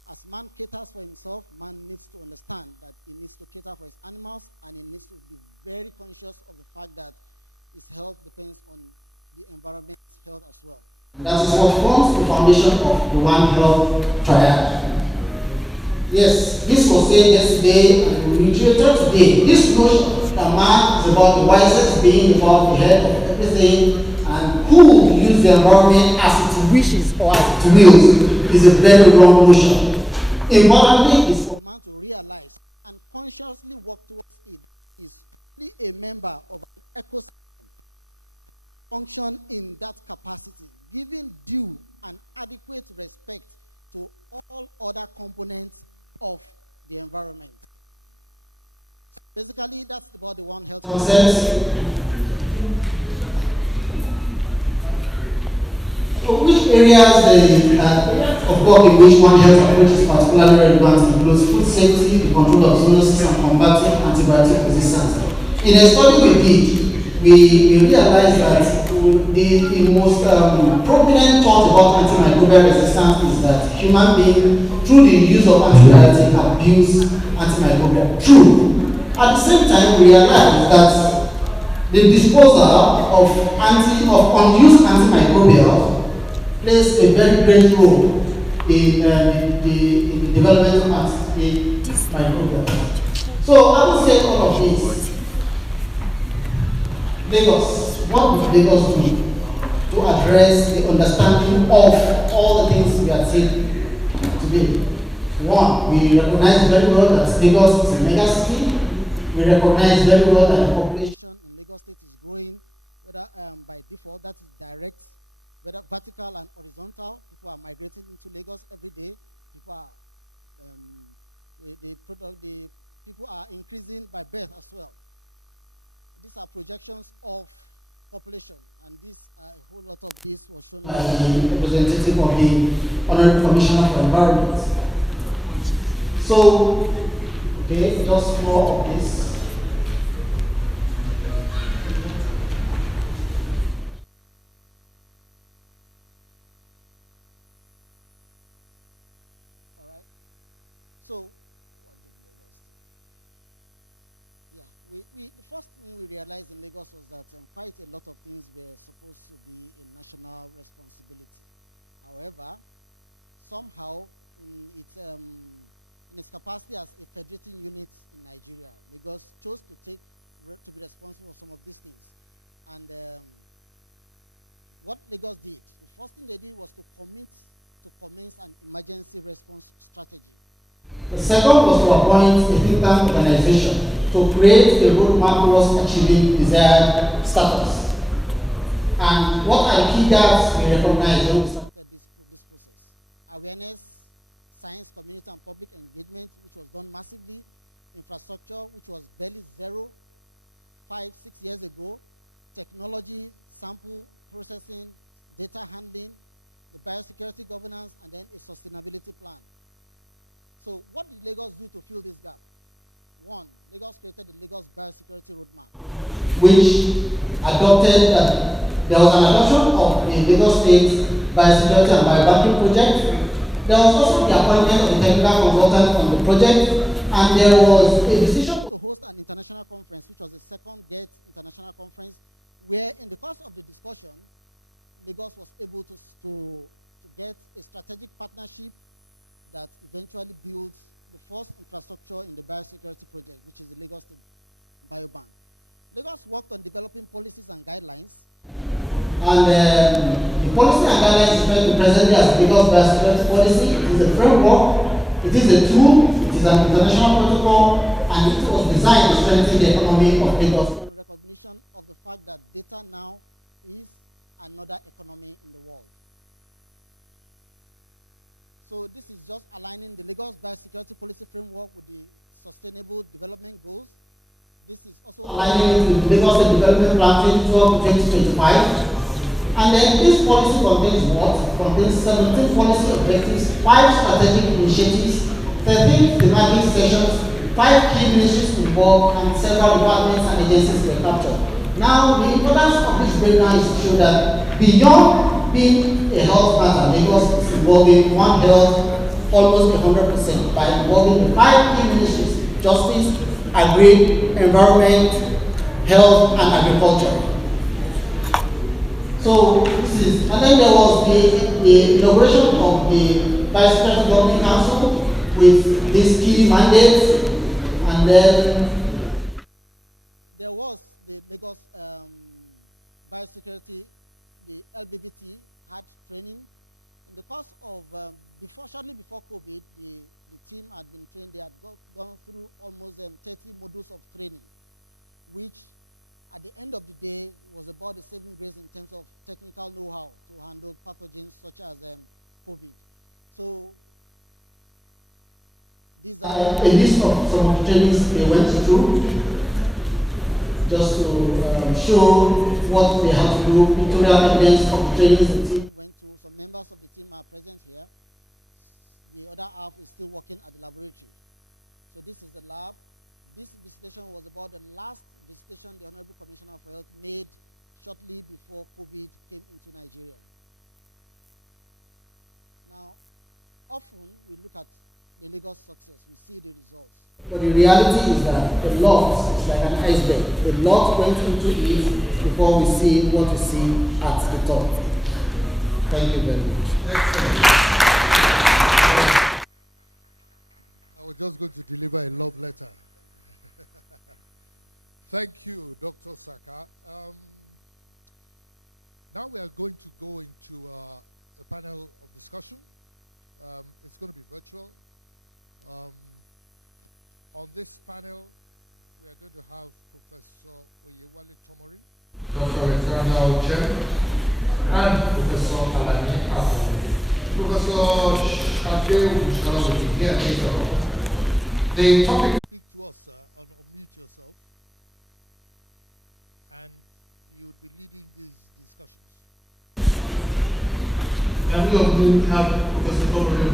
As man caters for himself, man needs to understand that he needs to cater for his animals, and he needs to be very conscious of the fact that his health depends on the environment's health as well. That is what forms the foundation of the One Health triad. Yes, this was said yesterday and reiterated today. This notion that man is about the wisest being, about the head of everything, and who will use the environment as it wishes or as it wills is a very wrong notion. Importantly, is for man to realize and consciously work towards it is only a member of an ecosystem function in that capacity, giving due and adequate respect to all other components of the environment. So basically, that's about the One Health concept. So which areas of work in which One Health approach is particularly relevant includes food safety, the control of zoonosis, and combating antibiotic resistance. In a study we did, we realized that the most prominent thought about antimicrobial resistance is that human beings, through the use of antibiotics, abuse antimicrobial. True. At the same time, we realized that the disposal of unused antimicrobials plays a very great role in the development of antimicrobials. So, having said all of this, Lagos, what would Lagos do to address the understanding of all the things we are saying today? One, we recognize very well that Lagos is a mega city. We recognize very well that the population in Lagos State is growing, whether by default, that is direct, whether vertical and horizontal. People are migrating into Lagos every day. People are the people are increasing by birth as well. These are projections of population, and a whole lot of this was shown by the representative of the Honorable Commissioner for Environment. So, okay, just more of this. All right. So, what did Lagos do? Yeah, the first thing we realized in Lagos was that quite a lot of things were supposed to be a national responsibility. However, somehow, in its capacity as a federating unit in Nigeria, Lagos chose to be responsible for some of these things. And what Lagos did, the first thing they did was to commence an emergency response strategy. The second was to appoint a think tank organization to create a roadmap towards achieving desired status. And what are key gaps we recognize when we started this process? Awareness, science, community, and public engagement, which was done massively. Infrastructure, which was barely zero 5-6 years ago. Technology, sample processing, data handling, the biosecurity governance, and then a sustainability plan. So what did Lagos do to fill this gap? One, Lagos created the Lagos Biosecurity Roadmap, which there was an adoption of the Lagos State Biosecurity and Biobanking project. There was also the appointment of a technical consultant on the project, and there was a decision to host an international conference, which was the second GET international conference, where in the course of the discussion, Lagos was able to get a strategic partnership that eventually built the first infrastructure in the biosecurity project, which is the Lagos State Biobank. Lagos worked on developing policies and guidelines. And the policy and guidelines is meant to presently as Lagos Biosecurity Policy. It is a framework, it is a tool, it is an international protocol, and it was designed to strengthen the economy of Lagos in recognition of the fact that data now is another economy in the world. So this is just aligning the Lagos Biosecurity Policy Framework with the Sustainable Development Goals. This is also aligning with the Lagos Development Plan 2012-2025. And then this policy contains what? Contains 17 policy objectives, 5 strategic initiatives, 13 thematic sessions, 5 key ministries involved, and several departments and agencies were captured. Now, the importance of this breakdown is to show that beyond being a health matter, Lagos is involving One Health almost 100% by involving the 5 key ministries: justice, agri, environment, health, and agriculture. So this is, and then there was the inauguration of the Biosecurity Governing Council with these key mandates, and then there was the Lagos Biosecurity, the LBBT had training. In the course of, shortly before COVID, the team had been trained. They had gone through almost 30 modules of training, which at the end of the day was about the saving grace in terms of technical know-how to handle pathogens such as COVID. So these are a list of some of the trainings they went through, just to show what they have to do. Pictorial evidence of the trainings the team went to. Some members of the team are present here. The other half is still working at the laboratory. So this is the lab. This visitation was about the last visitation the Honorable Commissioner for Health made shortly before COVID came into Nigeria. Now, often we look at the Lagos success, we see the results. But the reality is that a lot is like an iceberg. A lot went into it before we see what we see at the top. Thank you very much. Excellent. I was just going to deliver a love letter. Thank you, Dr. Saka. Now we are going to go into a panel of discussion. It's going to be virtual. On this panel, we are going to have Professor Oyewale Tomori, Dr. Eternal Chen, and Professor Alani Afo. Professor Shade will be here later on. The topic. Speak to us, sir, and unmute yourself. And you would be leading these discussions. Can we also have Professor Tomori?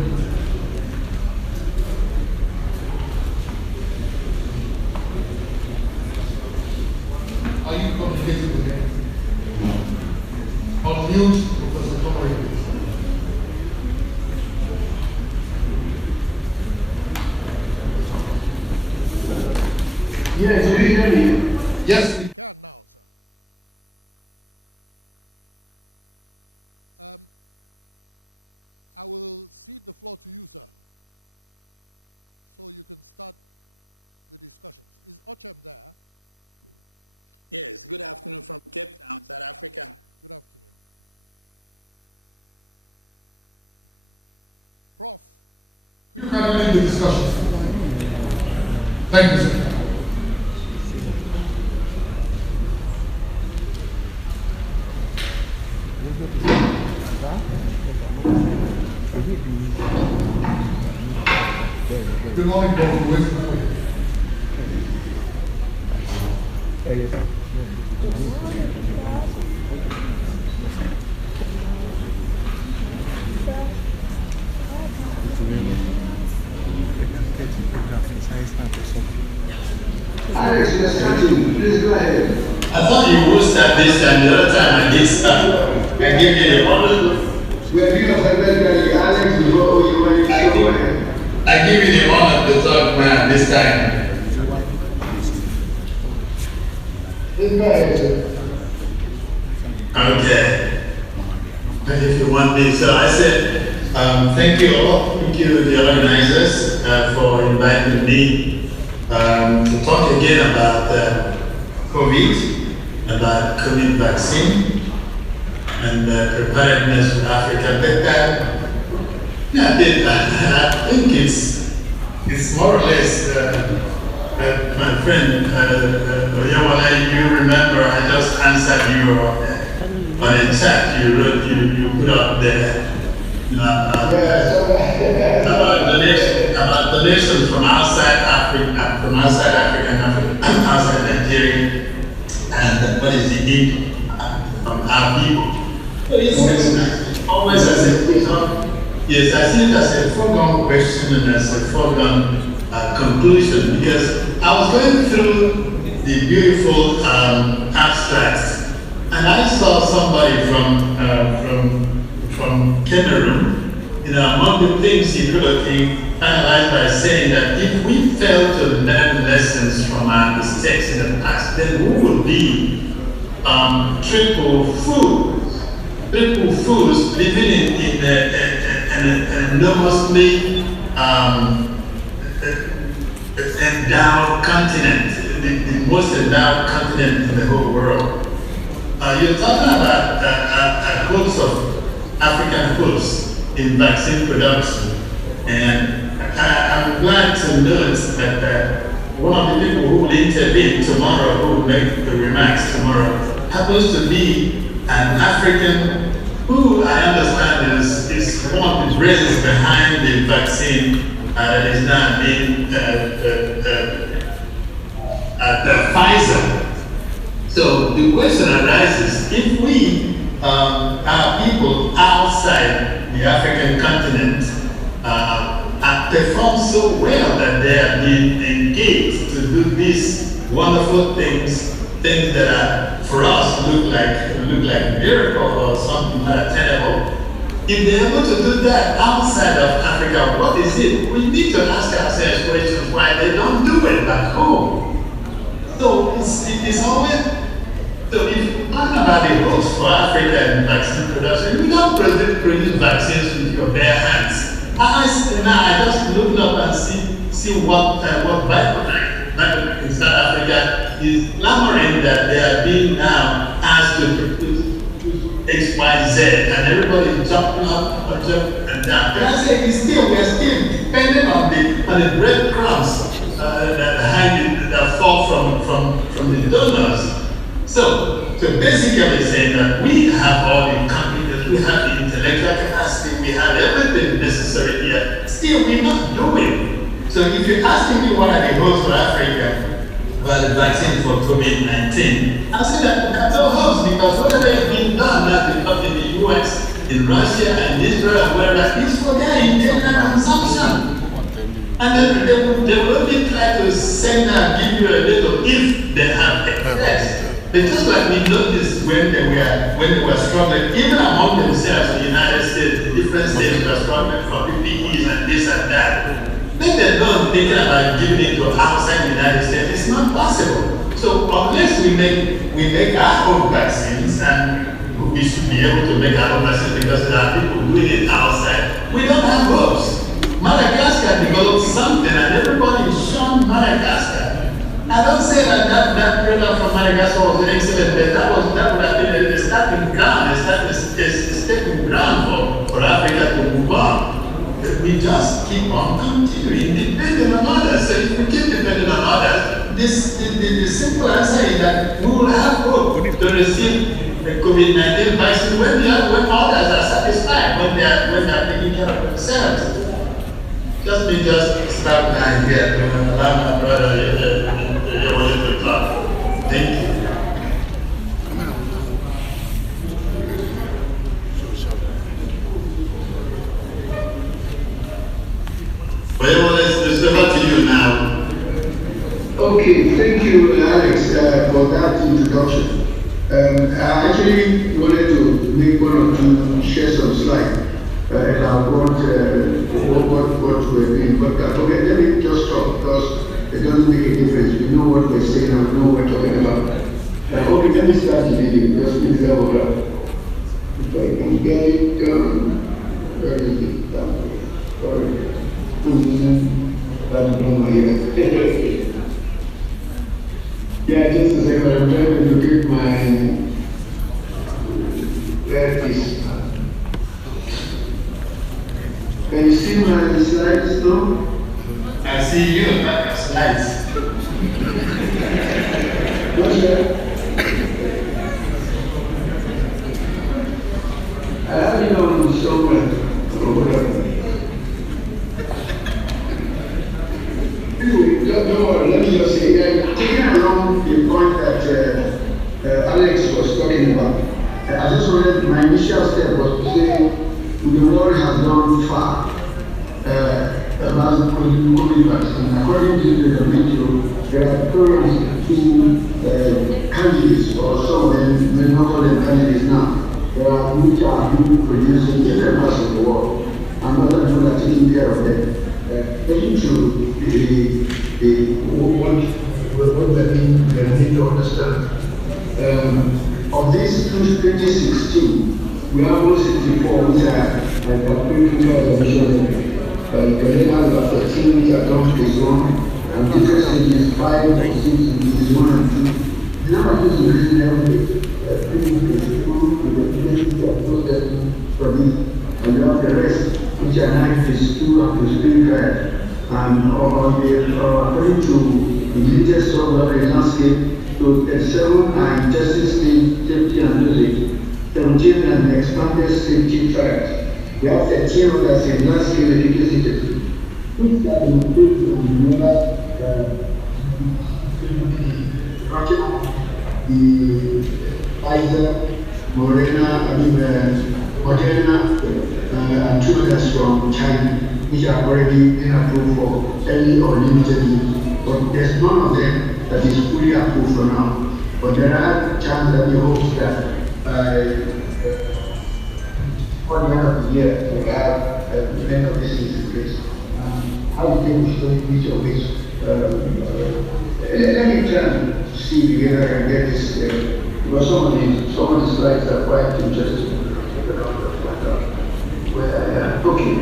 Are you communicating with him? Unmute Professor Tomori. Yes, do you hear me? Yes, we can now, sir. I will cede the floor to you, sir, so you can start the discussions. Is Ochem there? Yes, good afternoon from Cape Town, South Africa. Good afternoon. Prof, could you kindly lead the discussion? Thank you, sir. Good morning, Dr. Wilson. Alex, you're starting. Please go ahead. I thought you would start this time. The other time I did start. I gave you the honor. We are doing a secretary, Alex, before you went to go ahead. I give you the honor to talk, man, this time. Please go ahead. Okay. And if you want me, so I said, thank you all. Thank you, the organizers, for inviting me to talk again about COVID, about COVID vaccine, and preparedness for Africa. But I think it's more or less, my friend Oyewale, you remember I just answered you on a chat you wrote, you put up there. about donations from outside Africa, outside Nigeria, and what is the need from our people. So it's always as a yes, I see it as a foregone question and as a foregone conclusion, because I was going through the beautiful abstracts, and I saw somebody from Cameroon. You know, among the things he could have finalized by saying that if we fail to learn lessons from our mistakes in the past, then we will be triple fools living in an enormously endowed continent, the most endowed continent in the whole world. You're talking about a host of African hopes in vaccine production, and I'm glad to note that one of the people who will intervene tomorrow, who will make the remarks tomorrow, happens to be an African who I understand is one of the brains behind the vaccine that is now being at Pfizer. So the question arises, if we, our people outside the African continent, have performed so well that they have been engaged to do these wonderful things that are, for us, look like miracle or something that are terrible. If they're able to do that outside of Africa, what is it? We need to ask ourselves questions why they don't do it back home. So it's always, so if you're talking about the hopes for Africa and vaccine production, you don't produce vaccines with your bare hands. I just looked up and see what Biosecurity in South Africa is clamoring that they are being now asked to produce X, Y, Z, and everybody is jumping up and down. Can I say we're still depending on the breadcrumbs that fall from the donors. So basically saying that we have all the competence, we have the intellectual capacity, we have everything necessary here. Still, we're not doing. So if you're asking me what are the hopes for Africa about the vaccine for COVID-19, I'll say that we have no hopes, because whatever is being done now in the US, in Russia, and Israel, and wherever, is for their internal consumption. And then they will only try to send and give you a little if they have excess. But just like we noticed when they were struggling, even among themselves in the United States, the different states were struggling for PPEs and this and that. Then they're not thinking about giving it to outside the United States. It's not possible. So unless we make our own vaccines, and we should be able to make our own vaccines because there are people doing it outside, we don't have hopes. Madagascar developed something and everybody shunned Madagascar. I don't say that program from Madagascar was excellent, but that would have been a starting ground, a stepping ground for Africa to move on. We just keep on continuing depending on others. So if we keep depending on others, the simple answer is that we will have hope to receive the COVID-19 vaccine when others are satisfied, when they are taking care of themselves. Just stop now here to allow my brother to talk. Thank you. Well, let's go back to you now. Okay, thank you, Alex, for that introduction. I actually wanted to make one or two, share some slides about what we're doing. But okay, let me just stop because it doesn't make a difference. We know what we're saying and we know what we're talking about. Okay, let me start the video. Just please have a look. If I can get it done. Where is it? Down here. Sorry. Yeah, just a second. I'm trying to locate my. Where it is. Can you see my slides now? I see you, not your slides. What's that? I have it on somewhere. don't worry, let me just say, taking along the point that Alex was talking about, I just wanted, my initial step was to say, the world has gone far about the COVID vaccine. According to the WHO, there are currently candidates, or some of them, may not call them candidates now, which are being produced in different parts of the world, and other people are taking care of them. Taking to what we need to understand. Of this 2016, we have 164 which are clinical emissions. Then has about 13 which are done phase 1, and different stages 5 or 6 in phase 1 and 2. The number of things increasing every day. Phase 2, with the phase of those studies, and we have the rest, which are now phase 2 and phase 3 trials. And according to the latest survey landscape, so 37 are in testing stage, safety and dosage, 17 are in expanded safety trials. We have 13 others in large-scale efficacy testing, which are included in the Pfizer, Moderna, and 2 others from China, which are already been approved for early or limited use. But there's none of them that is fully approved for now. But there are chances that we hope that by the end of the year, we have many of these things in place. How we think which of which. Let me try and see if I can get this, because some of the slides are quite interesting. Okay.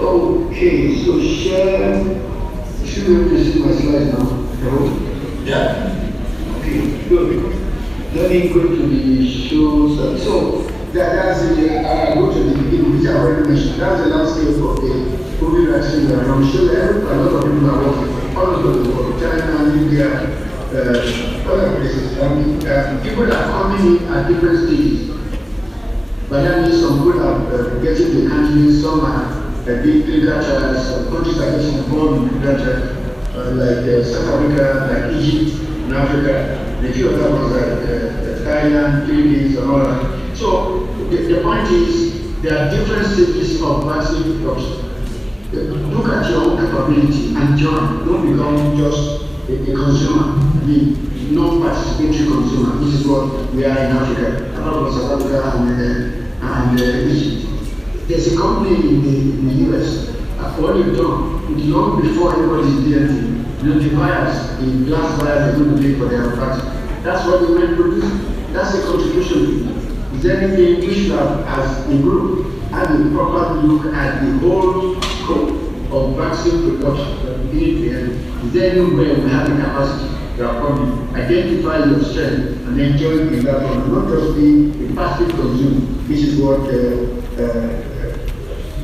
Okay, so share. Should we be able to see my slides now? Yeah. Okay, good. Let me go to the shows. So that's it. I go to the beginning, which I already mentioned. That's the landscape of the COVID vaccine. I'm sure a lot of people are working all over the world, China, India, other places. And people are coming in at different stages. But that means some people are getting the candidates, some are big clinical trials, countries are getting involved in clinical trials, like South Africa, like Egypt, in Africa, the few other ones like Thailand, Philippines, and all that. So the point is, there are different stages of vaccine production. Look at your own capability and join. Don't become just a consumer, non-participatory consumer. This is what we are in Africa, apart from South Africa and Egypt. There's a company in the US, what they've done, long before anybody's DNT, the vials, the glass vials are going to pay for their vaccine. That's what they might produce. That's a contribution. Is there anything we should have, as a group, have a proper look at the whole scope of vaccine production that we need here? Is there anywhere we have the capacity to probably identify your strength and then join in that one, not just be a passive consumer, which is what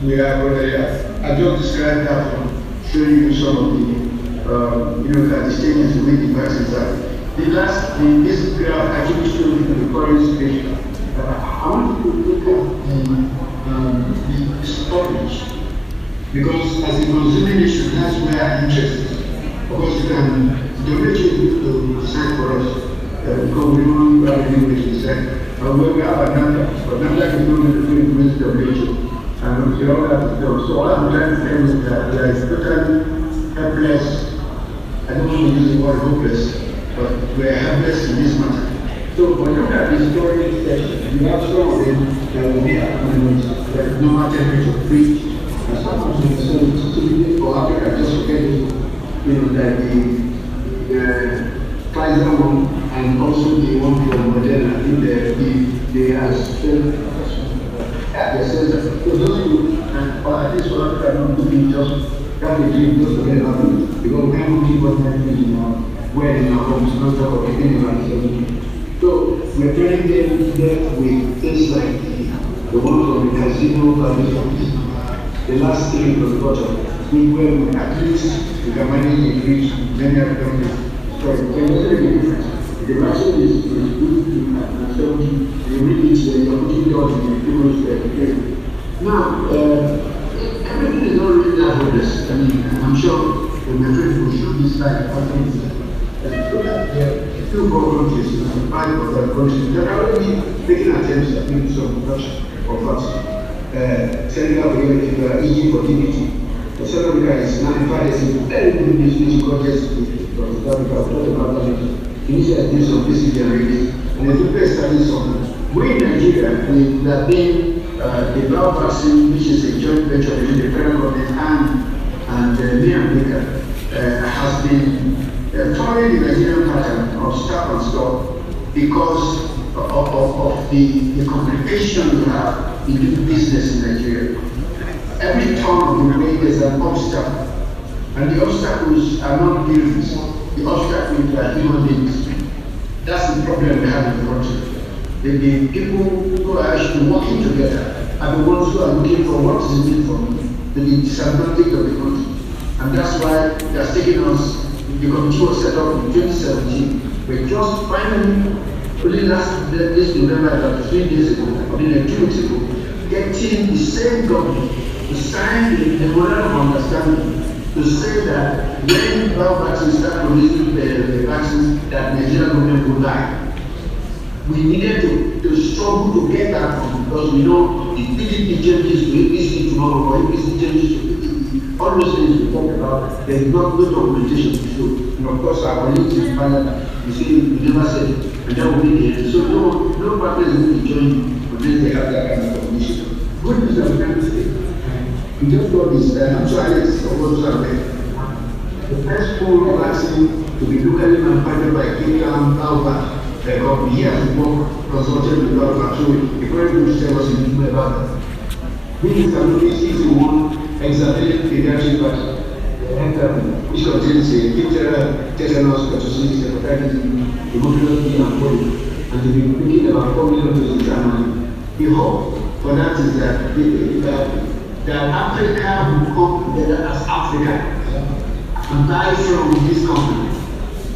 we are already at. I just described that one, showing you some of the, the stages in which the vaccines are. This graph actually shows you the current situation. I want you to look at the storage, because as a consuming issue, that's where I'm interested. Because you can donate it to design for us, because we don't have any way to design. And we have a number, but number can do with the WHO. And we all have to do. So all I'm trying to tell you is that there is totally helpless. I don't want to use the word hopeless, but we are helpless in this matter. So when you look at the storage section, you have some of them that will be acknowledged, that normal temperature preach, and some of them so stupid for Africa just forget that the Pfizer one and also the one from Moderna, I think they have still at the center. So those who, and at least for Africa, not doing just have a dream, just forget about it, because we have to keep on having where in our homes, not talk about anything. So we're turning them there with things like the one from the casino values, the last three from the bottom, where we at least we can manage to reach many of them. So it doesn't make a difference. The vaccine is good and so you read it, you're putting it out in the people's Now, everything is not really that hopeless. I mean, I'm sure my friends will show this slide so that there are few countries, in 5 other countries that are already making attempts at doing some production of vaccine. Senegal, Egypt for DBT. The South Africa is now, in fact, there's a very good news which projects with South Africa, about that. Initially, did some basic already, and the people studied some. We in Nigeria, we have been the Bio vaccine, which is a joint venture between the federal government and America, has been following the Nigerian pattern of stop and stop because of the complication we have in doing business in Nigeria. Every turn of the way there's an obstacle, and the obstacles are not buildings, the obstacles are human beings. That's the problem we have in the country. The people who are actually working together are the ones who are looking for what is needed for the disadvantage of the country. And that's why they are taking us, the committee was set up in 2017. We just finally, only this November, about 3 days ago, or maybe 2 weeks ago, getting the same government to sign the memorandum of understanding to say that when bio vaccines start producing the vaccines that Nigerian government will buy, we needed to struggle to get that from, because we know if PDP changes to APC tomorrow or APC changes to PDP, all those things we talk about, there is no documentation to show. And of course, our colleagues in Parliament, you see, we never said it, and that will be the end. So no party is going to join unless they have that kind of condition. Good news I'm trying to say. We just got this, I'm sure Alex also aware. The first full vaccine to be locally manufactured by Kenya and Alpha. Company has worked consulted with our factory, the current good to tell us in Dubai about that. This is an OPC1 examined pediatric vaccine, which contains a diphtheria, tetanus, pertussis, hepatitis B, hemophilus B, and polio, and they've been making about 4 million doses annually. The hope for that is that Africa will come together as Africa and buy from this company.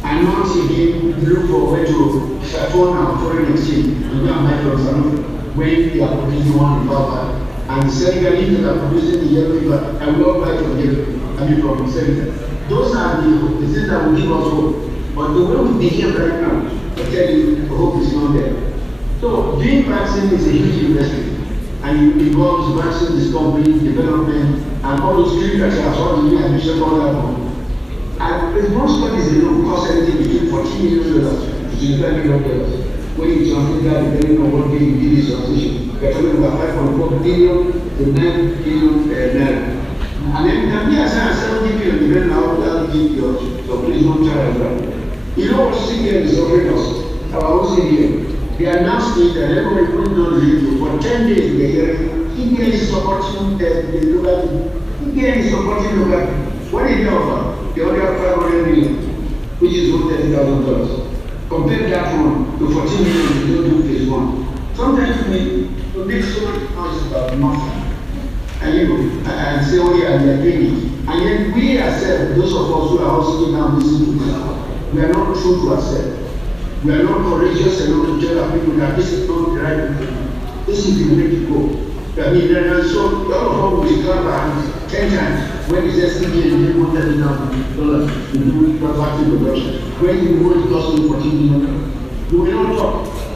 And not again look for where to phone our foreign exchange and go and buy from some when they are producing one in Baba. And the Senegalese that are producing the yellow fever, and we all buy from them, from Senegal. Those are the things that will give us hope. But the way we behave right now, I tell you, the hope is not there. So doing vaccine is a huge investment. And it involves vaccine discovery, development, and all those clinical trials, all the new admission, all that. And with most studies, they don't cost anything between $14 million to $25 million. When you translate that, depending on what day you did this translation, we're talking about 5.4 billion to 9 billion naira. And then we are saying 70 billion, depending on how that give yours. So please don't try as well. You know what CBN is offering us? Our own CBN. They announced it and everybody put it on the radio. For 10 days, they hear CBN is supporting the local. CBN is supporting local. What did they offer? They only have 500 million, which is $130,000. Compare that one to 14 million you don't do phase 1. Sometimes we make so much noise about nothing. And say, oh yeah, we are doing it. And yet we ourselves, those of us who are also sitting down listening to this, we are not true to ourselves. We are not courageous enough to tell our people that this is not the right thing. This is the way to go. I mean, so all of us will clap our hands 10 times when it says CBN is $130,000 to do vaccine production. When you know it costs you $14 million, you will not talk.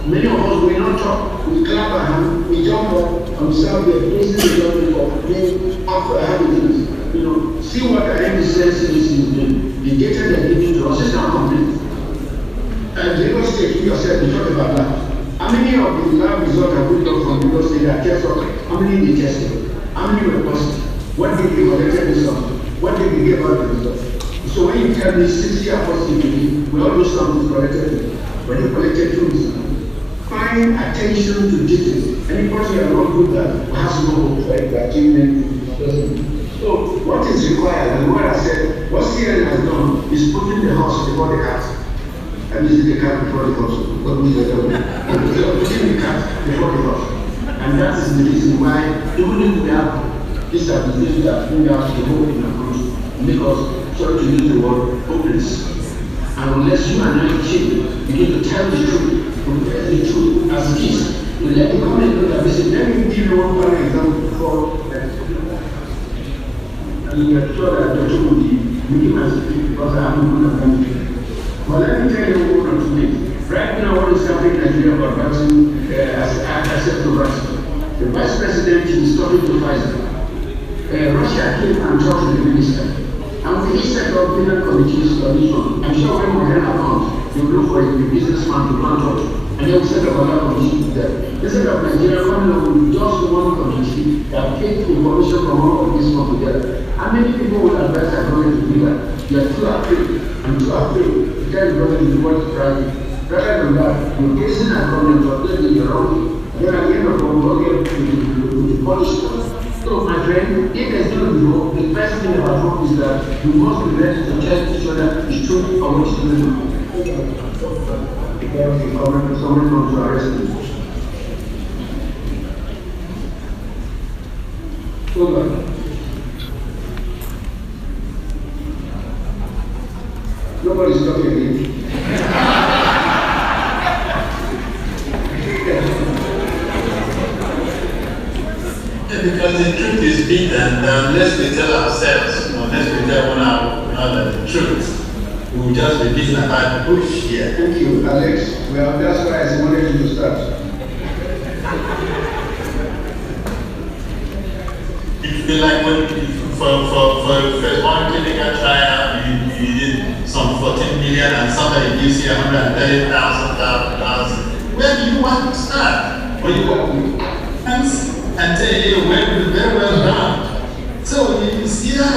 Many of us will not talk. We clap our hands, we jump up, and we start the places the government for being after having things. See what the NDCS is doing. The data they are giving to us is not complete. And Lagos State, you yourself, you talk about that. How many of the lab results are put up from Lagos State that test us? How many they tested? How many were positive? What did they collected results? What did they give out the results? So when you tell me 60 are positive, we all know something collected. When you collected 2 results, paying attention to details. Any person that not do that has no hope for the achievement. So what is required, and what I said, what CNN has done is putting the horse before the cart. And this is the cat before the horse. What means that? Putting the cat before the horse. And that is the reason why, even if we have these are the things that bring out the hope in our country. Because, sorry to use the word, hopeless. And unless you and I change, begin to tell the truth, to tell the truth as it is, to let the government know that, listen, let me give you one final example. before and I'm sure that the two will be making my speech because I haven't put a country. But let me tell you one or two things. Right now, what is happening in Nigeria about vaccine access to vaccine? The vice president is talking to Pfizer. Russia came and talked to the minister. And we set up different committees commission. I'm sure when we have account, they will look for a businessman to plant out. And then we set up another committee there. Instead of Nigeria coming up with just one committee that takes information from all of these people together. How many people would advise our government to do that? They are too afraid. I'm too afraid to tell the government to do what is right. Rather than that, you're facing our government for doing the wrong thing. Then at the end of the day, we punish them. So, my friend, if there's going to be hope, the first thing about hope is that we must be ready to tell each other the truth of what is going to happen. Someone comes to arrest me. Hold on. Nobody's talking again. Because the truth is bitter, and unless we tell ourselves, unless we tell one another the truth, we will just be beating about the bush here. Thank you, Alex. Well, that's why I wanted you to start. It feel like when for the first one clinical trial, you did some 14 million, and somebody gives you $130,000. Where do you want to start? When you want and tell you we're very well done. So it's either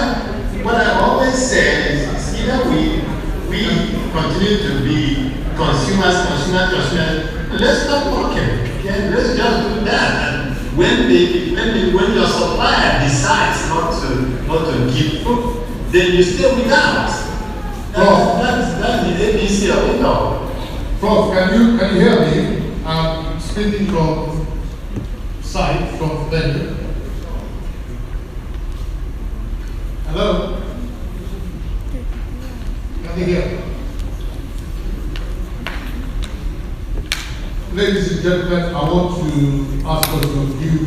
what I always say is either we continue to be consumers. Let's stop working. Okay? Let's just do that. And when your supplier decides not to give food, then you stay without. That's the ABC of it all. Prof, can you hear me? I'm speaking from side from venue. Hello? Can you hear? Ladies and gentlemen, I want to ask us to give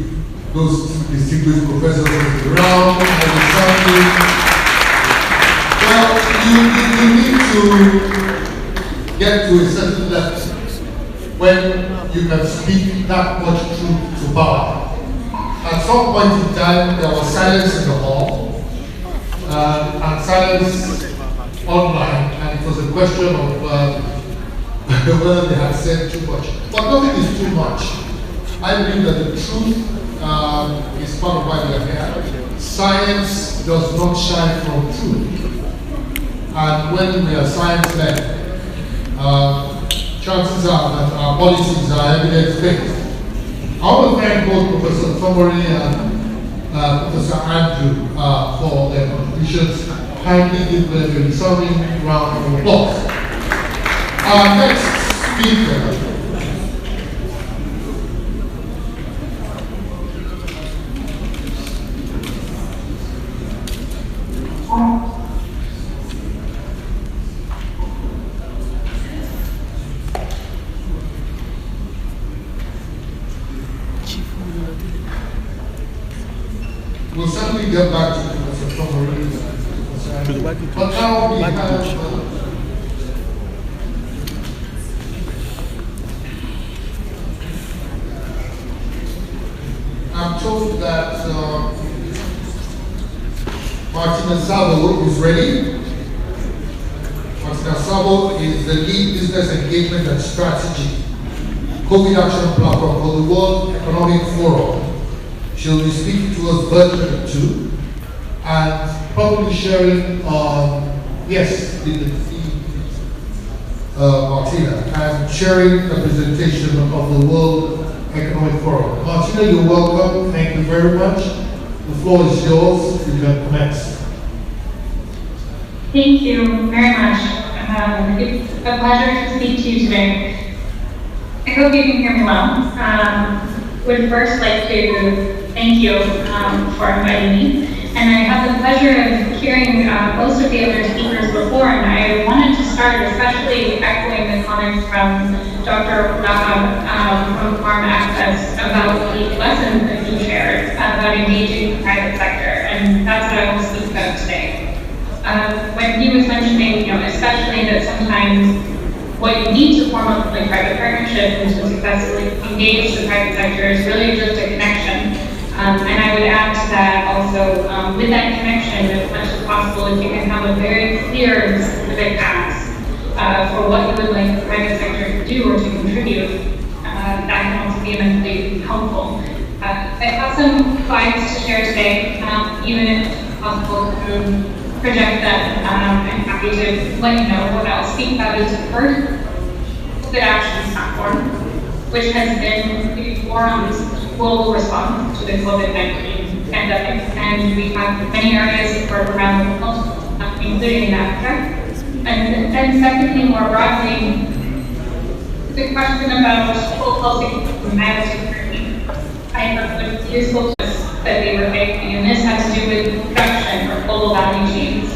those two distinguished professors a round of applause. Well, you need to get to a certain level when you can speak that much truth to power. At some point in time, there was silence in the hall and silence online, and it was a question of whether they had said too much. But nothing is too much. I believe that the truth is part of why we are here. Science does not shine from truth. And when we are science-led, chances are that our policies are evidence-based. I want to thank both Professor Tomori and Professor Andrew for their contributions. Kindly give them a resounding round of applause. Our next speaker we'll certainly get back to Professor Tomori. But now we have I'm told that Martina Sabo is ready. Martina Sabo is the lead business engagement and strategy COVID action platform for the World Economic Forum. She'll be speaking to us virtually too, and probably sharing, Martina, and sharing a presentation of the World Economic Forum. Martina, you're welcome. Thank you very much. The floor is yours. You can commence. Thank you very much. It's a pleasure to speak to you today. I hope you can hear me well. Would first like to thank you for inviting me. And I had the pleasure of hearing most of the other speakers before, and I wanted to start especially echoing the comments from Dr. Olaha from Farm Access about the lessons that he shared about engaging the private sector, and that's what I will speak about today. When he was mentioning, especially that sometimes what you need to form a public-private partnership and to successfully engage the private sector is really just a connection. And I would add to that also, with that connection, as much as possible, if you can have a very clear and specific ask for what you would like the private sector to do or to contribute, that can also be immensely helpful. I have some slides to share today, even if possible to project them. I'm happy to let you know what I'll speak about is first, the Action Platform, which has been the forum's global response to the COVID-19 pandemic, and we have many areas of work around the world, including in Africa. And then secondly, more broadly, the question about global policy and biosecurity. I have a useful that they were making, and this has to do with production or global value chains.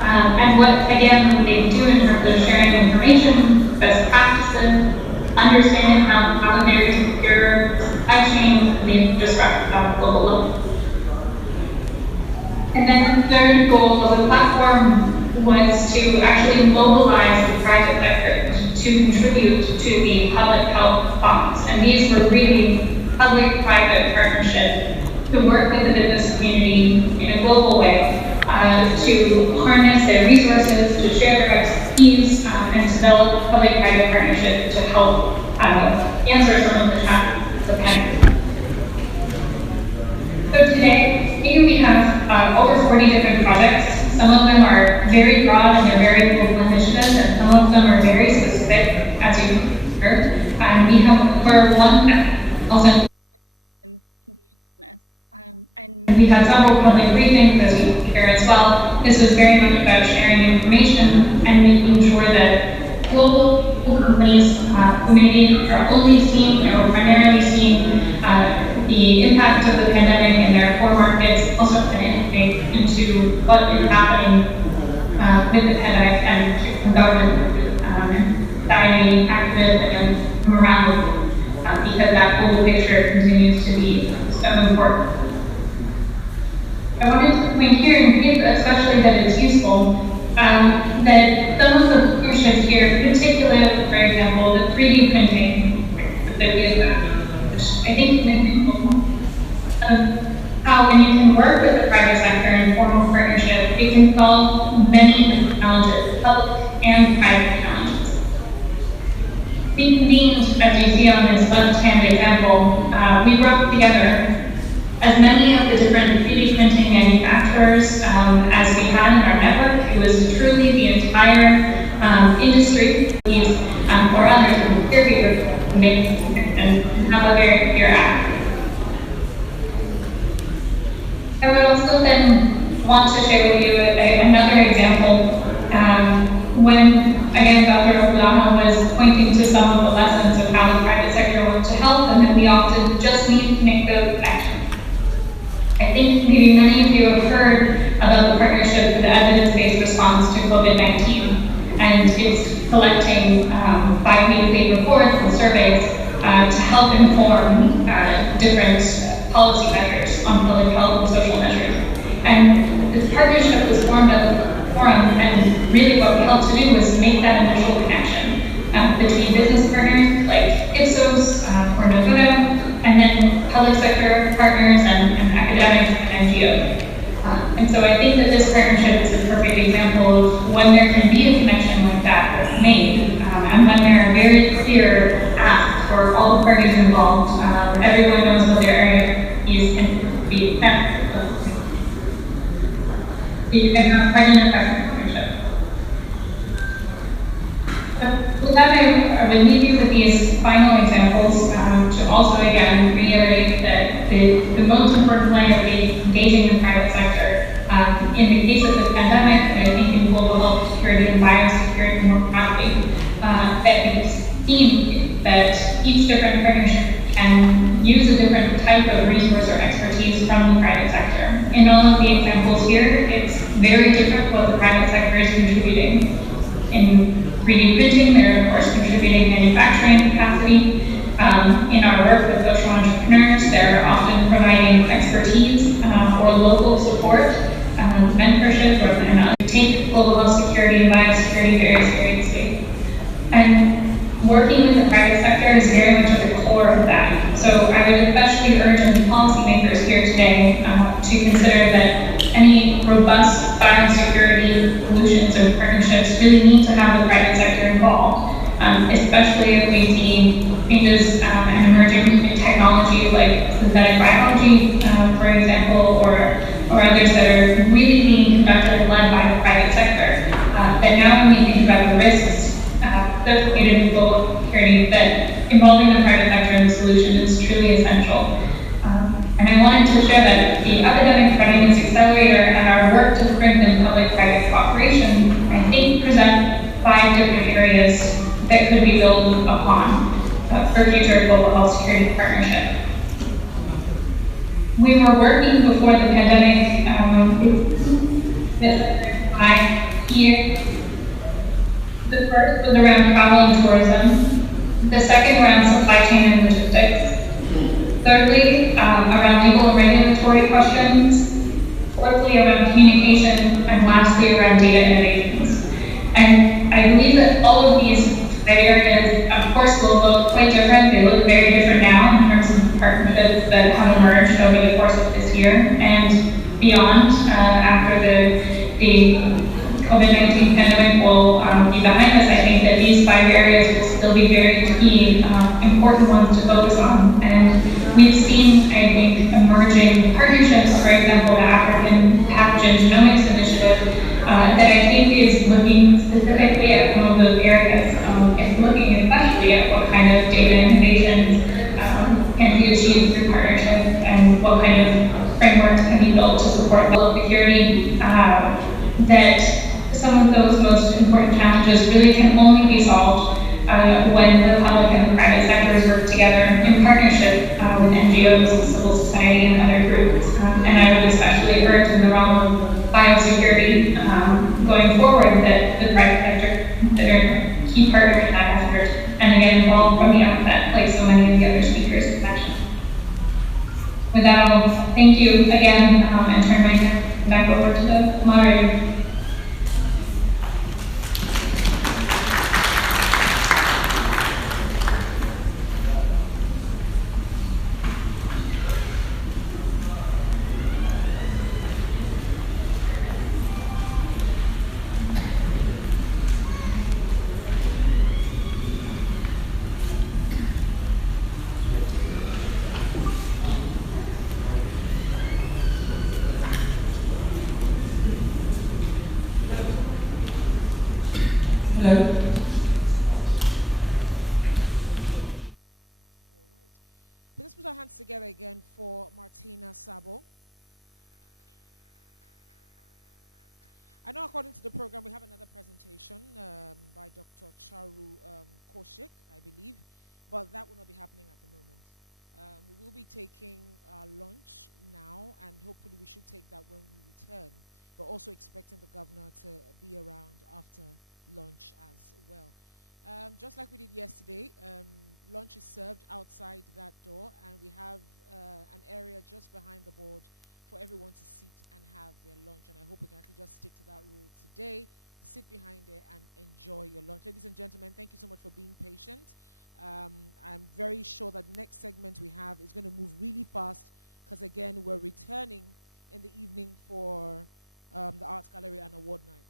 And what, again, they do in terms of sharing information, best practices, understanding how very secure supply chains may disrupt on a global level. And then the third goal of the platform was to actually mobilize the private sector to contribute to the public health funds. And these were really public-private partnerships to work with the business community in a global way, to harness their resources, to share their expertise, and to develop public-private partnerships to help answer some of the challenges of the pandemic. So today, here we have over 40 different projects. Some of them are very broad and they're very global initiatives, and some of them are very specific, as you heard. And we have over one also. And we had several public briefings as we hear as well. This was very much about sharing information and making sure that global companies who maybe are only seeing or primarily seeing the impact of the pandemic in their core markets also can integrate into what is happening with the pandemic and from government and society, activists, and around the world, because that global picture continues to be so important. I wanted to point here, and especially that it's useful, that some of the partnerships here, in particular, for example, the 3D printing that we have, which I think is an example of how when you can work with the private sector in formal partnership, it can solve many different challenges, public and private challenges. We convened, as you see on this left-hand example, we brought together as many of the different 3D printing manufacturers as we had in our network. It was truly the entire industry, or others, and here we were making and have a very clear act. I would also then want to share with you another example when, again, Dr. Olaha was pointing to some of the lessons of how the private sector works to help, and that we often just need to make those connections. I think maybe many of you have heard about the partnership for the evidence-based response to COVID-19, and it's collecting bi-weekly reports and surveys to help inform different policy measures on public health and social measures. And this partnership was formed at the forum, and really what we helped to do was make that initial connection between business partners like Ipsos or Nagoya, and then public sector partners and academics and NGOs. And so I think that this partnership is a perfect example of when there can be a connection like that made, and when there are very clear asks for all the parties involved, everyone knows what their area is and be met. You can have quite an effective partnership. With that, I would leave you with these final examples to also, again, reiterate that the most important way of engaging the private sector in the case of the pandemic, and I think in global health security and biosecurity more broadly, that we've seen that each different partnership can use a different type of resource or expertise from the private sector. In all of the examples here, it's very different what the private sector is contributing. In 3D printing. They're, of course, contributing manufacturing capacity. In our work with social entrepreneurs, they're often providing expertise or local support, mentorship, and take global health security and biosecurity very seriously. And working with the private sector is very much at the core of that. So I would especially urge any policymakers here today to consider that any robust biosecurity solutions or partnerships really need to have the private sector involved, especially if we see changes and emerging technologies like synthetic biology, for example, or others that are really being conducted and led by the private sector. But now when we think about the risks associated with global security, that involving the private sector in the solution is truly essential. And I wanted to share that the Academic Readiness Accelerator and our work to strengthen public-private cooperation, I think, present 5 different areas that could be built upon for future global health security partnership. We were working before the pandemic here. The first was around travel and tourism. The second around supply chain and logistics. Thirdly, around legal and regulatory questions. Fourthly, around communication. And lastly, around data innovations. And I believe that all of these areas, of course, will look quite different. They look very different now in terms of partnerships that have emerged over the course of this year and beyond after the COVID-19 pandemic will be behind us. I think that these 5 areas will still be very key, important ones to focus on. And we've seen, I think, emerging partnerships, for example, the African Pathogen Genomics Initiative, that I think is looking specifically at some of those areas. It's looking especially at what kind of data innovations can be achieved through partnerships and what kind of frameworks can be built to support global security. That some of those most important challenges really can only be solved when the public and the private sectors work together in partnership with NGOs, civil society, and other groups. And I would especially urge in the realm of biosecurity going forward that the private sector consider key partner in that effort, and again, involved from the outset, like so many of the other speakers have mentioned. With that, I'll thank you again and turn my time back over to the moderator. Hello. All right. Let's put our hands together again for Martina Sabo. I know according to the program we have another presentation by Dr. Charu Koshik, I believe, but that will not be happening at the moment. We will be taking our lunch now, and hopefully we should take that when we return. We're also expecting the governor to be around after lunch as well. Just like we did yesterday, lunch is served outside that door, and we have an area just behind the board for everyone to sit and have their lunch. And I hope we can actually just stick to that rule today. Sit behind there and enjoy your lunch. Ladies and gentlemen, thank you so much for being patient. I'm very sure that the next segment we have is going to move really fast because, again, we're returning in the evening for the Arts Gallery and Award Night.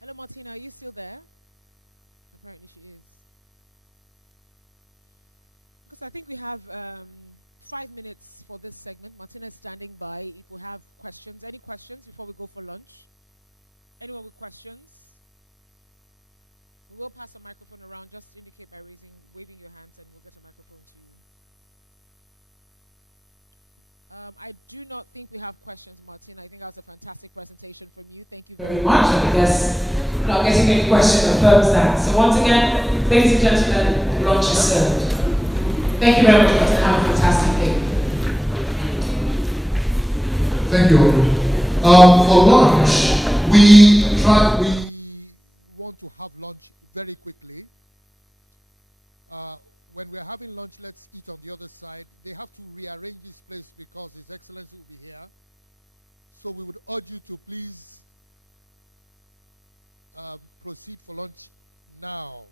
Hello, Martina, are you still there? Apparently she is. Because I think we have 5 minutes for this segment. Martina is standing by. If we have questions, any questions before we go for lunch? Anyone with questions? We will pass the microphone around. Just indicate by waving your hands, and we'll get a microphone to you. I do not think we have questions, Martin. I think that was a fantastic presentation from you. Thank you Very much. I guess not getting any question affirms that. So once again, ladies and gentlemen, lunch is served. Thank you very much, and have a fantastic day. Thank you. For lunch, we want to have lunch very quickly. When we're having lunch, let's eat on the other side. They have to rearrange this place because His Excellency will be here. So we would urge you to please proceed for lunch now.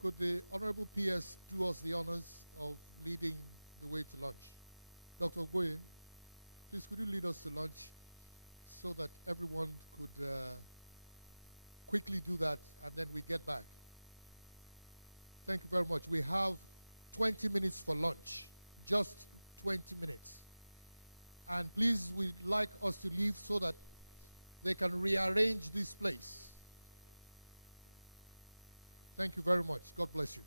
Could the Honorable PS do us the honors of leading the way to lunch? Dr. Ogboye, please could you lead us to lunch so that everyone could quickly do that and then we get back. Thank you very much. We have 20 minutes for lunch, just 20 minutes. And please, we'd like us to leave so that they can rearrange this place. Thank you very much. God bless you.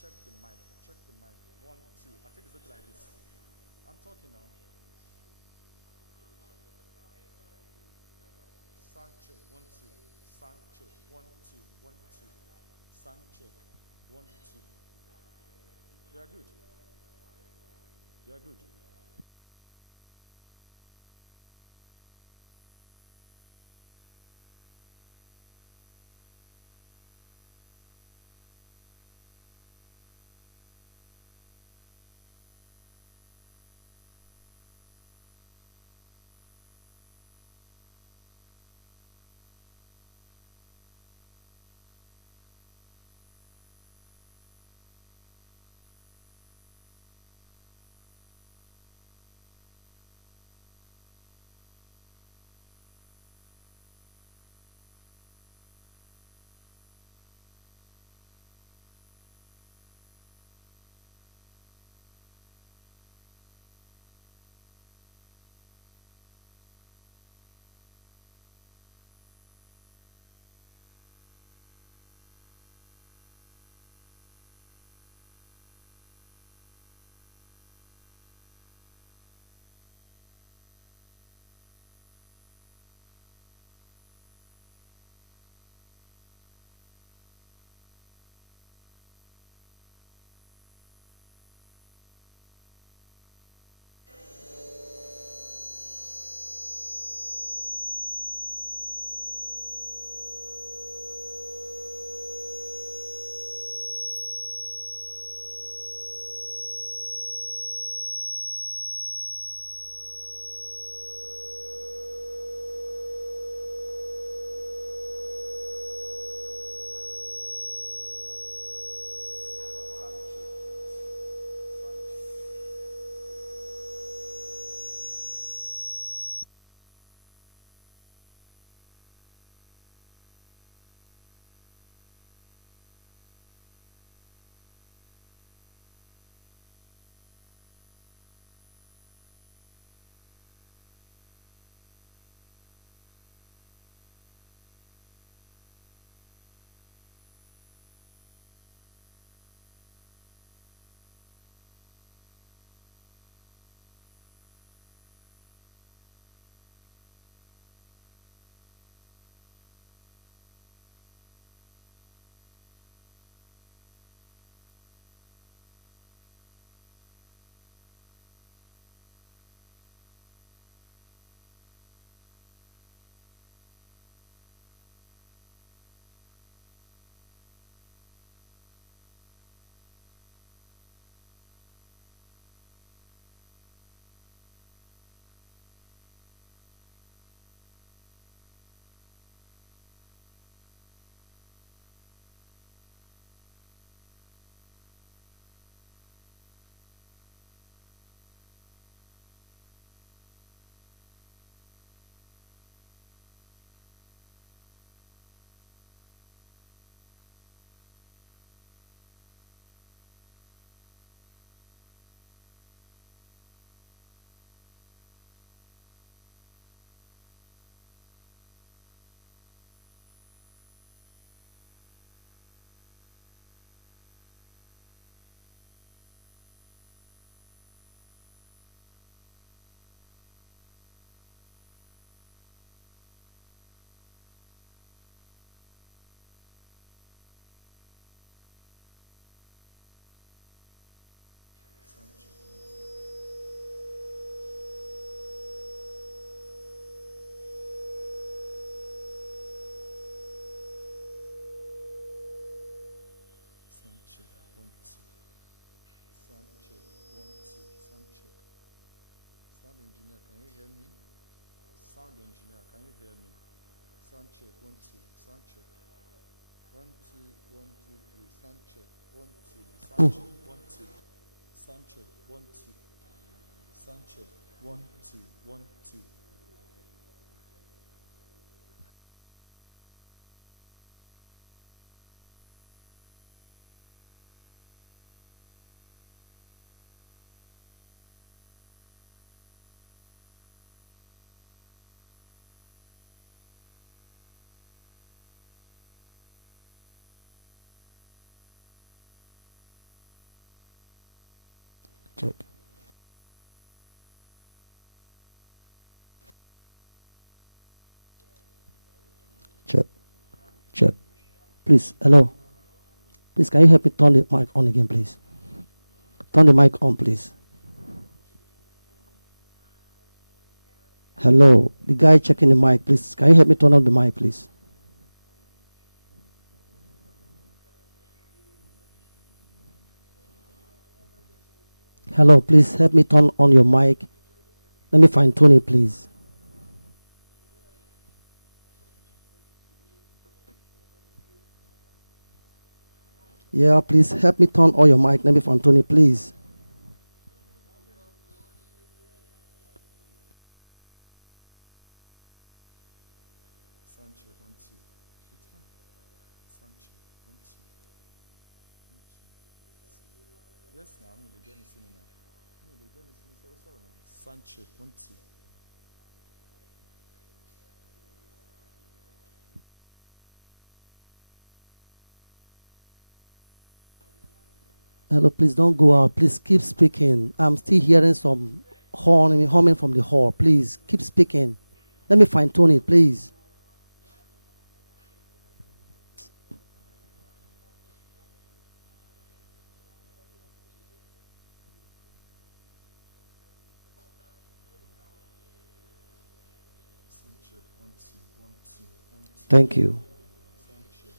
Check the mic. Check the mic. 1, 2. I think it's looking like this. I'm talking now. Sound check. 1, 2. Sound check. 1, 2. 1, 2. Sound check. 1, 2. You are good. You are good. Sound engineer, can you hear me? Sound check, 1, 2, sound check. 1, 2, 1, 2, 3, sound check, 1, 2, sound check, 1, 2, sound check, 1, 2, sound check, 1, 2, 1, 2. Check. Check. Check. Please, hello. Please, can you help me turn the mic on again, please? Turn the mic on, please. Hello. The guy checking the mic, please. Can you help me turn on the mic, please? Hello, please help me turn on your mic. Let me find Tony, please. Yeah, please help me turn on your mic. Let me find Tony, please. Sanchez, 1, 2. It's fine. Sanchez, 1, 2. Yes, now I'm going to get me singing now. I'm going to get me singing. Sorry now. Sanchez, 1, 2. Hello, please don't go out. Please keep speaking. I'm still hearing some humming from the hall. Please keep speaking. Let me find Tony, please. Sanchez, 1, 2, 1, 2, 1, 2. Thank you. Sanchez.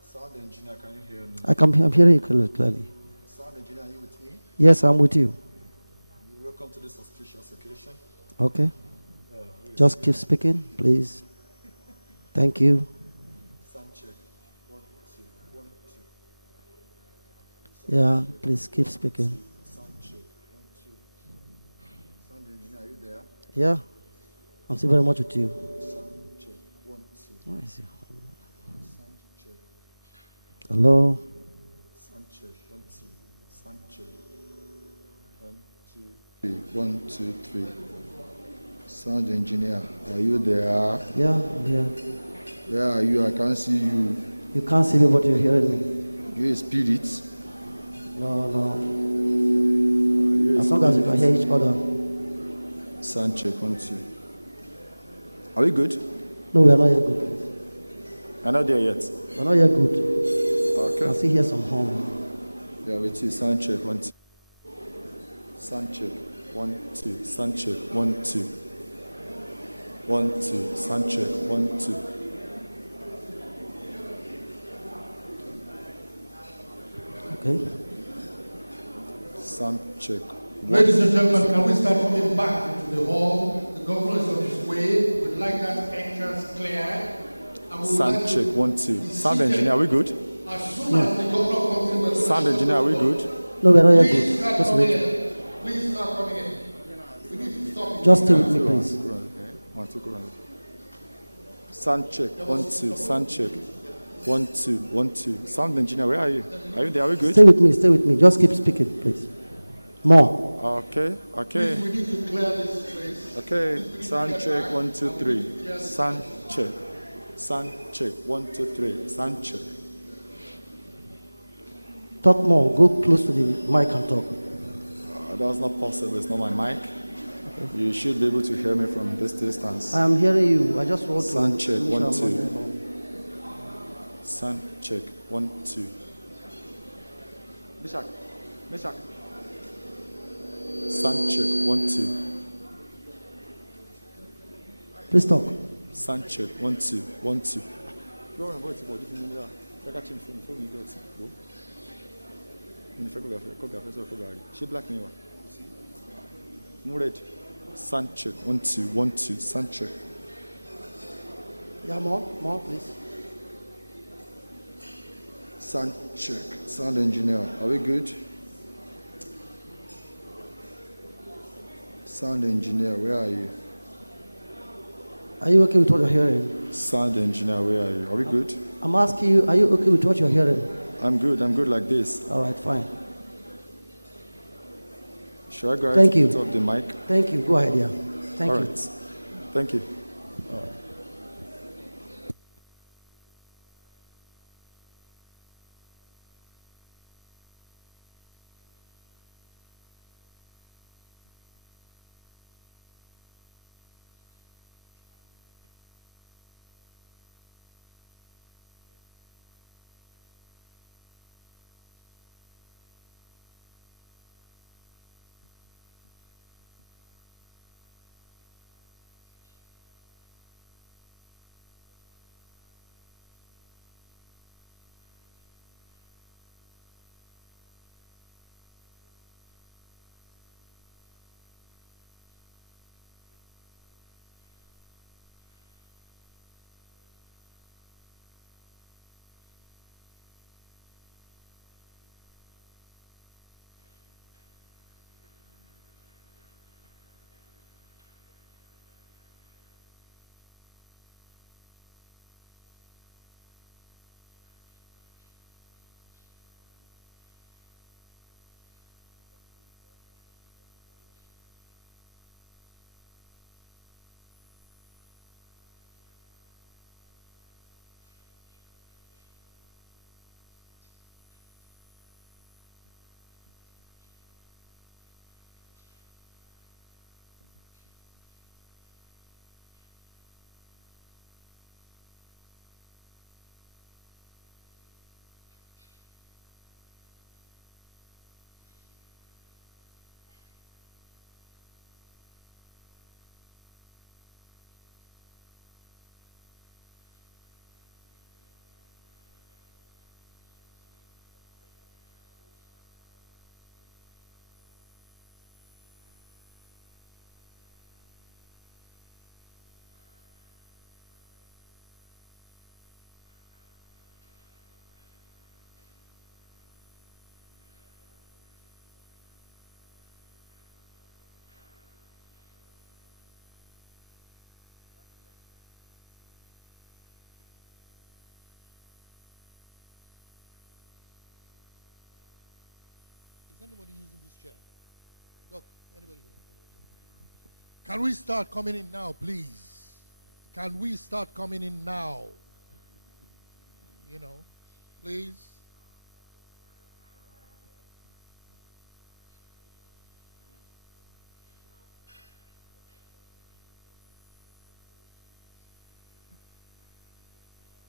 Sound engineer, can you hear me? I'm hearing you clearly. Sound engineer, are you with me? Yes, I'm with you. Welcome to this auspicious occasion. Okay. Just keep speaking, please. Thank you. Sanchez, 1, 2, 1, 2. Yeah, please keep speaking. Sanchez, 1, 2. Sound engineer, are you there? Yeah, I'm still very much with you. Sanchez, 1, 2. Where is he? Sanchez. Hello. Sanchez, 1, 2. Sanchez. 1, 2, 3. 1, 2, 3. Sound engineer, are you there? Yeah, I'm here. Where are you? I can't see you. You can't see me, but you're hearing me. You a spirit? No, no. As long as you can hear each other. Sound check, 1, 2. Are we good? No, we are not yet good. I'm not there yet. We're not yet good. Okay. I still hear some hum. Yeah, with you. Sound check, 1, 2. Sound check, 1, 2. Sound check, 1, 2. 1, 2. Sound check, 1, 2. Okay. Sound check. Ladies and gentlemen, can we start coming back into the hall? The governor is on his way. We'd like that entrance cleared. Sound check, 1, 2. Sound engineer, are we good? As soon as the governor comes in, we're Sound engineer, are we good? No, we're not yet Please good. start Just coming wait. in. Please start coming in. We need to stop. Just stay with me, please. Sound check, 1, 2. Sound check, 1, 2, 1, 2. Sound engineer, where are you? Are you there? Are we good? Stay with me, stay with me. Just keep speaking, please. More. Okay, okay. We need to clear this place. Okay, sound check, 1, 2, 3. Sound check. Sound check, 1, 2, 3. Sound check. Talk more. Go close to the mic and talk. That's not possible. It's not my mic. Okay. You should be able to hear me from this distance. I am hearing you. I just want sound to... check, 1, 2. Sound check, 1, 2. Mishak. Mishak. Sound check, 1, 2. Please talk. Sound check, 1, 2, 1, 2. She black me. Mured. Sound check, 1, 2, 1, 2. Sound check. Yeah, more, please. Sound check. Sound engineer, are we good? Sound engineer, where are you? Are you okay with what you're hearing? Sound engineer, where are you? Are we good? I'm asking you, are you okay with what you're hearing? I'm good like this. All right, fine. Should I go ahead Thank you. Put up the mic? Thank you. Go ahead, yeah. Thank All you. right. Thank you. All right. anybody using this chair? Doc, anybody here? Can we start coming in now, please? Can we start coming in now? You know, please.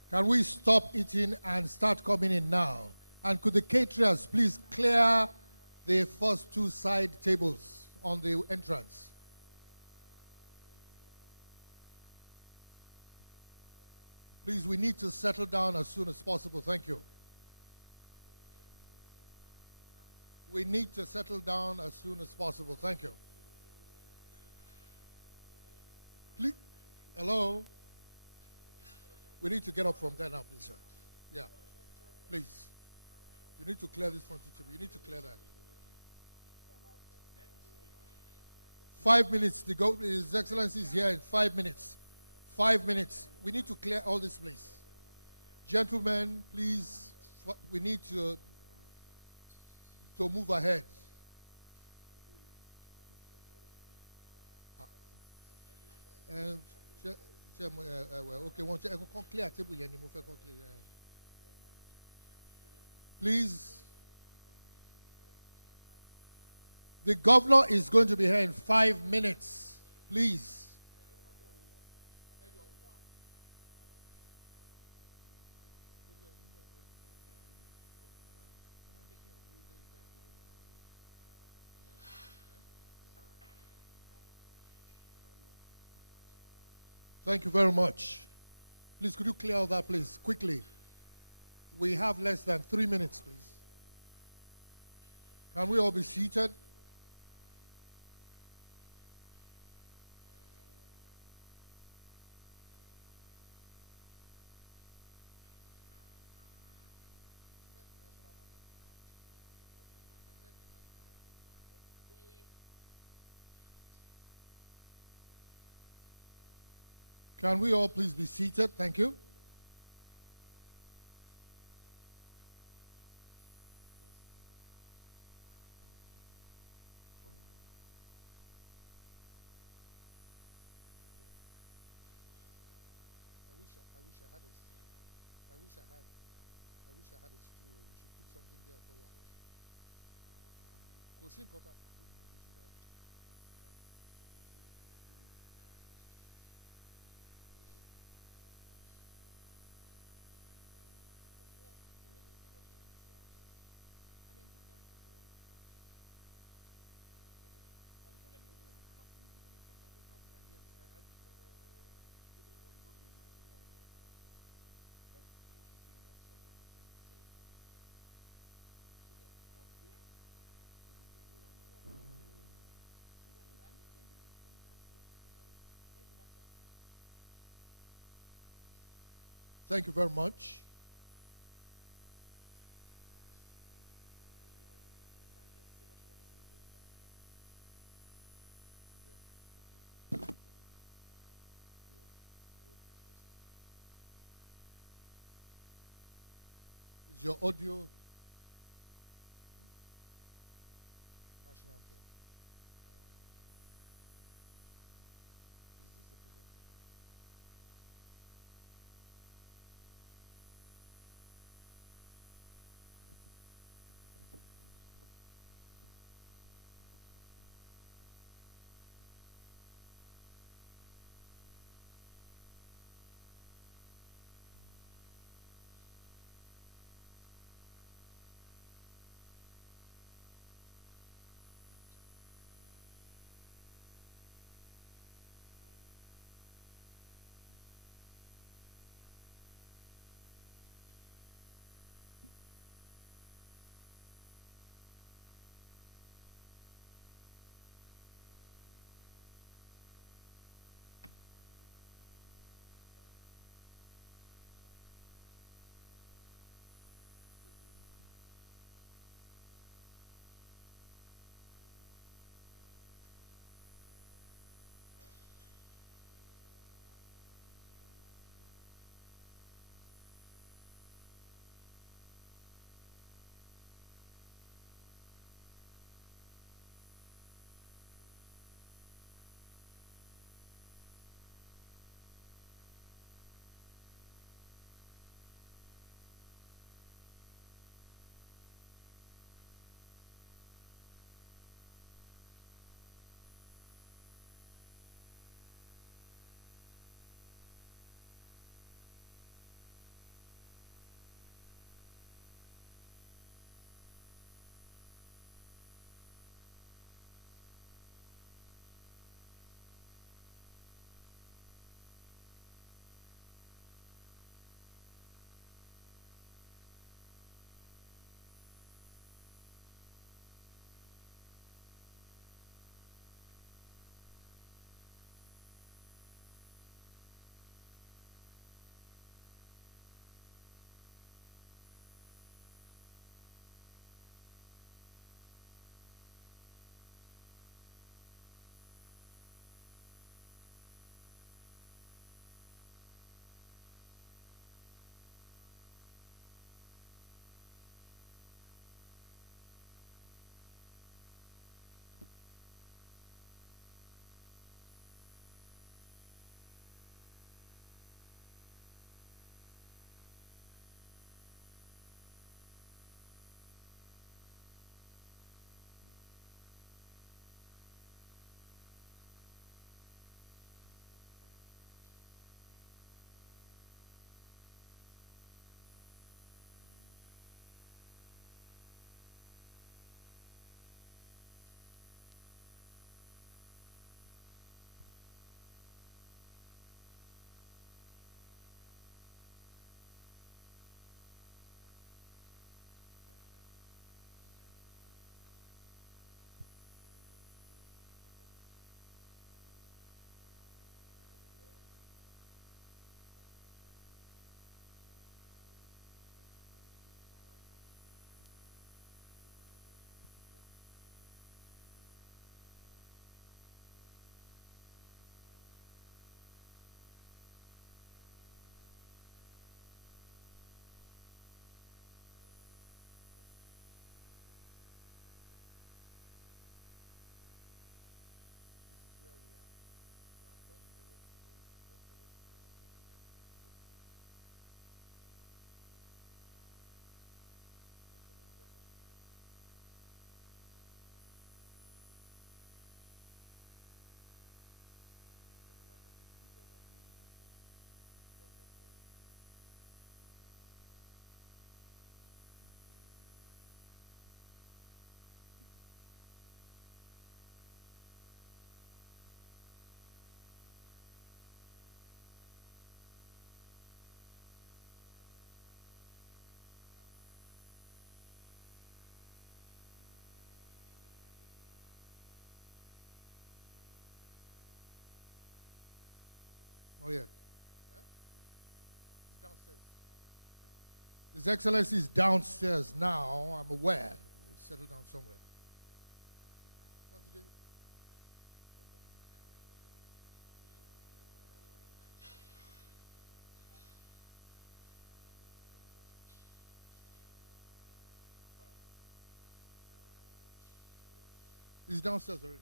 Can we stop eating and start coming in now? And could the caterers please clear the first two side tables on the entrance? Please, we need to settle down as soon as possible. Thank you. We need to settle down as soon as possible. Thank you. Please. Hello? We need to get up from there now, please, sir. Yeah. Please. You need to clear this front table. You need to clear that. 5 minutes. His Excellency is here in 5 minutes. 5 minutes. We need to clear all this place. Gentlemen, please, we need to move ahead. Okay, clear table. Please. The governor is going to be here in 5 minutes. Please. Thank you very much. Please, could you clear all that, please, quickly? We have less than 3 minutes, please. Can we all be seated? Can we all please be seated? Thank you. I wish I had a stool. You should put something there for you. Thank you very much. Is your audio national care? His Excellency is downstairs now, I'm aware. He's settled down somewhere. He's downstairs already.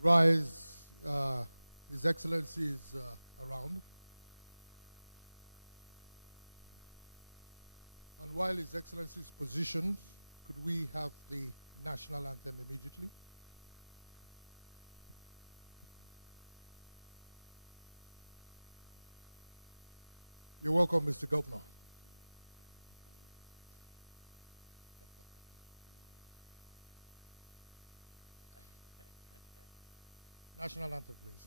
Rise, His Excellency is around. And while His Excellency is positioned, could we have the national anthem immediately? You're welcome, Mr. Governor. National anthem, please.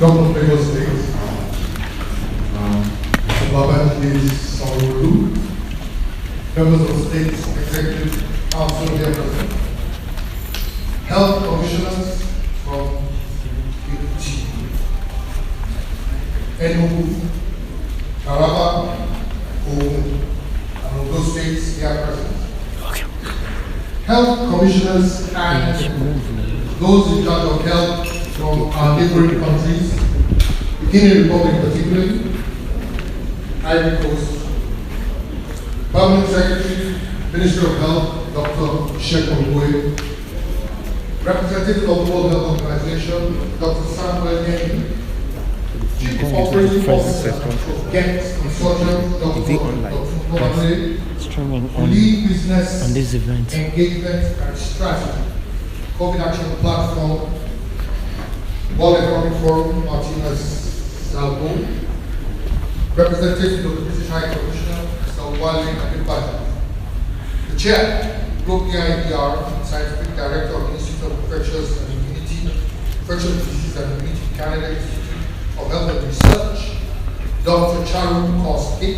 Governor of Lagos State, members of the State Executive Council here present, health commissioners from Enugu, Taraba, Ogun, and Ondo states here present. Health commissioners and those in charge of health from our neighboring countries, the Guinea Republic particularly, Ivory Coast, Permanent Secretary, Minister of Health, Dr. Shekonwe, representative of the World Health Organization, Dr. Samuel Kenny, Chief Operating Officer of GET Consortium, Dr. Lead Business on this event. Engagement and Strategy, COVID Action Platform, World Economic Forum, Martinez Salvo, representative of the British High Commissioner, Mr. Wale Adebayo, the Chair, Global IDR, Scientific Director of the Institute of Infectious Disease and Immunity, Canada Institute of Health and Research, Dr. Charu Koski,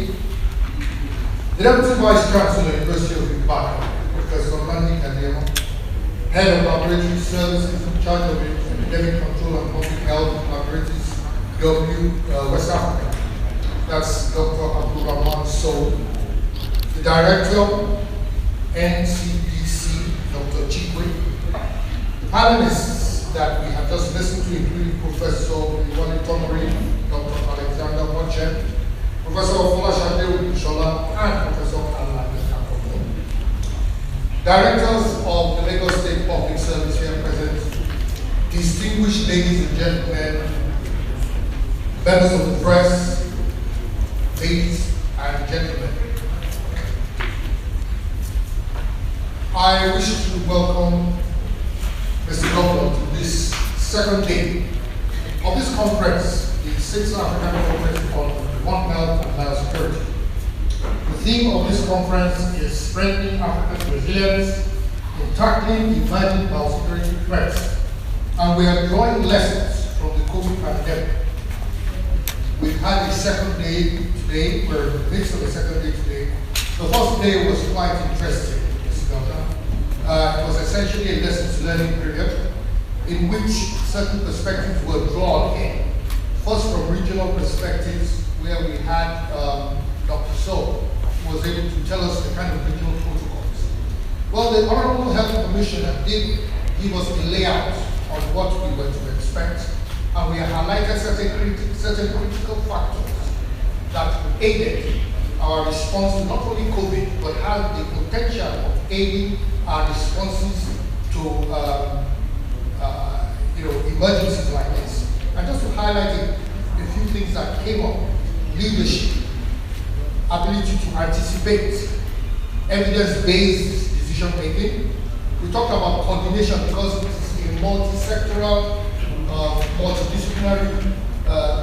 the Deputy Vice Chancellor, University of Ibadan, Professor Mandi Kadema, Head of Laboratory Services in charge of Epidemic Control and Public Health Laboratories, West Africa. That's Dr. Abdul Rahman Sow. The Director, NCPC, Dr. Chikwe. The panelists that we have just listened to, including Professor Iwani Tomori, Dr. Alexander Moch, Chen, Professor Folashade Shola, and Professor Alana Kakomo. Directors of the Lagos State Public Service here present, distinguished ladies and gentlemen, members of the press, ladies and gentlemen. I wish to welcome Mr. Governor to this second day of this conference, the 6th African Conference on One Health and Biosecurity. The theme of this conference is strengthening Africa's resilience in tackling emerging biosecurity threats, and we are drawing lessons from the COVID pandemic. We've had a second day today, we're in the midst of a second day today. The first day was quite interesting, Mr. Governor. It was essentially a lessons learning period in which certain perspectives were drawn in. First from regional perspectives, where we had Dr. So, who was able to tell us the kind of regional protocols. Well, the Honorable Health Commissioner did give us a layout on what we were to expect, and we have highlighted certain critical factors that aided our response to not only COVID, but has the potential of aiding our responses to emergencies like this. And just to highlight a few things that came up: leadership, ability to anticipate, evidence-based decision making. We talked about coordination because it's a multi-sectoral, multidisciplinary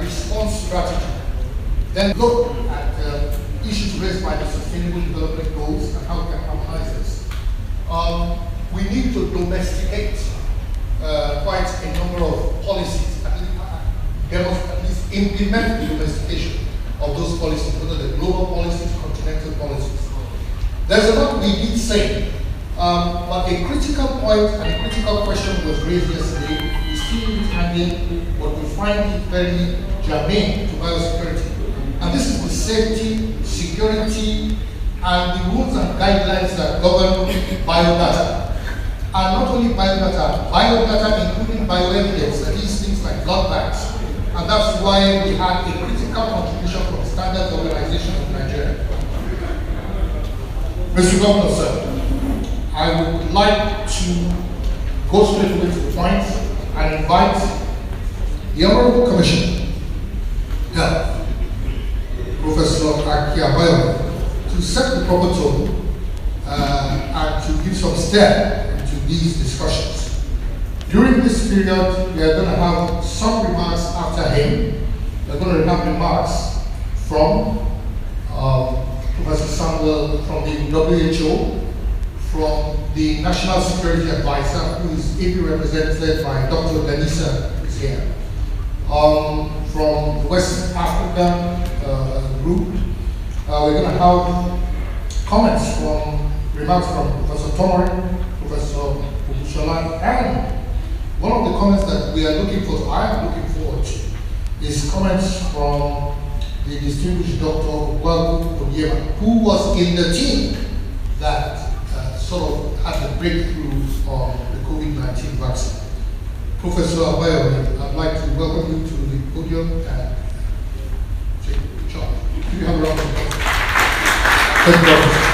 response strategy. Then look at issues raised by the Sustainable Development Goals and how we can harmonize this. We need to domesticate quite a number of policies, at least implement the domestication of those policies, whether they're global policies, continental policies. There's a lot we need saying, but a critical point and a critical question was raised yesterday. We still need it hanging, but we find it very germane to biosecurity. And this is the safety, security, and the rules and guidelines that govern biodata. And not only biodata including bioevidence, that is things like blood banks. And that's why we had a critical contribution from the Standards Organization of Nigeria. Mr. Governor, sir, I would like to go straight away to the point and invite the Honorable Commissioner, Health, Professor Akiabayo, to set the proper tone and to give some steer into these discussions. During this period, we are going to have some remarks after him. We are going to have remarks from Professor Samuel from the WHO, from the National Security Advisor, who is ably represented by Dr. Denisa here, from the West African group. We're going to have remarks from Professor Tomori, Professor Shola, and one of the comments that we are looking for, I am looking forward to, is comments from the distinguished Dr. Gwagu Onyema, who was in the team that sort of had the breakthrough on the COVID-19 vaccine. Professor Abayo, I'd like to welcome you to the podium and take charge. Do you have a round of applause? Thank you.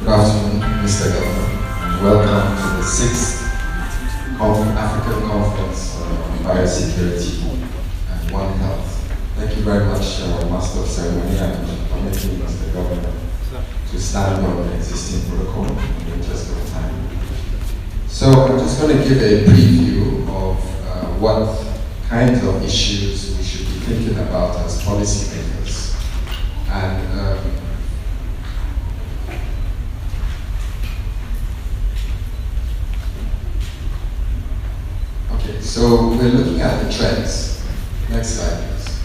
Good afternoon, Mr. Governor, and welcome to the 6th African Conference on Biosecurity and One Health. Thank you very much, Master of Ceremony, and permitting Mr. Governor to stand on the existing protocol in the interest of time. So I'm just going to give a preview of what kinds of issues we should be thinking about as policymakers. And okay, so we're looking at the trends. Next slide, please.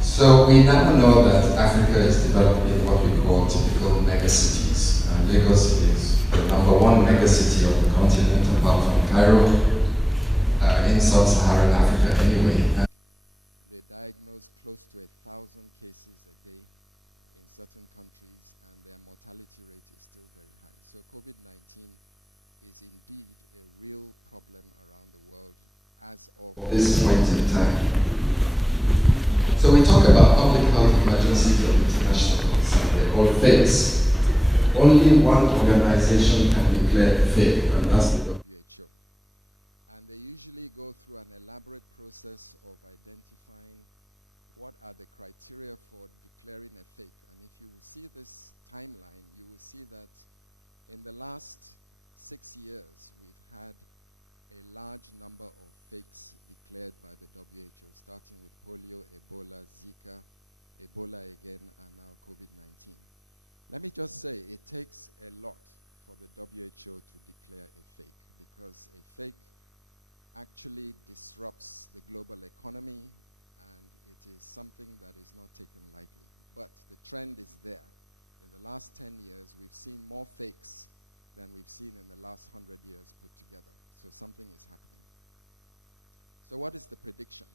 So we now know that Africa is developing what we call typical megacities. And Lagos is the #1 megacity of the continent, apart from Cairo, in sub-Saharan Africa anyway. They diagnose close to 1,000 cases a day in certain countries, and their mortality rate is still very high. So COVID-19 is indeed a real problem around the world as of this point in time. So we talk about public health emergencies of international concern. They're called fakes. Only one organization can declare a fake, and that's the WHO. And they usually go through an elaborate process of identifying what are the criteria for declaring a fake. And if you will see this timeline, you will see that in the last 6 years, we've had a large number of fakes declared by the WHO, starting with polio, Ebola, Zika, Ebola again, and now COVID-19. Let me just say, it takes a lot for the WHO to declare a fake, because a fake actually disrupts the global economy, and it is something that is not taken lightly. But the trend is there. In the last 10 years, we've seen more fakes than we've seen in the last 100 years put together. So something is happening. So what is the prediction?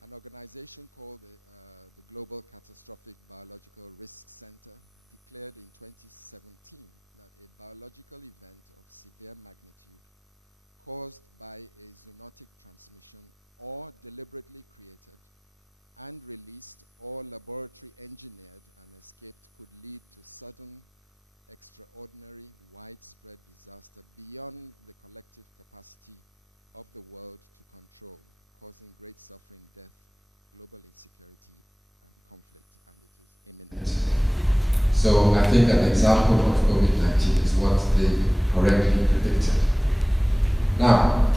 An organization called the Global Catastrophic Biological Risk Center declared in 2017 that a biological event of severe magnitude caused by a zoonotic transmission or deliberately created and released or laboratory engineered and escaped could lead to sudden, extraordinary, widespread disaster beyond the collective capacity of the world to control, causing great suffering, death, global insecurity, and conflict, and it is imminent. So I think an example of COVID-19 is what they correctly predicted. Now,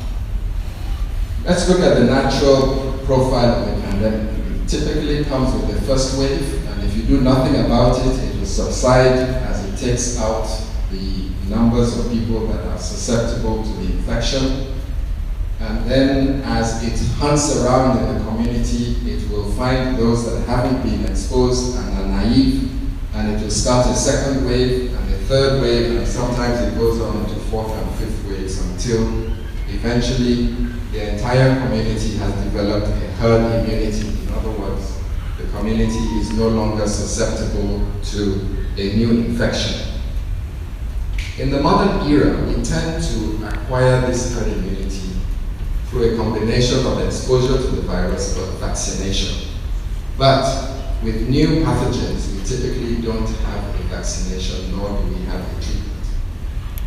let's look at the natural profile of the pandemic. It typically comes with the first wave, and if you do nothing about it, it will subside as it takes out the numbers of people that are susceptible to the infection. And then as it hunts around in the community, it will find those that haven't been exposed and are naive, and it will start a second wave and a third wave, and sometimes it goes on to fourth and fifth waves until eventually the entire community has developed a herd immunity. In other words, the community is no longer susceptible to a new infection. In the modern era, we tend to acquire this herd immunity through a combination of exposure to the virus or vaccination. But with new pathogens, we typically don't have a vaccination, nor do we have a treatment.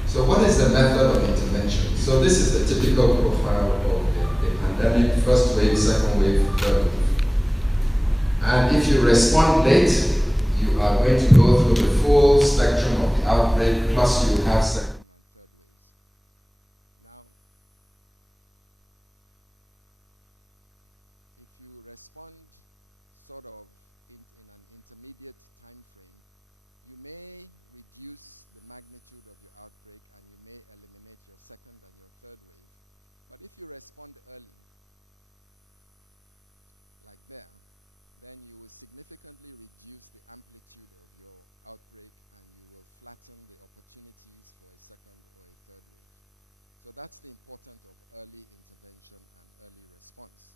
So what is the method of intervention? So this is the typical profile of the pandemic: first wave, second wave, third wave. And if you respond late, you are going to go through the full spectrum of the outbreak, plus you have second and third waves. Now, if you respond sort of in an intermediate time frame, you may reduce the magnitude of your outbreak and you may eliminate your second and your third wave. But if you respond early, like there, then you will significantly reduce the amplitude of your outbreak and you will flatten the opportunities for a second or a third wave. So that's the importance of early intervention and early response.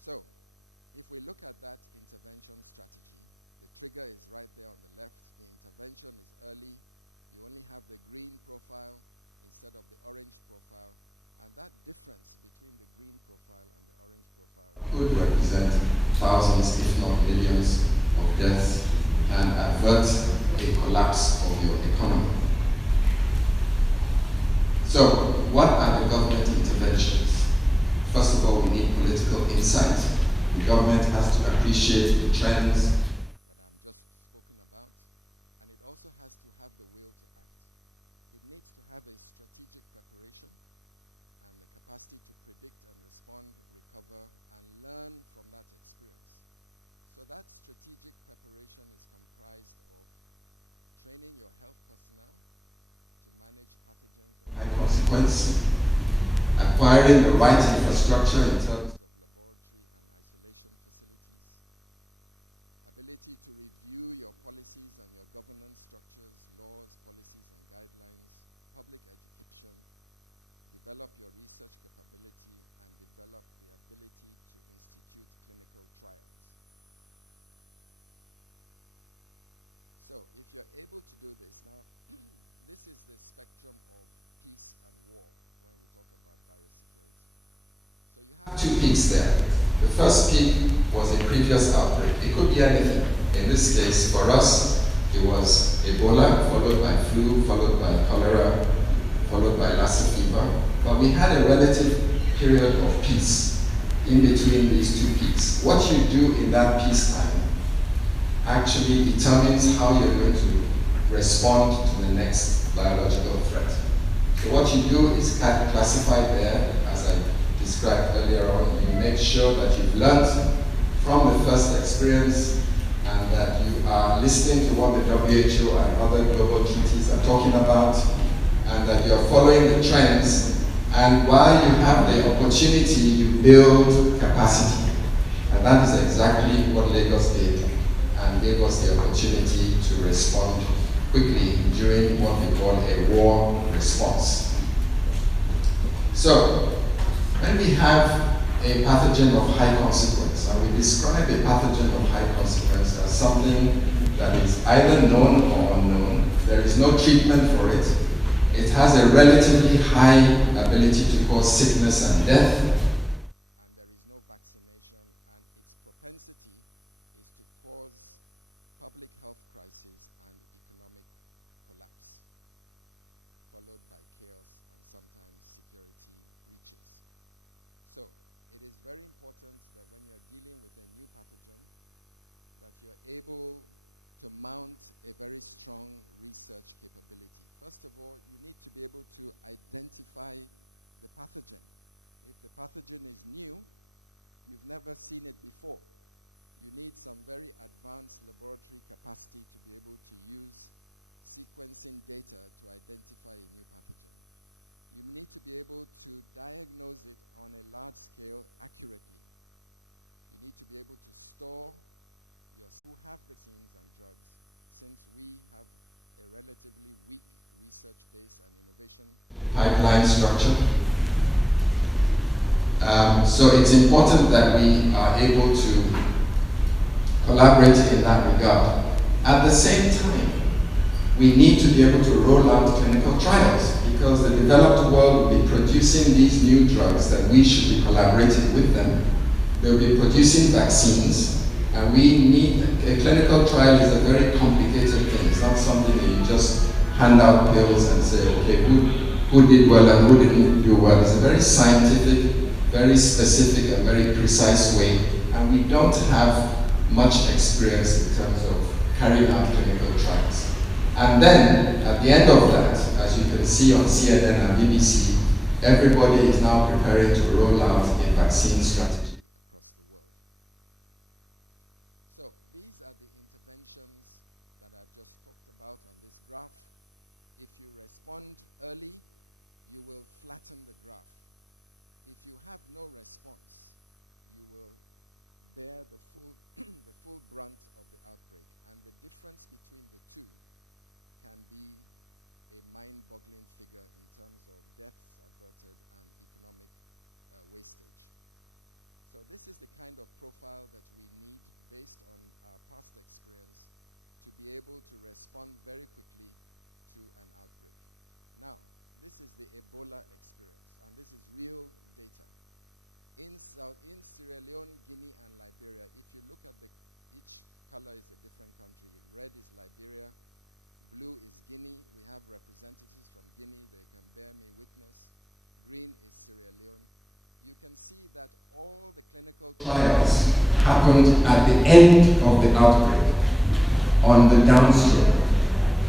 So, if we look at that intervention strategy, the trigger is right there on the left. The intervention is early. You only have the green profile instead of the orange profile. And that difference between the green profile and the orange profile could represent thousands, if not millions, of deaths and avert a collapse of your economy. So, what are the government interventions? First of all, we need political insight. The government has to appreciate the trends that I'm just spoken about, and it also has to have the will to act. It needs to have a strategic preparation and the capacity to predict and respond, recover, and learn from that experience. So that strategic preparation is comprised of training your health personnel to manage pathogens of high consequence, acquiring the right infrastructure in terms of laboratory and isolation facilities, ability to review your policies and your governance structures, laws, policies, and guidelines, public education, develop your research capability, and develop the ability to institute clinical trials. So if you're able to do this, now this is the spectrum of peace and war when we talk about biosecurity. So you have two peaks there. The first peak was a previous outbreak. It could be anything. In this case, for us, it was Ebola, followed by flu, followed by cholera, followed by Lassa fever. But we had a relative period of peace in between these two peaks. What you do in that peacetime actually determines how you're going to respond to the next biological threat. So what you do is classify there, as I described earlier on. You make sure that you've learned from the first experience and that you are listening to what the WHO and other global treaties are talking about, and that you are following the trends. And while you have the opportunity, you build capacity. And that is exactly what Lagos did, and gave us the opportunity to respond quickly during what we call a war response. So, when we have a pathogen of high consequence, and we describe a pathogen of high consequence as something that is either known or unknown, there is no treatment for it, it has a relatively high ability to cause sickness and death, and there is no vaccination, and its propensity is to cause public health crisis and economic collapse, followed by chaos and sometimes security breaches. So it is very important that when you're dealing with a new pathogen, that you're able to mount a very strong research capability. First of all, you need to be able to identify the pathogen. If the pathogen is new, you've never seen it before, you need some very advanced laboratory capacity to be able to use sequencing data to identify a new pathogen. You need to be able to diagnose it on a large scale accurately. You need to be able to store your who have vaccines and drugs, since we have a relatively weak research base and innovation pipeline structure. So it's important that we are able to collaborate in that regard. At the same time, we need to be able to roll out clinical trials, because the developed world will be producing these new drugs that we should be collaborating with them. They'll be producing vaccines, and we need a clinical trial is a very complicated thing. It's not something that you just hand out pills and say, okay, who did well and who didn't do well. It's a very scientific, very specific and very precise way, and we don't have much experience in terms of carrying out clinical trials. And then, at the end of that, as you can see on CNN and BBC, everybody is now preparing to roll out a vaccine strategy across the world. So, these are the interventions that I've just talked about on this graph. If you respond early, you will flatten the graph. If you have no response, you will bear the full brunt of the outbreak. And the difference between the two can be a mind-boggling figure in terms of deaths averted and economic wastage. So this is the kind of profile that we need based on our past experience to be able to respond very quickly to an outbreak. Now, this is the Ebola experience, and this is real data. In Sierra Leone, Guinea, and Liberia, if you look at each color is a different country. Red is Liberia, blue is Guinea. We have representatives from Guinea. They can bear me witness. Green is Sierra Leone. You can see that all the clinical trials happened at the end of the outbreak, on the downstream.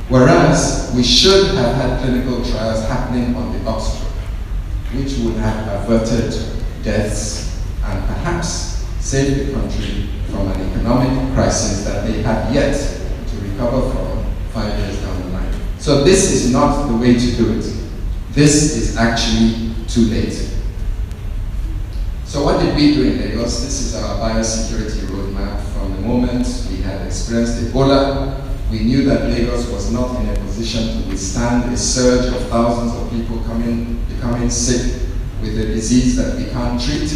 Whereas we should have had clinical trials happening on the upstream, which would have averted deaths and perhaps saved the country from an economic crisis that they have yet to recover from 5 years down the line. So this is not the way to do it. This is actually too late. So what did we do in Lagos? This is our biosecurity roadmap. From the moment we had experienced Ebola, we knew that Lagos was not in a position to withstand a surge of thousands of people becoming sick with a disease that we can't treat.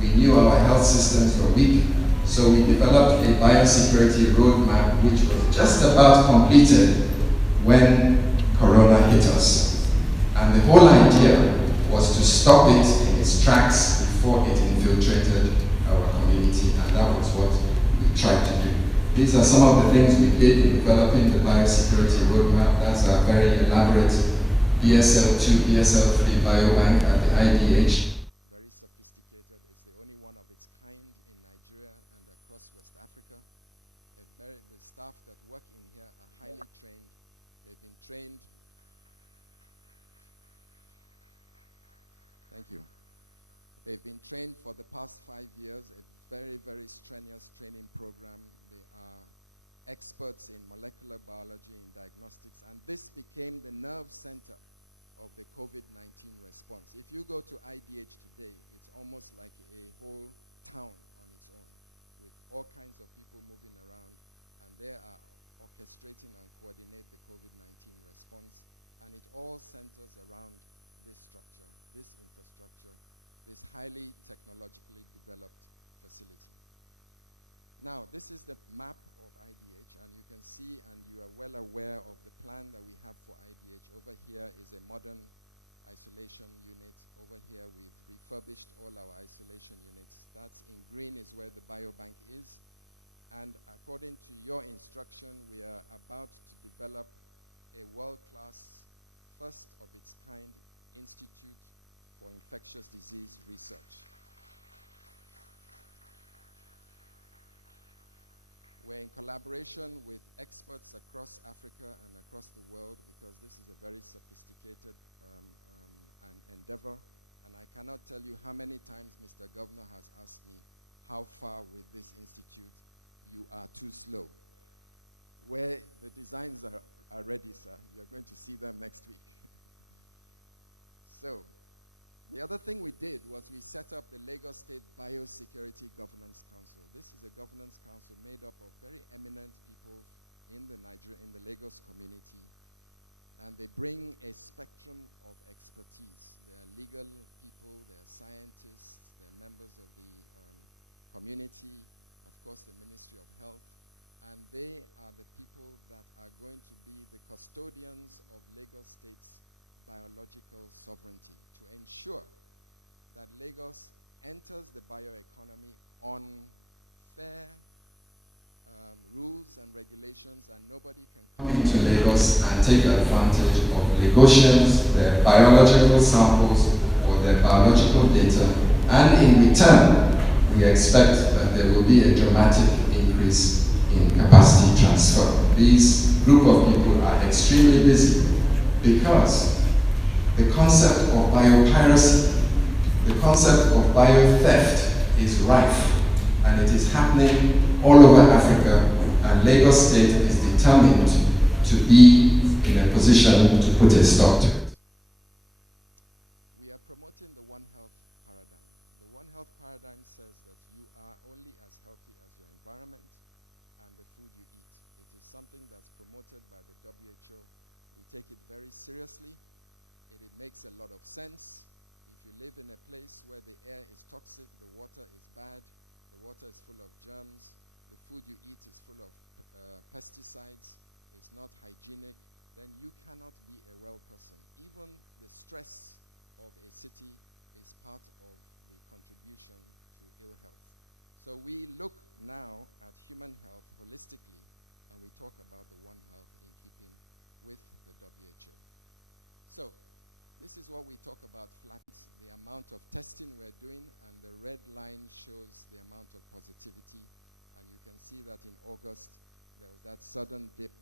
We knew our health systems were weak, So we developed a biosecurity roadmap which was just about completed when Corona hit us. And the whole idea was to stop it in its tracks before it infiltrated our community, and that was what we tried to do. These are some of the things we did in developing the biosecurity roadmap. That's a very elaborate BSL-2, BSL-3 biobank at the IDH. Very sophisticated. It's the only one of its kind in Nigeria and across West Africa. The staff that work in here are highly trained. They've been trained. Thank you. They've been trained for the past 5 years, a very, very strenuous training program. They are experts in molecular biology, in diagnostics, and this became the nerve center of the COVID-19 response. If you go to IDH today, it's almost like a whole town on its own, with all kinds of people moving around, and they are orchestrating and coordinate the COVID-19 response, and it all centers around this structure, this infrastructure, this highly technologically developed facility. Now, this is the map of IDH, and you can see, and you are well aware of the plan that we have for IDH. Over here is a modern isolation unit. Over here, we've refurbished all our isolation units. That's in green is where the biobank is. And according to your instruction, we are about to develop a world-class, first of its kind institute for infectious disease research. We're in collaboration with experts across Africa and across the world, because this is a very sophisticated endeavor. And I cannot tell you how many times Mr. Governor has asked me, how far with this institute? You are too slow. Where the designs are ready, sir. You're going to see them next week. So, the other thing we did was we set up the Lagos State Biosecurity Governance Council. This is a governance council made up of very eminent people in the Lagos community, and they bring a spectrum of expertise. They are legal people, they are scientists, they are members of the community, of course the Ministry of Health, and they are the people that are going to be the custodians of Lagos State's biological sovereignty, to ensure that Lagos enters the bioeconomy on fair rules and regulations, and nobody can come into Lagos and take advantage of Lagosians, their biological samples or their biological data, and in return we expect that there will be a dramatic increase in capacity transfer. These group of people are extremely busy because the concept of biopiracy, the concept of biotheft is rife, and it is happening all over Africa, and Lagos State is determined to be in a position to put a stop to it. We are promoting the One Health paradigm. The One Health paradigm says that you are only as healthy as your environment and the food you eat. It is something that's promoted by the WHO. We take it very seriously. It makes a lot of sense. If you live in a place where the air is toxic, the water is bad, the water is full of germs, the food you eat is full of pesticides, it's not hygienic, then you cannot be a well person. Even the stress of a city is part of the contribution to ill health. So we look now at human health holistically, and we talk about the One Health in keeping with the WHO. So, this is what we talk about flat, the amount of testing we're doing, and the red line shows the amount of positivity. And you can see that in August, there was that sudden dip,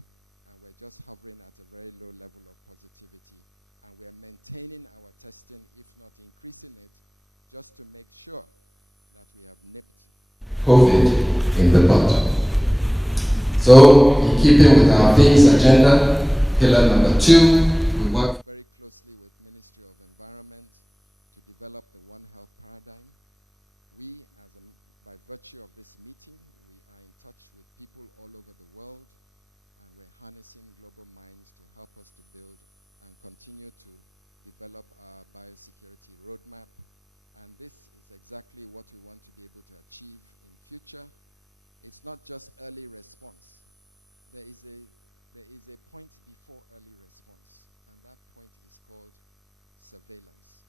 and we're just hovering at a very low level of positivity. And we're maintaining our testing, if not increasing it, just to make sure that we have nipped COVID in the bud. So, in keeping with our things agenda, pillar number 2, we work very closely with Ministry of Environment to develop the One Health paradigm. We, by virtue of this meeting, we are in touch with people all over the world, and we're harnessing global minds to help us to build and continue to develop our biosecurity roadmap. And this is exactly what we want to be able to achieve in future. it's not just early response. There is a point before early response, and that point is called surveillance,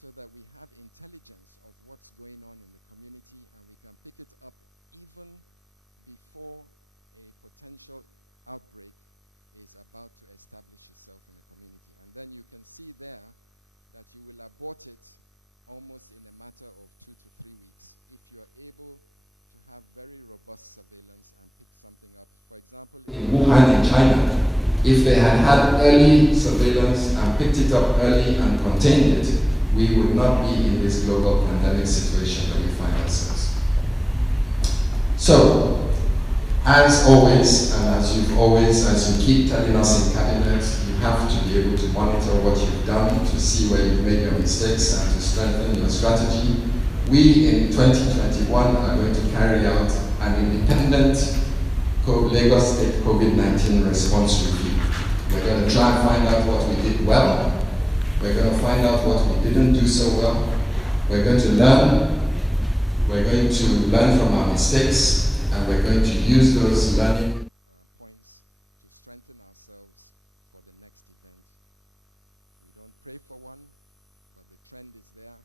so that we have intelligence of what's going on in the community, and we can pick it up even before a potential outbreak is about to establish itself in the community. And then you can see there that you will abort it almost in a matter of 2 to 3 weeks if you're able to have very robust surveillance and pick something up. For example, in Wuhan in China, if they had had early surveillance and picked it up early and contained it, we would not be in this global pandemic situation that we find ourselves. So, as always, and as you keep telling us in cabinet, you have to be able to monitor what you've done, to see where you've made your mistakes, and to strengthen your strategy. We in 2021 are going to carry out an independent Lagos State COVID-19 response review. We're going to try and find out what we did well. We're going to find out what we didn't do so well. We're going to learn. We're going to learn from our mistakes. And we're going to use those learning points to strengthen ourselves for the next event. We don't pray for one, but the trend is there.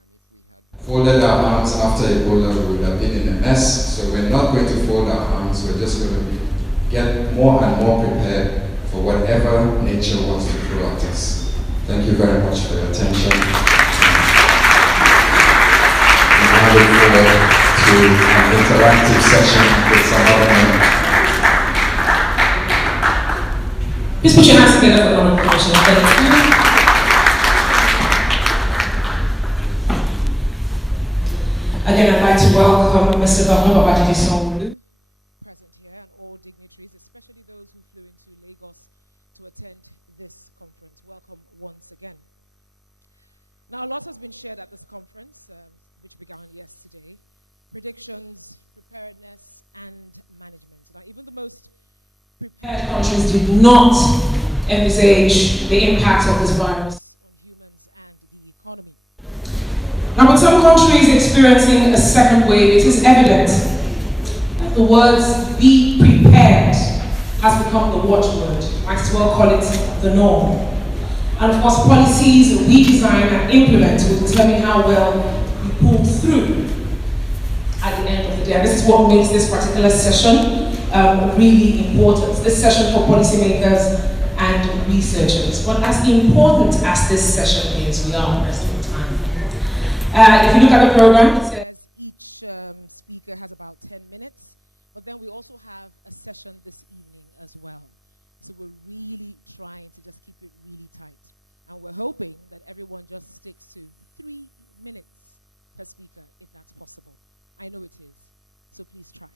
And if we had folded our arms after Ebola, we would have been in a mess. So we're not going to fold our arms. We're just going to get more and more prepared for whatever nature wants to throw at us. Thank you very much for your attention. And I look forward to an interactive session with some other members. Please put your hands together for the Honorable Commissioner. Again, I'd like to welcome Mr. Governor Babajide Sanwo-Olu, present here, and all dignitaries, especially those who flew into Lagos to attend this conference. Welcome once again. Now, a lot has been shared at this conference, which began yesterday. Predictions, preparedness, and management. Now, even the most prepared countries did not envisage the impact of this virus on humans and the economy. Now, with some countries experiencing a second wave, it is evident that the words "be prepared" has become the watchword. Might as well call it the norm. And of course, policies we design and implement will determine how well we pull through at the end of the day. And this is what makes this particular session really important. This session for policymakers and researchers. But as important as this session is, we are pressed for time. If you look at the program, it says each speaker has about 10 minutes, but then we also have a session this evening as well. So we're really trying to just keep it really tight. And we're hoping that everyone just sticks to 3 minutes per speaker, if that's possible. I know it is, so please try.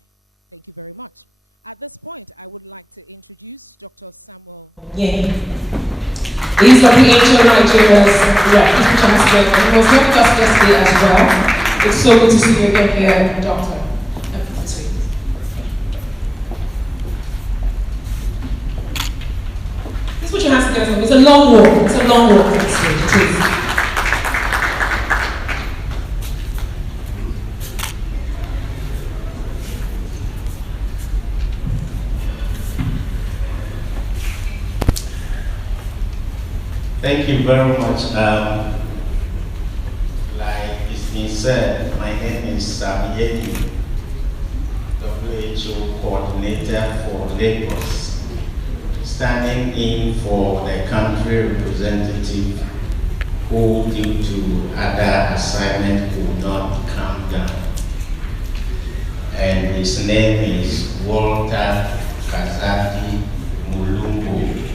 Thank you very much. At this point, I would like to introduce Dr. Samuel Yen. He's WHO Nigeria's rep. He was with us yesterday as well. It's so good to see you again here, Doctor. Please put your hands together. It's a long walk. It's a long walk. It is. Thank you very much. Like it's been said, my name is Sam Yeni, WHO Coordinator for Lagos, standing in for the country representative who, due to other assignment, could not come down. And his name is Walter Kazaki Mulumbu.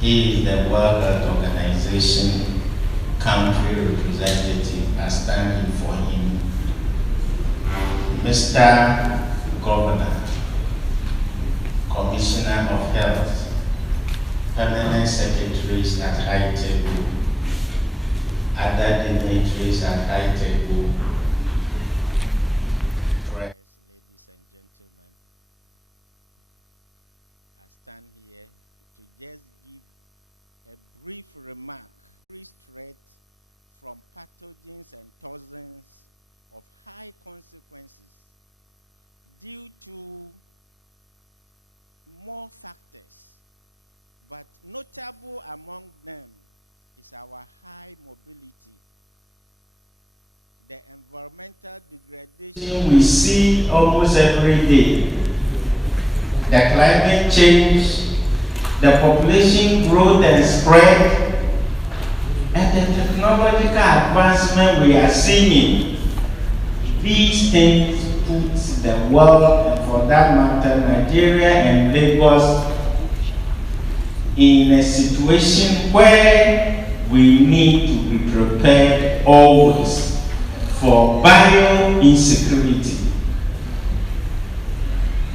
He is the World Health Organization country representative. I stand in for him. Mr. Governor, Commissioner of Health, Permanent Secretaries at high table, other dignitaries at high table, press, ladies and gentlemen, I stand here to just give a brief remark. Threat from pathogens and toxins of high consequences due to more factors, but notable among them is our high mobility, the environmental degradation we see almost every day, the climate change, the population growth and spread, and the technological advancement we are seeing. These things put the world, and for that matter, Nigeria and Lagos, in a situation where we need to be prepared always for bio-insecurity.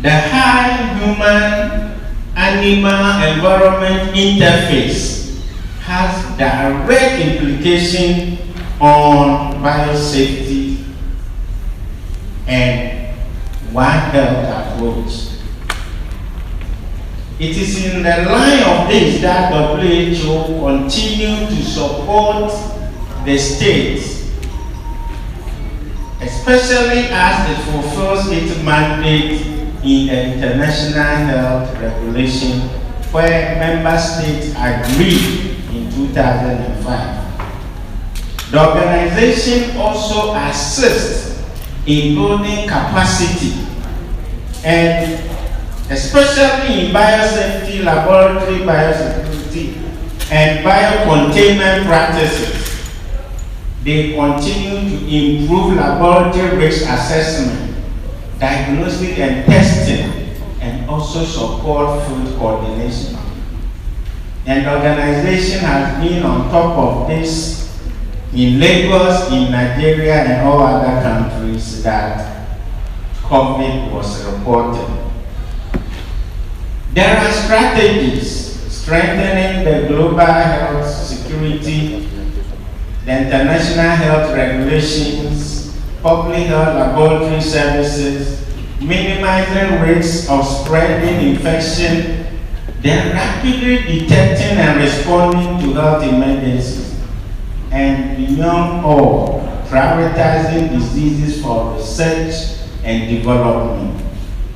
The high human-animal environment interface has direct implication on biosafety and One Health approach. It is in the line of this that WHO continue to support the states, especially as it fulfills its mandate in the International Health Regulation, where member states agreed in 2005. The organization also assists in building capacity, and especially in biosafety, laboratory biosecurity, and biocontainment practices. They continue to improve laboratory risk assessment, diagnostic and testing, and also support food coordination. And the organization has been on top of this in Lagos, in Nigeria, and all other countries that COVID was reported. There are strategies strengthening the global health security, the international health regulations, public health laboratory services, minimizing risks of spreading infection, then rapidly detecting and responding to health emergencies, and beyond all, prioritizing diseases for research and development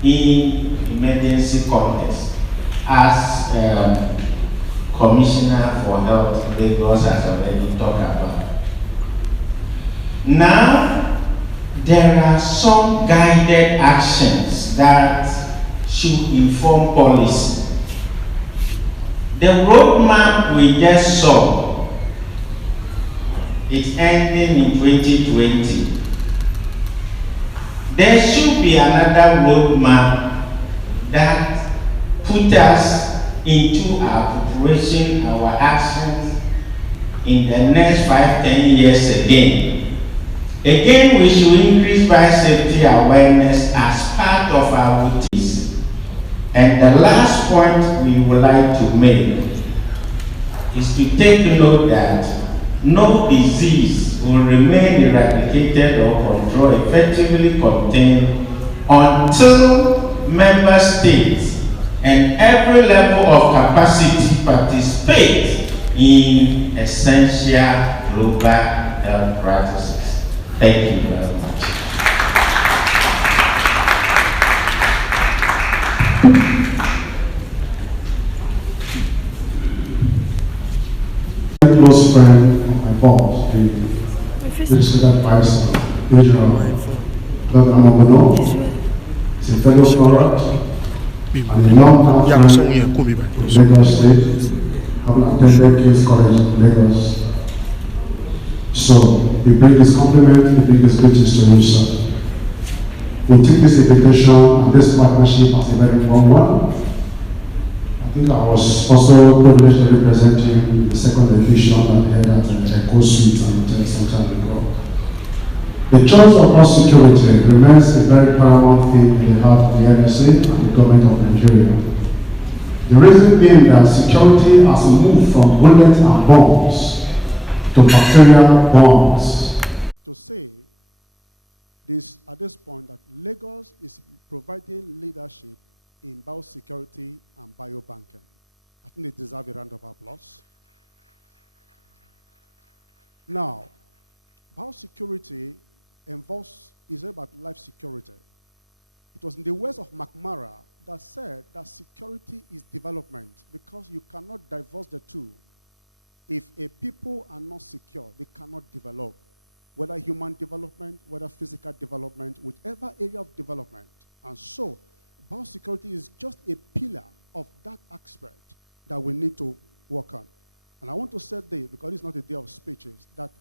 in emergency context, as Commissioner for Health Lagos has already talked about. Now, there are some guided actions that should inform policy. The roadmap we just saw, it's ending in 2020. There should be another roadmap that put us into our preparation, our actions in the next 5-10 years again. Again, we should increase biosafety awareness as part of our duties. And the last point we would like to make is to take note that no disease will remain eradicated or controlled, effectively contained, until member states and every level of capacity participate in essential global health practices. Thank you very much. A close friend of my boss, the Secretary Vice Regional Dr. Amabono, is a fellow scholar and a long-time friend of Lagos State, having attended King's College in Lagos. So, we bring his compliment, we bring his greetings to you, sir. We take this invitation and this partnership as a very warm one. I think I was also privileged to represent him in the second edition that we had at Echo Suite and Hotel some time ago. The choice of health security remains a very paramount thing in the heart of the NSA and the government of Nigeria. The reason being that security has moved from bullets and bombs to bacterial bombs. To say this at this point that Lagos is providing leadership in biosecurity and biobanking. I think they deserve a round of applause. Now, biosecurity is about life security. It was in the words of McMara that said that security is development because you cannot divorce the two. If a people are not secure, they cannot develop. Whether human development, whether physical development, whichever area of development. And so, biosecurity is just a pillar of that aspect that we need to work on. And I want to say this, because it's not a day of speeches, that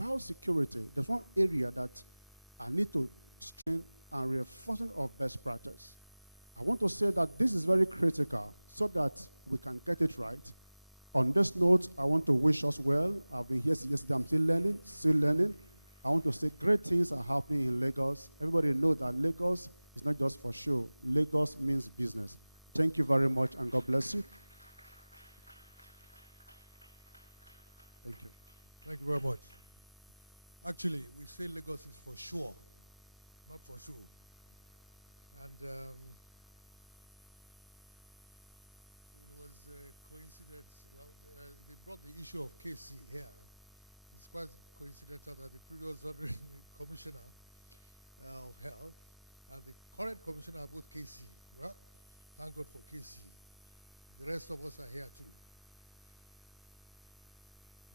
biosecurity, there's one area that I need to strengthen and reinforcement of best practice. I want to say that this is very critical so that we can get it right. On this note, I want to wish us well. I've been here since yesterday. I'm still learning. I want to say great things are happening in Lagos. Everybody knows that Lagos is not just for show. Lagos means business. Thank you very much, and God bless you. Thank you. Thank you very much. Actually, we say Lagos is for sure, not for show. And it was a coincidence. Well, they brought the issue of KC here. It's quite coincidental that the previous commissioner of health and the current commissioner are both KC. Well, thank God for KC. The rest of us are here too.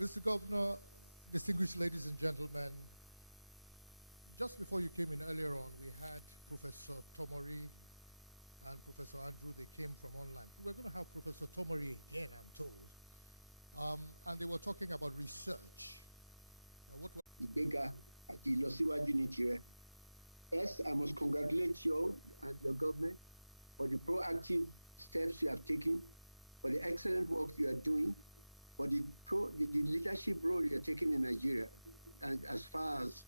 Mr. Governor, distinguished ladies and gentlemen, just before you came in earlier on, we had Professor Tomori and Professor Andrew. They came from online. We're going to have Professor Tomori again, I'm told. And they were talking about research. First, I must congratulate you and your government for the proactive steps you have taken, for the excellent work you are doing, for the leadership role you are taking in Nigeria, and as far as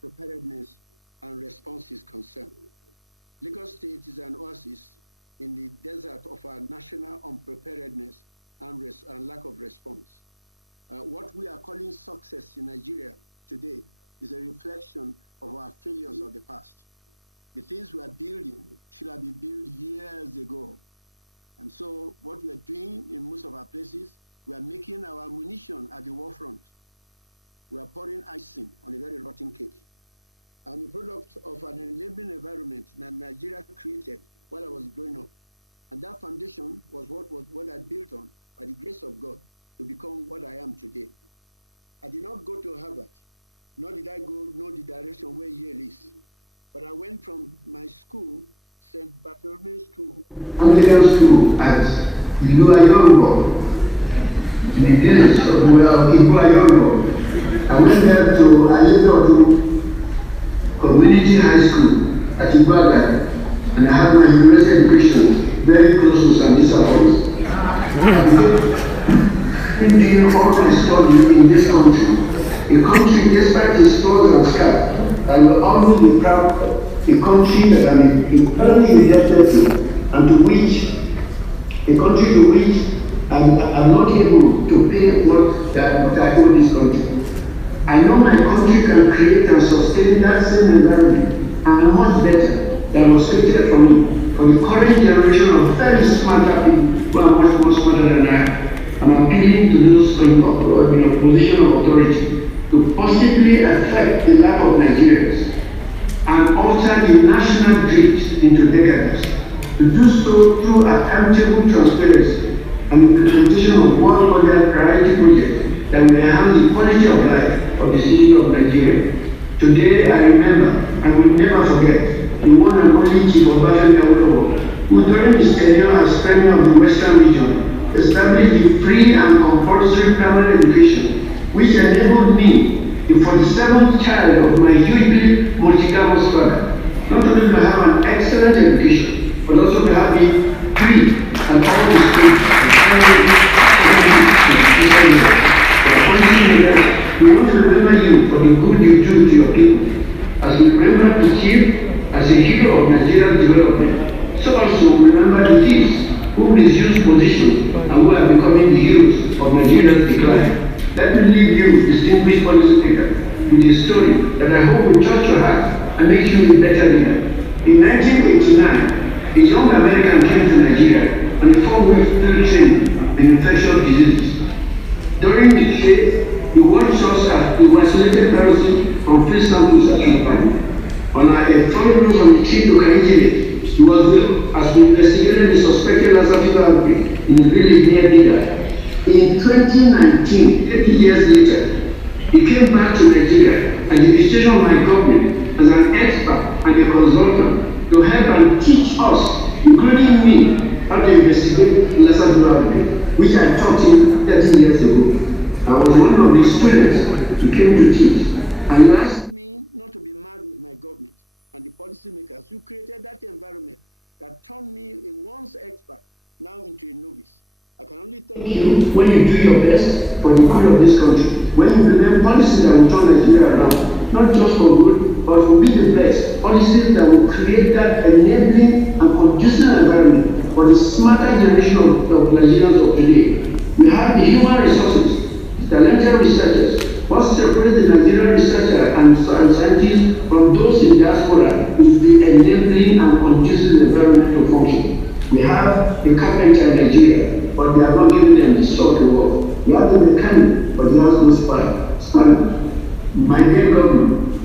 preparedness and response is concerned. Lagos State is an oasis in the desert of our national unpreparedness and lack of response. What we are calling success in Nigeria today is a reflection of our failures of the past. The things we are building should have been built years ago. And so what we are doing in most of our places, we are making our ammunition at the war front. We are pouring icing on a very rotten cake. I'm a product of an enabling environment that Nigeria created while I was growing up. And that foundation was what I built on, by the grace of God, to become what I am today. I did not go to Harvard, nor did I know the direction where Yale is. But I went from my school, St. Bartholomew's School, Anglican School at Iluayorubo, in the village of Iluayorubo. I went there to Ayedodu Community High School at Ibadan, and I had my university education very close to Sambisa Falls. Doing all my study in this country, a country despite its flaws and scars, I will always be proud of, a country that I'm eternally indebted to, and to which, a country to which I'm not able to pay what I owe this country. I know my country can create and sustain that same environment, and much better than was created for me, for the current generation of very smart people who are much more smarter than I am. I'm appealing to those in a position of authority to positively affect the life of Nigerians and alter the national drift into decadence. To do so through accountable transparency and implementation of world-model priority projects that will enhance the quality of life of the city of Nigeria. Today, I remember and will never forget the one and only Chief Obafemi Awolowo, who during his tenure as Premier of the Western Region established the free and compulsory primary education, which enabled me, the 47th child of my hugely multigamous father, not only to have an excellent education, but also to have it free and all the schools. We want to remember you for the good you do to your people, as we remember the chief as a hero of Nigerian development. So also remember the thieves who misuse position and who are becoming the heroes of Nigeria's decline. Let me leave you, distinguished policymaker, with a story that I hope will touch your heart and make you a better leader. In 1989, a young American came to Nigeria on a 4-week field training in infectious diseases. During the trip, he watched us as we isolated viruses from field samples at Japan. On a found news on the trip to Kainjiri, he was there as we investigated the suspected Lassa fever outbreak in the village near Bida. In 2019, 30 years later, he came back to Nigeria at the invitation of my government as an expert and a consultant to help and teach us, including me, how to investigate Lassa fever outbreak, which I taught him 30 years ago. I was one of the students he came to teach. And he asked me not to be mad with my government and the policymakers who created that environment that turned me a once expert now into a novice. I can only thank you when you do your best for the good of this country, when you implement policies that will turn Nigeria around, not just for good, but will be the best, policies that will create that enabling and conducive environment for the smarter generation of Nigerians of today. We have the human resources, the talented researchers. What separates the Nigerian researcher and scientists from those in diaspora is the enabling and conducive environment to function. We have the carpenter in Nigeria, but they are not giving them the saw to work. We have the mechanic, but he has no span. My dear government,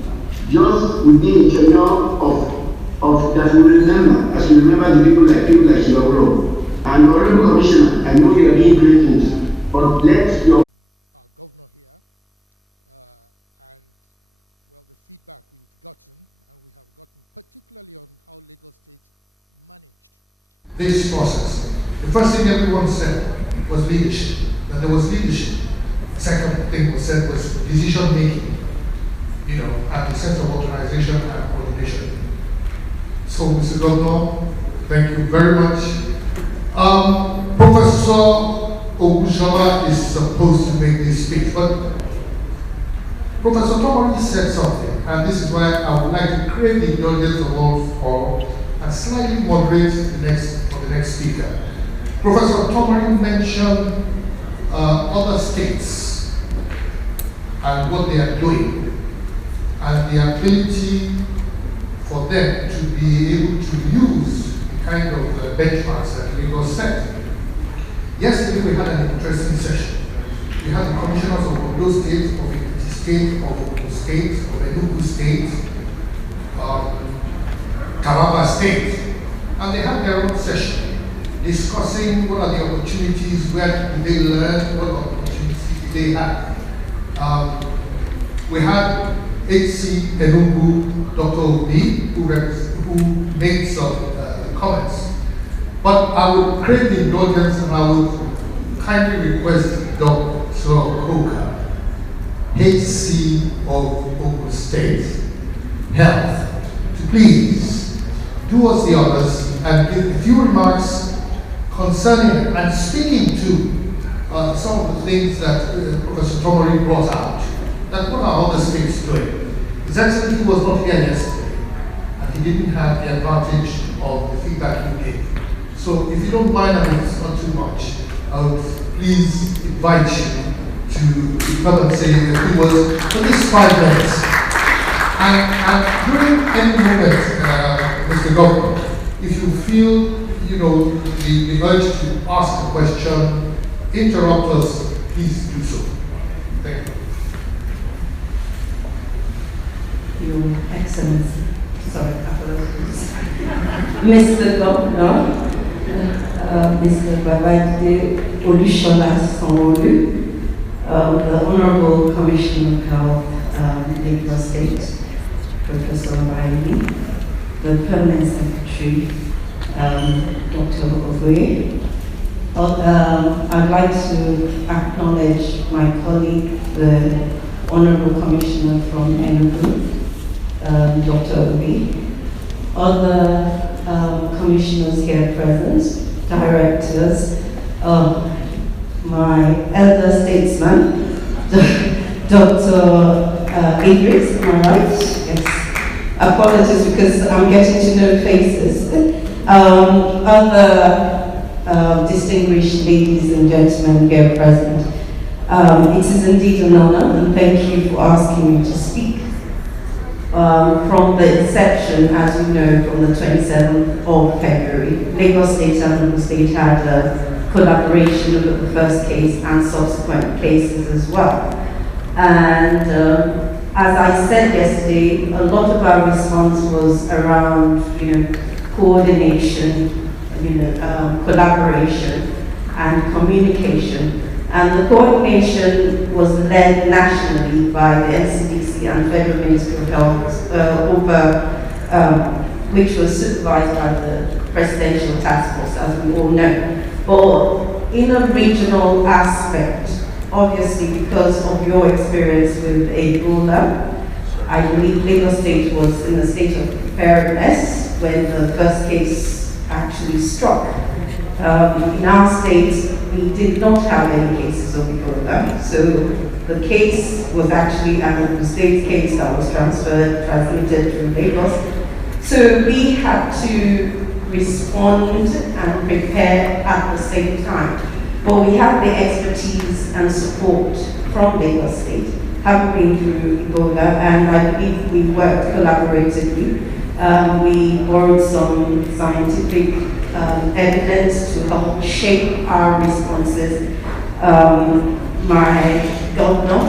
just within a tenure of that we remember, as we remember the people like Shilawolo. And Honorable Commissioner, I know you are doing great things, but let your governor here, and well, the feedback we've gotten, and we have gotten particularly on how Lagos State managed this process. The first thing everyone said was leadership, that there was leadership. The second thing was said was decision making, at the sense of organization and coordination. So, Mr. Governor, thank you very much. Professor Okushola is supposed to make this speech, but Professor Tomori said something, and this is why I would like to create the indulgence of all four and slightly moderate the next speaker. Professor Tomori mentioned other states and what they are doing, and the ability for them to be able to use the kind of benchmarks that Lagos set. Yesterday we had an interesting session. We had the commissioners of Ondo State, of Ekiti State, of Ogun State, of Enugu State, Taraba State, and they had their own session discussing what are the opportunities, where did they learn, what opportunities did they have. We had HC Enugu, Dr. Obi, who made some comments. But I would create the indulgence and I would kindly request Dr. Koka, HC of Ogun State Health, to please do us the honors and give a few remarks concerning and speaking to some of the things that Professor Tomori brought out. That what are other states doing? His Excellency was not here yesterday, and he didn't have the advantage of the feedback you gave. So if you don't mind, I mean, it's not too much, I would please invite you to come and say a few words for these 5 minutes. And during any moment, Mr. Governor, if you feel, the urge to ask a question, interrupt us, please do so. Thank you. Your Excellency, sorry, apologies. Mr. Governor, Mr. Babajide Olushola Sanwo-Olu, the Honorable Commissioner of Health, Lagos State, Professor Riley, the Permanent Secretary, Dr. Ogoye. I'd like to acknowledge my colleague, the Honorable Commissioner from Enugu, Dr. Obi, other commissioners here present, directors, my elder statesman, Dr. Idris, am I right? Yes. Apologies because I'm getting to know faces. Other distinguished ladies and gentlemen here present. It is indeed an honor, and thank you for asking me to speak. From the inception, as you know, from the 27th of February, Lagos State and Ogun State had a collaboration of the first case and subsequent cases as well. And As I said yesterday, a lot of our response was around, coordination, collaboration and communication. And the coordination was led nationally by the NCDC and Federal Ministry of Health, which was supervised by the Presidential Task Force, as we all know. But in a regional aspect, obviously because of your experience with Ebola, I believe Lagos State was in a state of preparedness when the first case actually struck. In our state, we did not have any cases of Ebola, so the case was actually an state case that was transmitted to Lagos. So we had to respond and prepare at the same time. But we have the expertise and support from Lagos State, having been through Ebola, and I believe we worked collaboratively. We borrowed some scientific evidence to help shape our responses. My governor,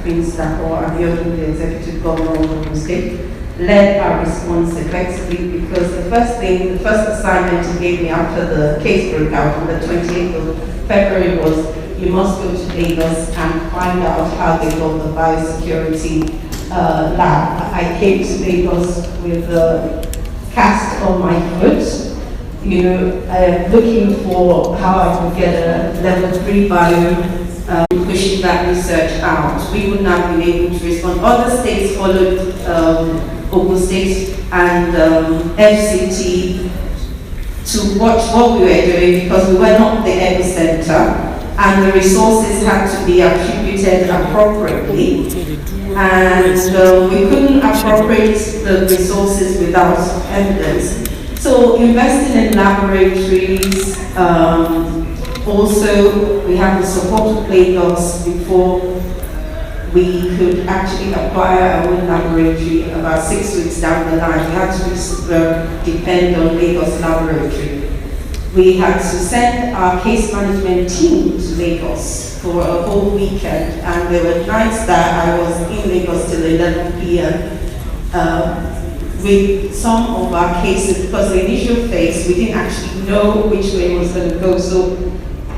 Prince Dako Abiodun, the executive governor of the state, led our response effectively, because the first assignment he gave me after the case broke out on the 28th of February was, you must go to Lagos and find out how they got the biosecurity lab. I came to Lagos with a cast on my foot, looking for how I could get a level 3 bio, pushing that research out. We wouldn't have been able to respond. Other states followed Ogun State and FCT to watch what we were doing, because we were not the epicenter and the resources had to be attributed appropriately, and we couldn't appropriate the resources without evidence. So investing in laboratories, also we have the support of Lagos before we could actually acquire our own laboratory about 6 weeks down the line. We had to depend on Lagos laboratory. We had to send our case management team to Lagos for a whole weekend, and there were nights that I was in Lagos till 11 p.m. With some of our cases, because the initial phase, we didn't actually know which way it was going to go, so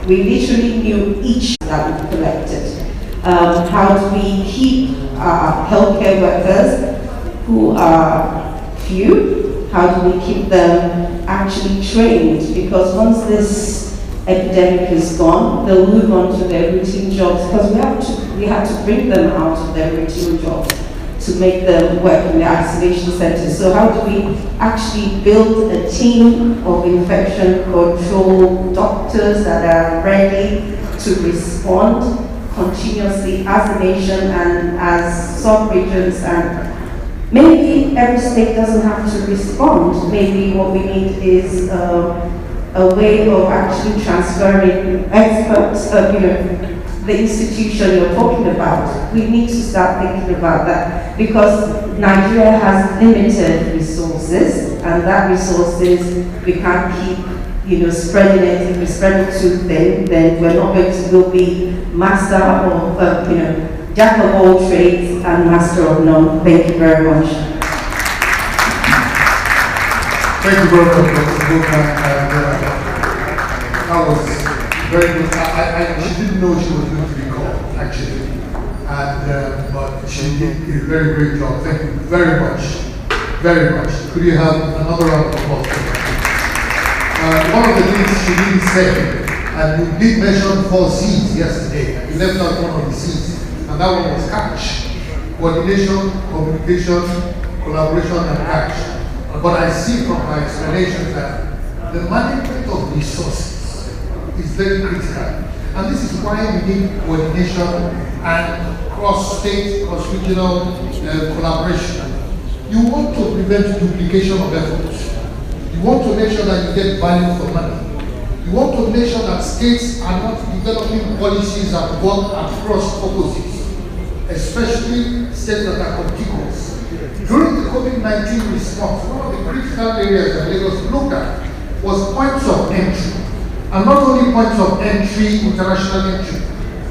we literally knew each that we collected. How do we keep our healthcare workers who are few, how do we keep them actually trained? Because once this epidemic is gone, they'll move on to their routine jobs, because we have to bring them out of their routine jobs to make them work in the isolation centers. So how do we actually build a team of infection control doctors that are ready to respond continuously as a nation and as sub-regions, and maybe every state doesn't have to respond. Maybe what we need is a way of actually transferring experts, the institution you're talking about. We need to start thinking about that, because Nigeria has limited resources, and that resources we can't keep spreading it. If we spread it too thin, then we're not going to go be master of, jack of all trades and master of none. Thank you very much. Thank you very much, Dr. Boka. That was very good. She didn't know she was going to be called, actually. And, but she did a very great job. Thank you very much. Very much. Could you have another round of applause for her? One of the things she didn't say, and you did mention 4 C's yesterday, you left out one of the C's, and that one was catch. Coordination, communication, collaboration, and catch. But I see from my explanation that the management of resources is very critical. And this is why we need coordination and cross-state, cross-regional collaboration. You want to prevent duplication of efforts. You want to make sure that you get value for money. You want to make sure that states are not developing policies that work across purposes, especially states that are contiguous. During the COVID-19 response, one of the critical areas that Lagos looked at was points of entry. And not only points of entry, international entry,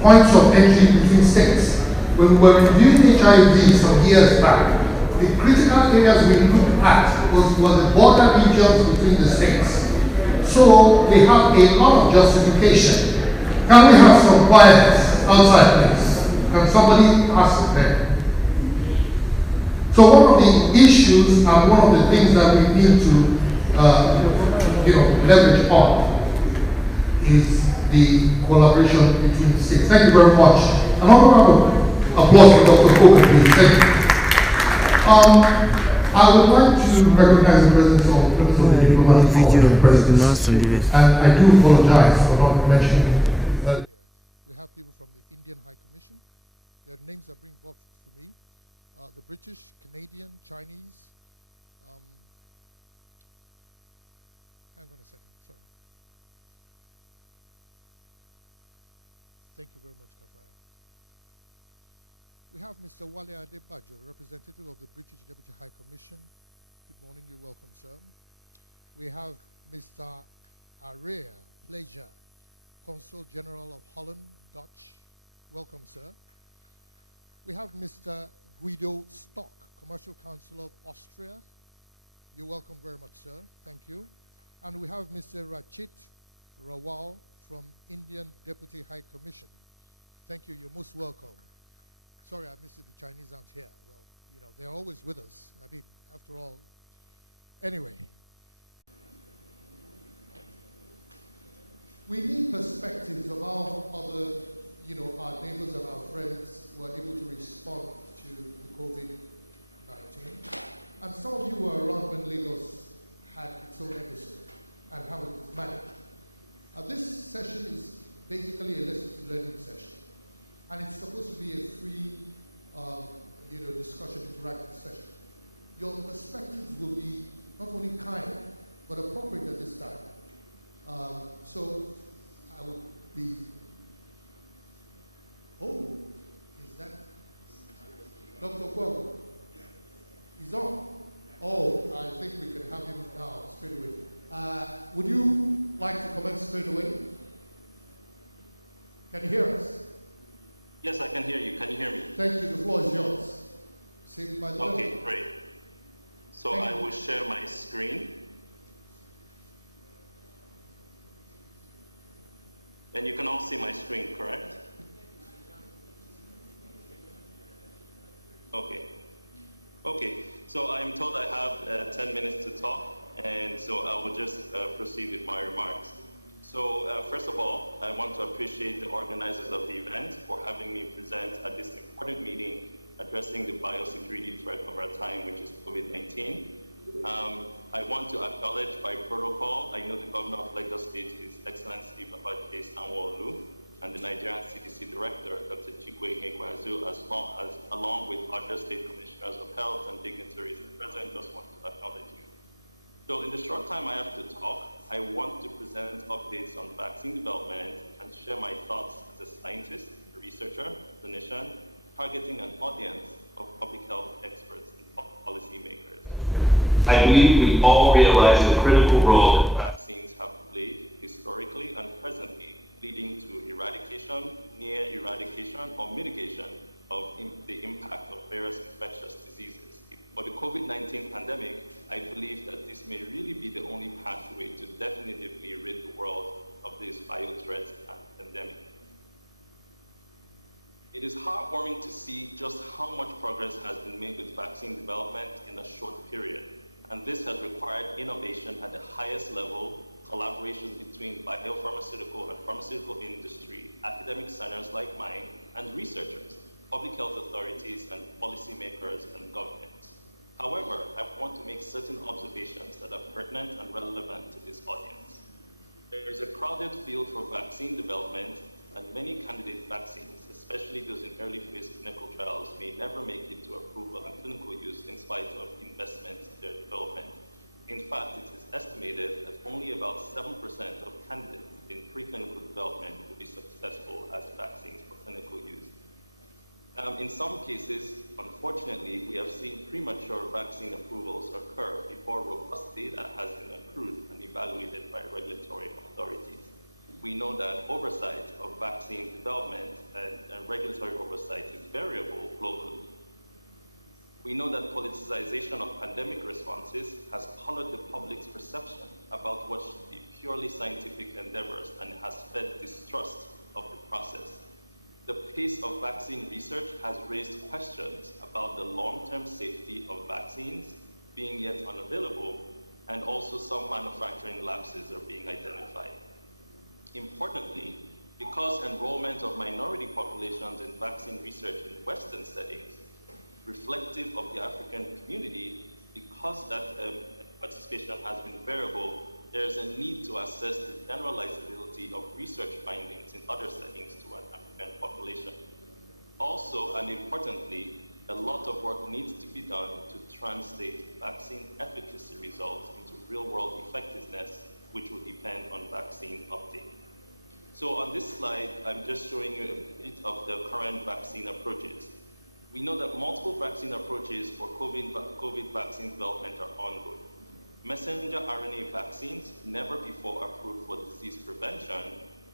points of entry between states. When we were reviewing HIV some years back, the critical areas we looked at was the border regions between the states. So they have a lot of justification. Can we have some quietness outside, please? Can somebody ask them? So one of the issues and one of the things that we need to leverage on is the collaboration between the states. Thank you very much. Another round of applause for Dr. Kobe, please. Thank you. I would like to recognize the presence of members of the diplomatic corps and presidents. And I do apologize for not mentioning earlier. We have people from the Indian High Commission. Their names are being brought to me. The British, Canadian, Chinese. Hang on a second, sorry. Thank you very much, Kafaya. We have Mr. Wale Adebajo, representative of the British Deputy High Commission. Good morning, you're welcome, sir. We have Mr. Area Pleasure, Consul General of Holland, Dutch. Welcome, sir. We have Mr. Guido Stock, Commercial Council of Austria. You're welcome very much, sir. Thank you. And we have Mr. Rachit Rawal from Indian Deputy High Commissioner. Thank you, you're most welcome. Sorry, I missed it, the Chinese aren't here. Well, you know, they're always with us. I mean, after all. Anyway. We need perspectives of how other, our neighbors and our friends were able to respond to COVID-19. And some of you were around when Lagos had its own episode and how it was managed. This session is basically a lessons learning session. And it's supposed to be a free, discussion, interactive session. Your perspectives will be not only kind, but appropriate at this time. So I would be, is that Dr. Guago? He's on. Oh, I think we can have him now, straight away. Would you like to comment straight away? Can you hear us? Yes, I can hear you. Can you hear me? Thank you. The floor is yours. Saved by the Okay, great. So I will share my screen. And you can all see my screen, correct? Okay. Okay, so I'm told I have 10 minutes to talk, and so I will just proceed with my remarks. So first of all, I want to appreciate the organizers of the event for having me present at this important meeting addressing the biosecurity threat of our time, which is COVID-19. I want to acknowledge by protocol, I know the Governor of Lagos State, His Excellency Babajide Sanwo-Olu, and the Nigerian CDC Director, Dr. Chikwe Ngekwazu, along with other state commissioners of health and dignitaries present, just want to acknowledge you. So in the short time I have to talk, I want to present updates on vaccine development and share my thoughts as a scientist, a researcher, clinician, targeting an audience of public health experts and policymakers. I believe we all realize the critical role that vaccines have played historically and presently, leading to eradication, near eradication, or mitigation of the impact of various infectious diseases. For the COVID-19 pandemic, I believe that this may really be the only pathway to definitively rid the world of this bio-threat pandemic. It is heartwarming to see just how much progress has been made with vaccine development in a short period. And this has required innovation at the highest level, collaboration between biopharmaceutical and pharmaceutical industry, academic centers like mine, and researchers, public health authorities, and policymakers and governments. However, I want to make certain observations that are pertinent and relevant to this audience. There is a crowded field for vaccine development, and many candidate vaccines, especially those in early phase clinical trials, may never make it to approval and clinical use in spite of investment in their development. In fact, it is estimated that only about 7% of candidates in preclinical development will be successful as vaccines for clinical use. In some cases, unfortunately, we have seen premature vaccine approvals occur before robust data has been accrued and evaluated by regulatory authorities. we know that oversight of vaccine development and regulatory oversight is variable globally. We know that politicization of pandemic responses has colored the public's perception about what should be purely scientific endeavors and has fed distrust of the process. The pace of vaccine research has raised questions about the long-term safety of vaccines being yet unavailable, and also some manufacturing lapses are being identified. Importantly, because enrollment of minority populations in vaccine research in Western settings reflective of the African community, because that participation has been variable, there is a need to assess the generalizability of research findings in other settings to an African population. Also, and importantly, a lot of work needs to be done to translate vaccine efficacy results into real-world effectiveness, which will depend on vaccine uptake. So on this slide, I'm just showing you a bit of the current vaccine approaches. We know that multiple vaccine approaches for COVID vaccine development are ongoing. Messenger RNA vaccines, never before approved for disease prevention,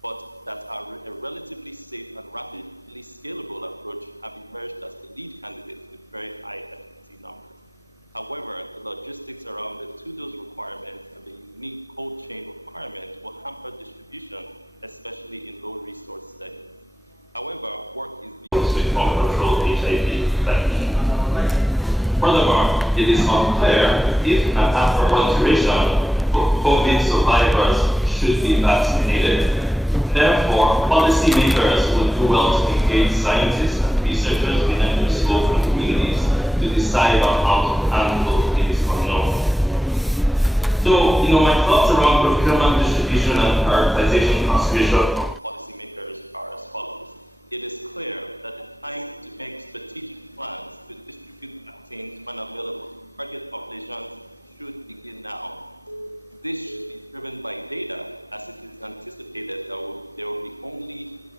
but that are a relatively safe and rapidly scalable approach, have emerged as the lead candidates with very high efficacy numbers. However, the logistics around the two-dose requirement and the unique cold chain requirement will hamper distribution, especially in low-resource settings. However, work is being done to control HIV infection. Furthermore, it is unclear if and after what duration COVID survivors should be vaccinated. Therefore, policymakers would do well to engage scientists and researchers within their scope and communities to decide on how to handle these unknowns. So, my thoughts around procurement, distribution, and prioritization consideration from policymakers are as follows. It is clear that the time to make strategic plans to distribute vaccines when available to target populations should begin now. This should be driven by data, as it is anticipated that there will be only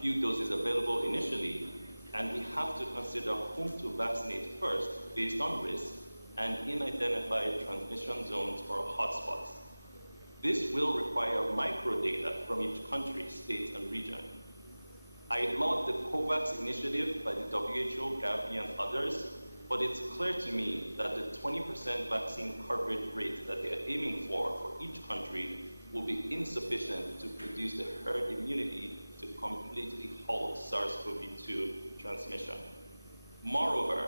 few doses available initially, and we have to consider whom to vaccinate first based on risk and in identified transmission zones or hotspots. This will require microdata from each country, state, and region. I laud the COVAX initiative by the WHO, Gavi, and others, but it's clear to me that the 20% vaccine coverage rate that they're aiming for each country will be insufficient to produce the herd immunity to completely halt SARS-CoV-2 transmission. Moreover,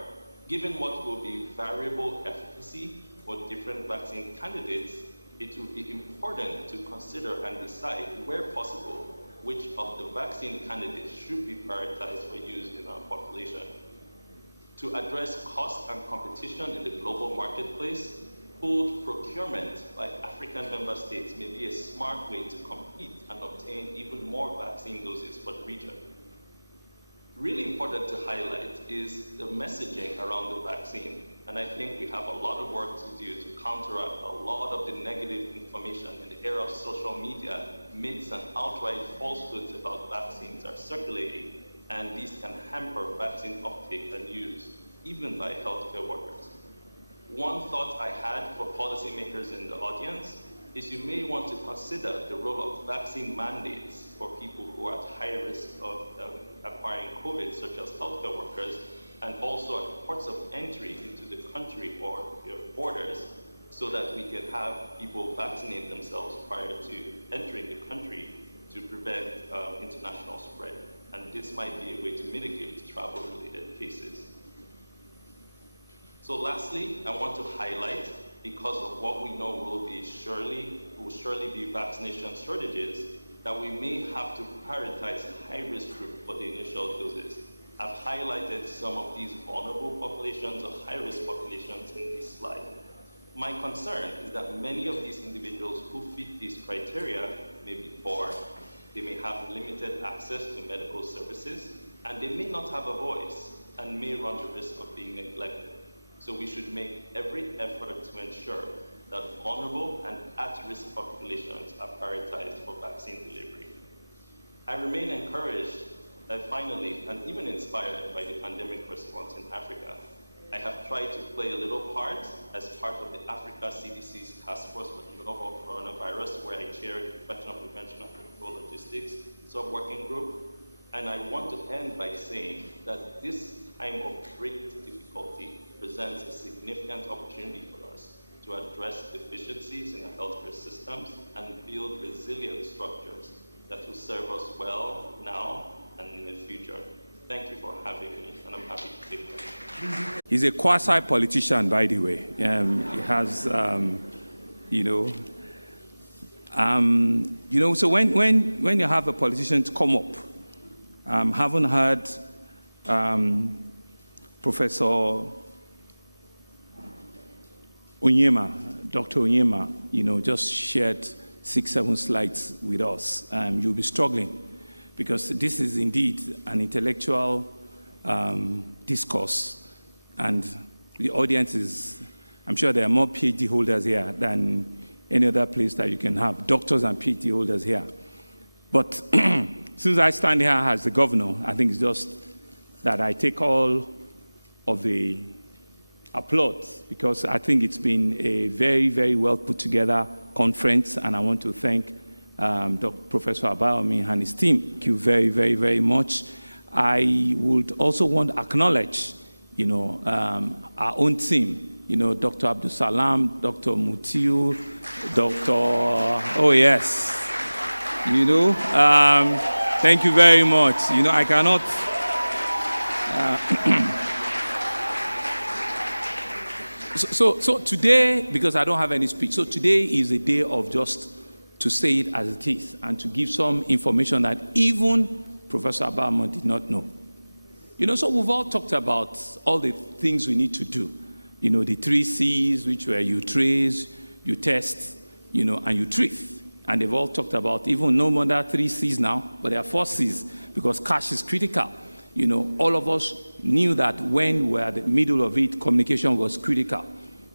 given what will be variable efficacy for different vaccine candidates, it will be important to consider and decide, where possible, which of the vaccine candidates should be prioritized for use in our population. To address cost and competition in the global marketplace, pooled procurement by African member states may be a smart way to compete and obtain even more vaccine doses for the region. Really important to highlight is the messaging around the vaccine, and I think we have a lot of work to do to counteract a lot of the negative information in the era of social media. Myths and outright falsehoods about vaccines are circulating, and these can hamper vaccine uptake and use, even by healthcare workers. One thought I had for policymakers in the audience is you may want to consider the role of vaccine mandates for people who are at high risk of acquiring COVID, such as healthcare workers, and also at ports of entry into the country or borders, so that we can have people vaccinate themselves prior to entering the country to prevent international spread. And this might be a way to mitigate travel-related cases. So lastly, I want to highlight, because of what we know will surely be vaccination shortages, that we may have to prioritize high-risk groups for the initial doses. I've highlighted some of these vulnerable populations or high-risk populations in this slide. My concern is that many of these individuals who fit these criteria may be poor, they may have limited access to medical services, and they may not have a voice and may run the risk of being neglected. So we should make every effort to ensure that vulnerable and at-risk populations are prioritized for vaccine delivery. I remain encouraged, finally, and even inspired by the pandemic response in Africa. I have tried to play a little part as part of the Africa CDC's Task Force for the Novel Coronavirus, where I chair the Infection Prevention and Control Logistics sub-working group. And I want to end by saying that this time of great difficulty presents a significant opportunity for us to address deficiencies in the healthcare systems and build resilient structures that will serve us well now and in the future. Thank you for having me, and I'm happy to take it. He's a quasi-politician, by the way. He has, so when you have a politician to come up, haven't heard Professor Onyema, Dr. Onyema, just shared 6-7 slides with us. You'll be struggling because this is indeed an intellectual discourse, and the audience is, I'm sure there are more PhD holders here than any other place that you can have, doctors and PhD holders here. But since I stand here as the governor, I think it's just that I take all of the applause, because I think it's been a very, very well put together conference, and I want to thank Professor Abayomi and his team. Thank you very, very, very much. I would also want to acknowledge, our own team, Dr. Abdul Salam, Dr. Mutiu, oh yes, thank you very much. I cannot, so today, because I don't have any speech, so today is a day of just to say it as it is and to give some information that even Professor Abayomi did not know. So we've all talked about all the things we need to do. The 3 C's, which were you trace, you test, and you treat. And they've all talked about even no more than 3 C's now, but there are 4 C's because cash is critical. All of us knew that when we're at the middle of it, communication was critical.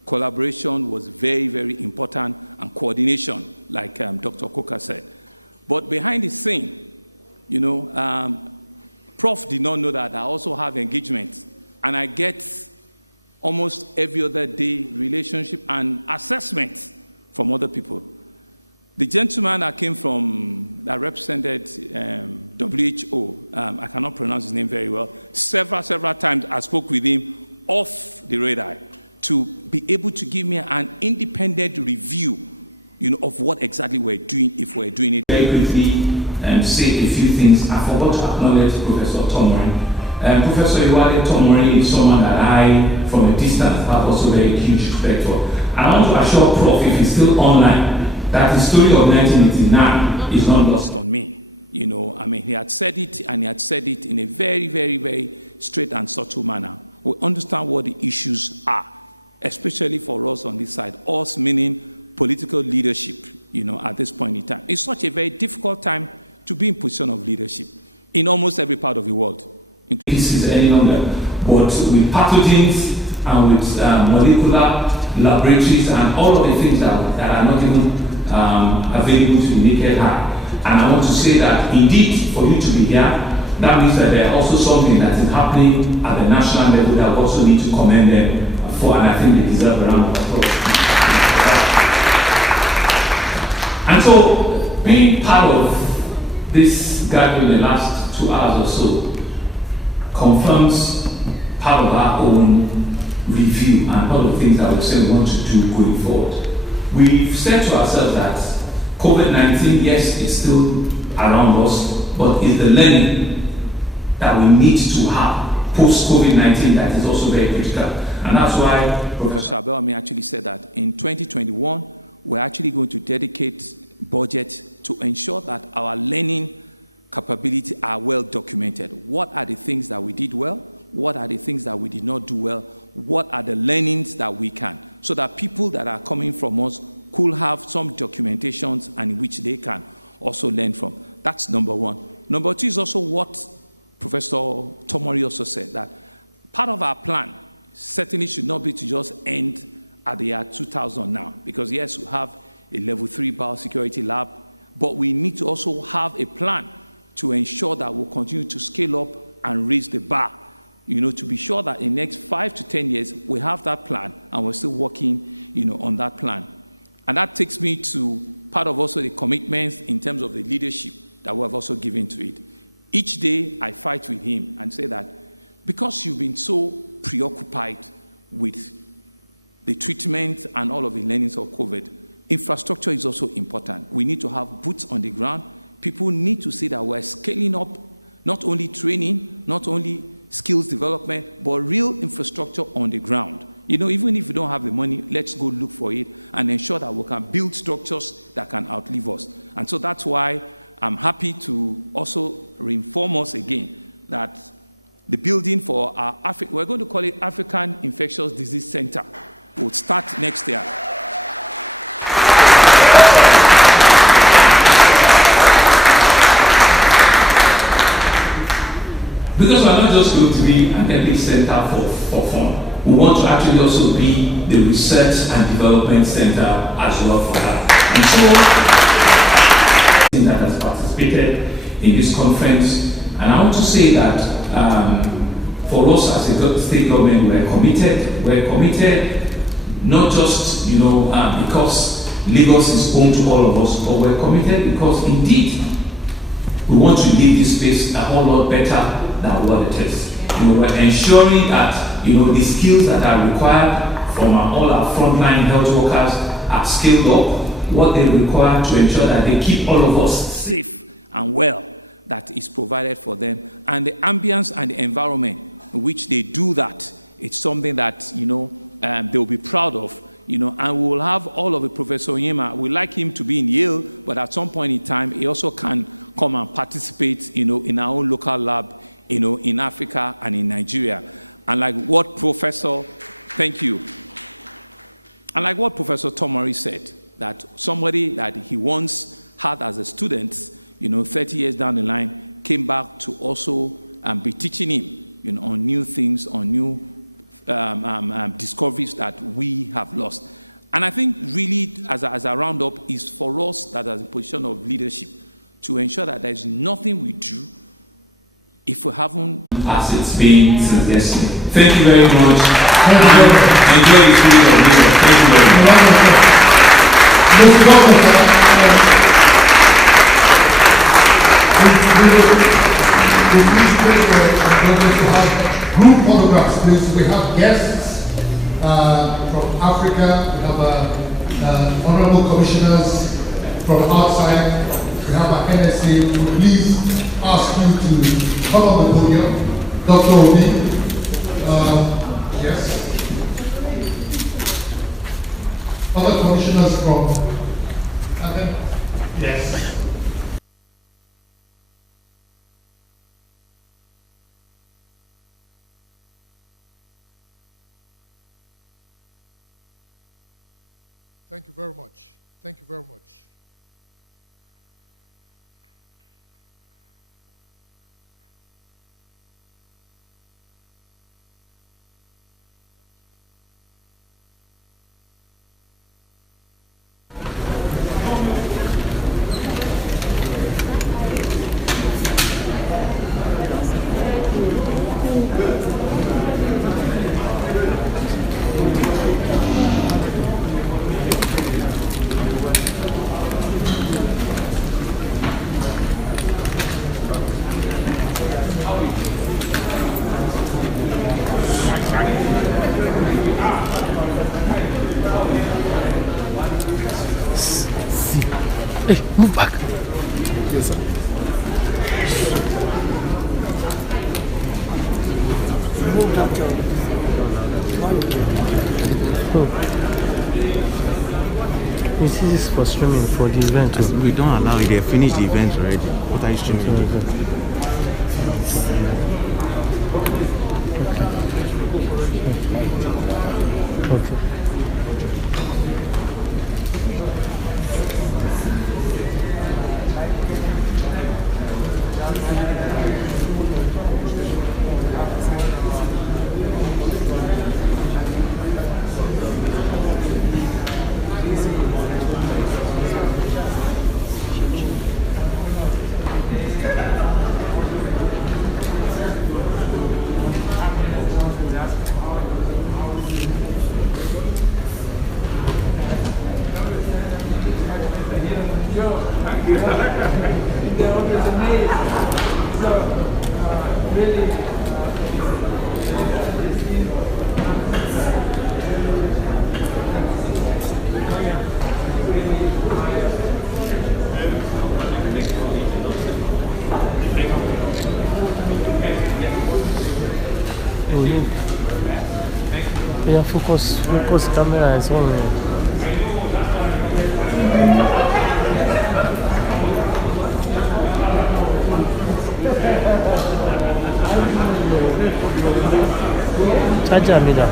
Collaboration was very, very important, and coordination, like Dr. Koka said. But behind the scene, Prof did not know that I also have engagement, and I get almost every other day relationship and assessment from other people. The gentleman that came from, that represented WHO, I cannot pronounce his name very well, several times I spoke with him off the radar to be able to give me an independent review, of what exactly we're doing, if we're doing it. Very quickly, say a few things. I forgot to acknowledge Professor Tomori. Professor Iwale Tomori is someone that I, from a distance, have also very huge respect for. And I want to assure Prof, if he's still online, that the story of 1989 is not lost on me. He had said it, and he had said it in a very, very, very straight and subtle manner. We understand what the issues are, especially for us on this side, us meaning political leadership, at this point in time. It's such a very difficult time to be in position of leadership in almost every part of the world. This is any longer, but with pathogens and with molecular laboratories and all of the things that are not even available to the naked eye. And I want to say that indeed, for you to be here, that means that there are also something that is happening at the national level that we also need to commend them for, and I think they deserve a round of applause. And so, being part of this gathering in the last 2 hours or so confirms part of our own review and all the things that we say we want to do going forward. We've said to ourselves that COVID-19, yes, is still around us, but it's the learning that we need to have post-COVID-19 that is also very critical. And that's why Professor Abayomi actually said that in 2021, we're actually going to dedicate budget to ensure that our learning capability are well documented. What are the things that we did well? What are the things that we did not do well? What are the learnings that we can? So that people that are coming from us could have some documentations and in which they can also learn from. That's number one. Number two is also what Professor Tomori also said, that part of our plan certainly should not be to just end at the year 2000 now, because yes, we have a level 3 biosecurity lab, but we need to also have a plan to ensure that we'll continue to scale up and raise the bar to be sure that in the next 5 to 10 years, we have that plan and we're still working, on that plan. And that takes me to part of also the commitments in terms of the leadership that we have also given to it. Each day I fight with him and say that because you've been so preoccupied with the treatment and all of the learnings of COVID, infrastructure is also important. We need to have boots on the ground. People need to see that we're scaling up not only training, not only skills development, but real infrastructure on the ground. Even if we don't have the money, let's go look for it and ensure that we can build structures that can outlive us. And so that's why I'm happy to also reinform us again that the building for our we're going to call it African Infectious Disease Center, will start next year. Because we're not just going to be an epic center for fun. We want to actually also be the research and development center as well for that. And so, that has participated in this conference, and I want to say that for us as a state government, we're committed. We're committed not just because Lagos is home to all of us, but we're committed because indeed we want to leave this space a whole lot better than what it is. We're ensuring that the skills that are required from all our frontline health workers are skilled up, what they require to ensure that they keep all of us safe and well, that is provided for them. And the ambience and the environment in which they do that, it's something that, they'll be proud of, and we will have all of it. Professor Onyema, we like him to be in Yale, but at some point in time, he also can come and participate, in our own local lab, in Africa and in Nigeria. And like what Professor, thank you. And like what Professor Tomori said, that somebody that he once had as a student, 30 years down the line, came back to also be teaching him, on new things, on new discoveries that we have lost. And I think really, as a roundup, is for us that as a position of leadership to ensure that there is nothing we do if we haven't, as it's been since yesterday. Thank you very much. Enjoy the spirit of Lagos. Thank you very much. Group photographs, please. We have guests from Africa. We have honorable commissioners from outside. We have our NSA. Please ask you to come on the podium. Dr. Obi. Yes. Other commissioners from. Yes. Thank you very much. Thank you very much. Hey, move back. Yes, sir. Move that job. You see, this is for streaming for the event. We don't allow it. They finished the event already. What are you streaming? Okay. Yeah, focus camera is on. Charger me da.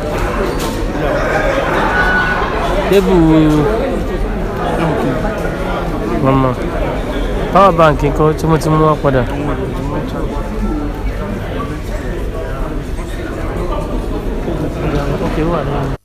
Mama. Power bank nǹkan tí mo ti mú wá padà. Okay, wà ní.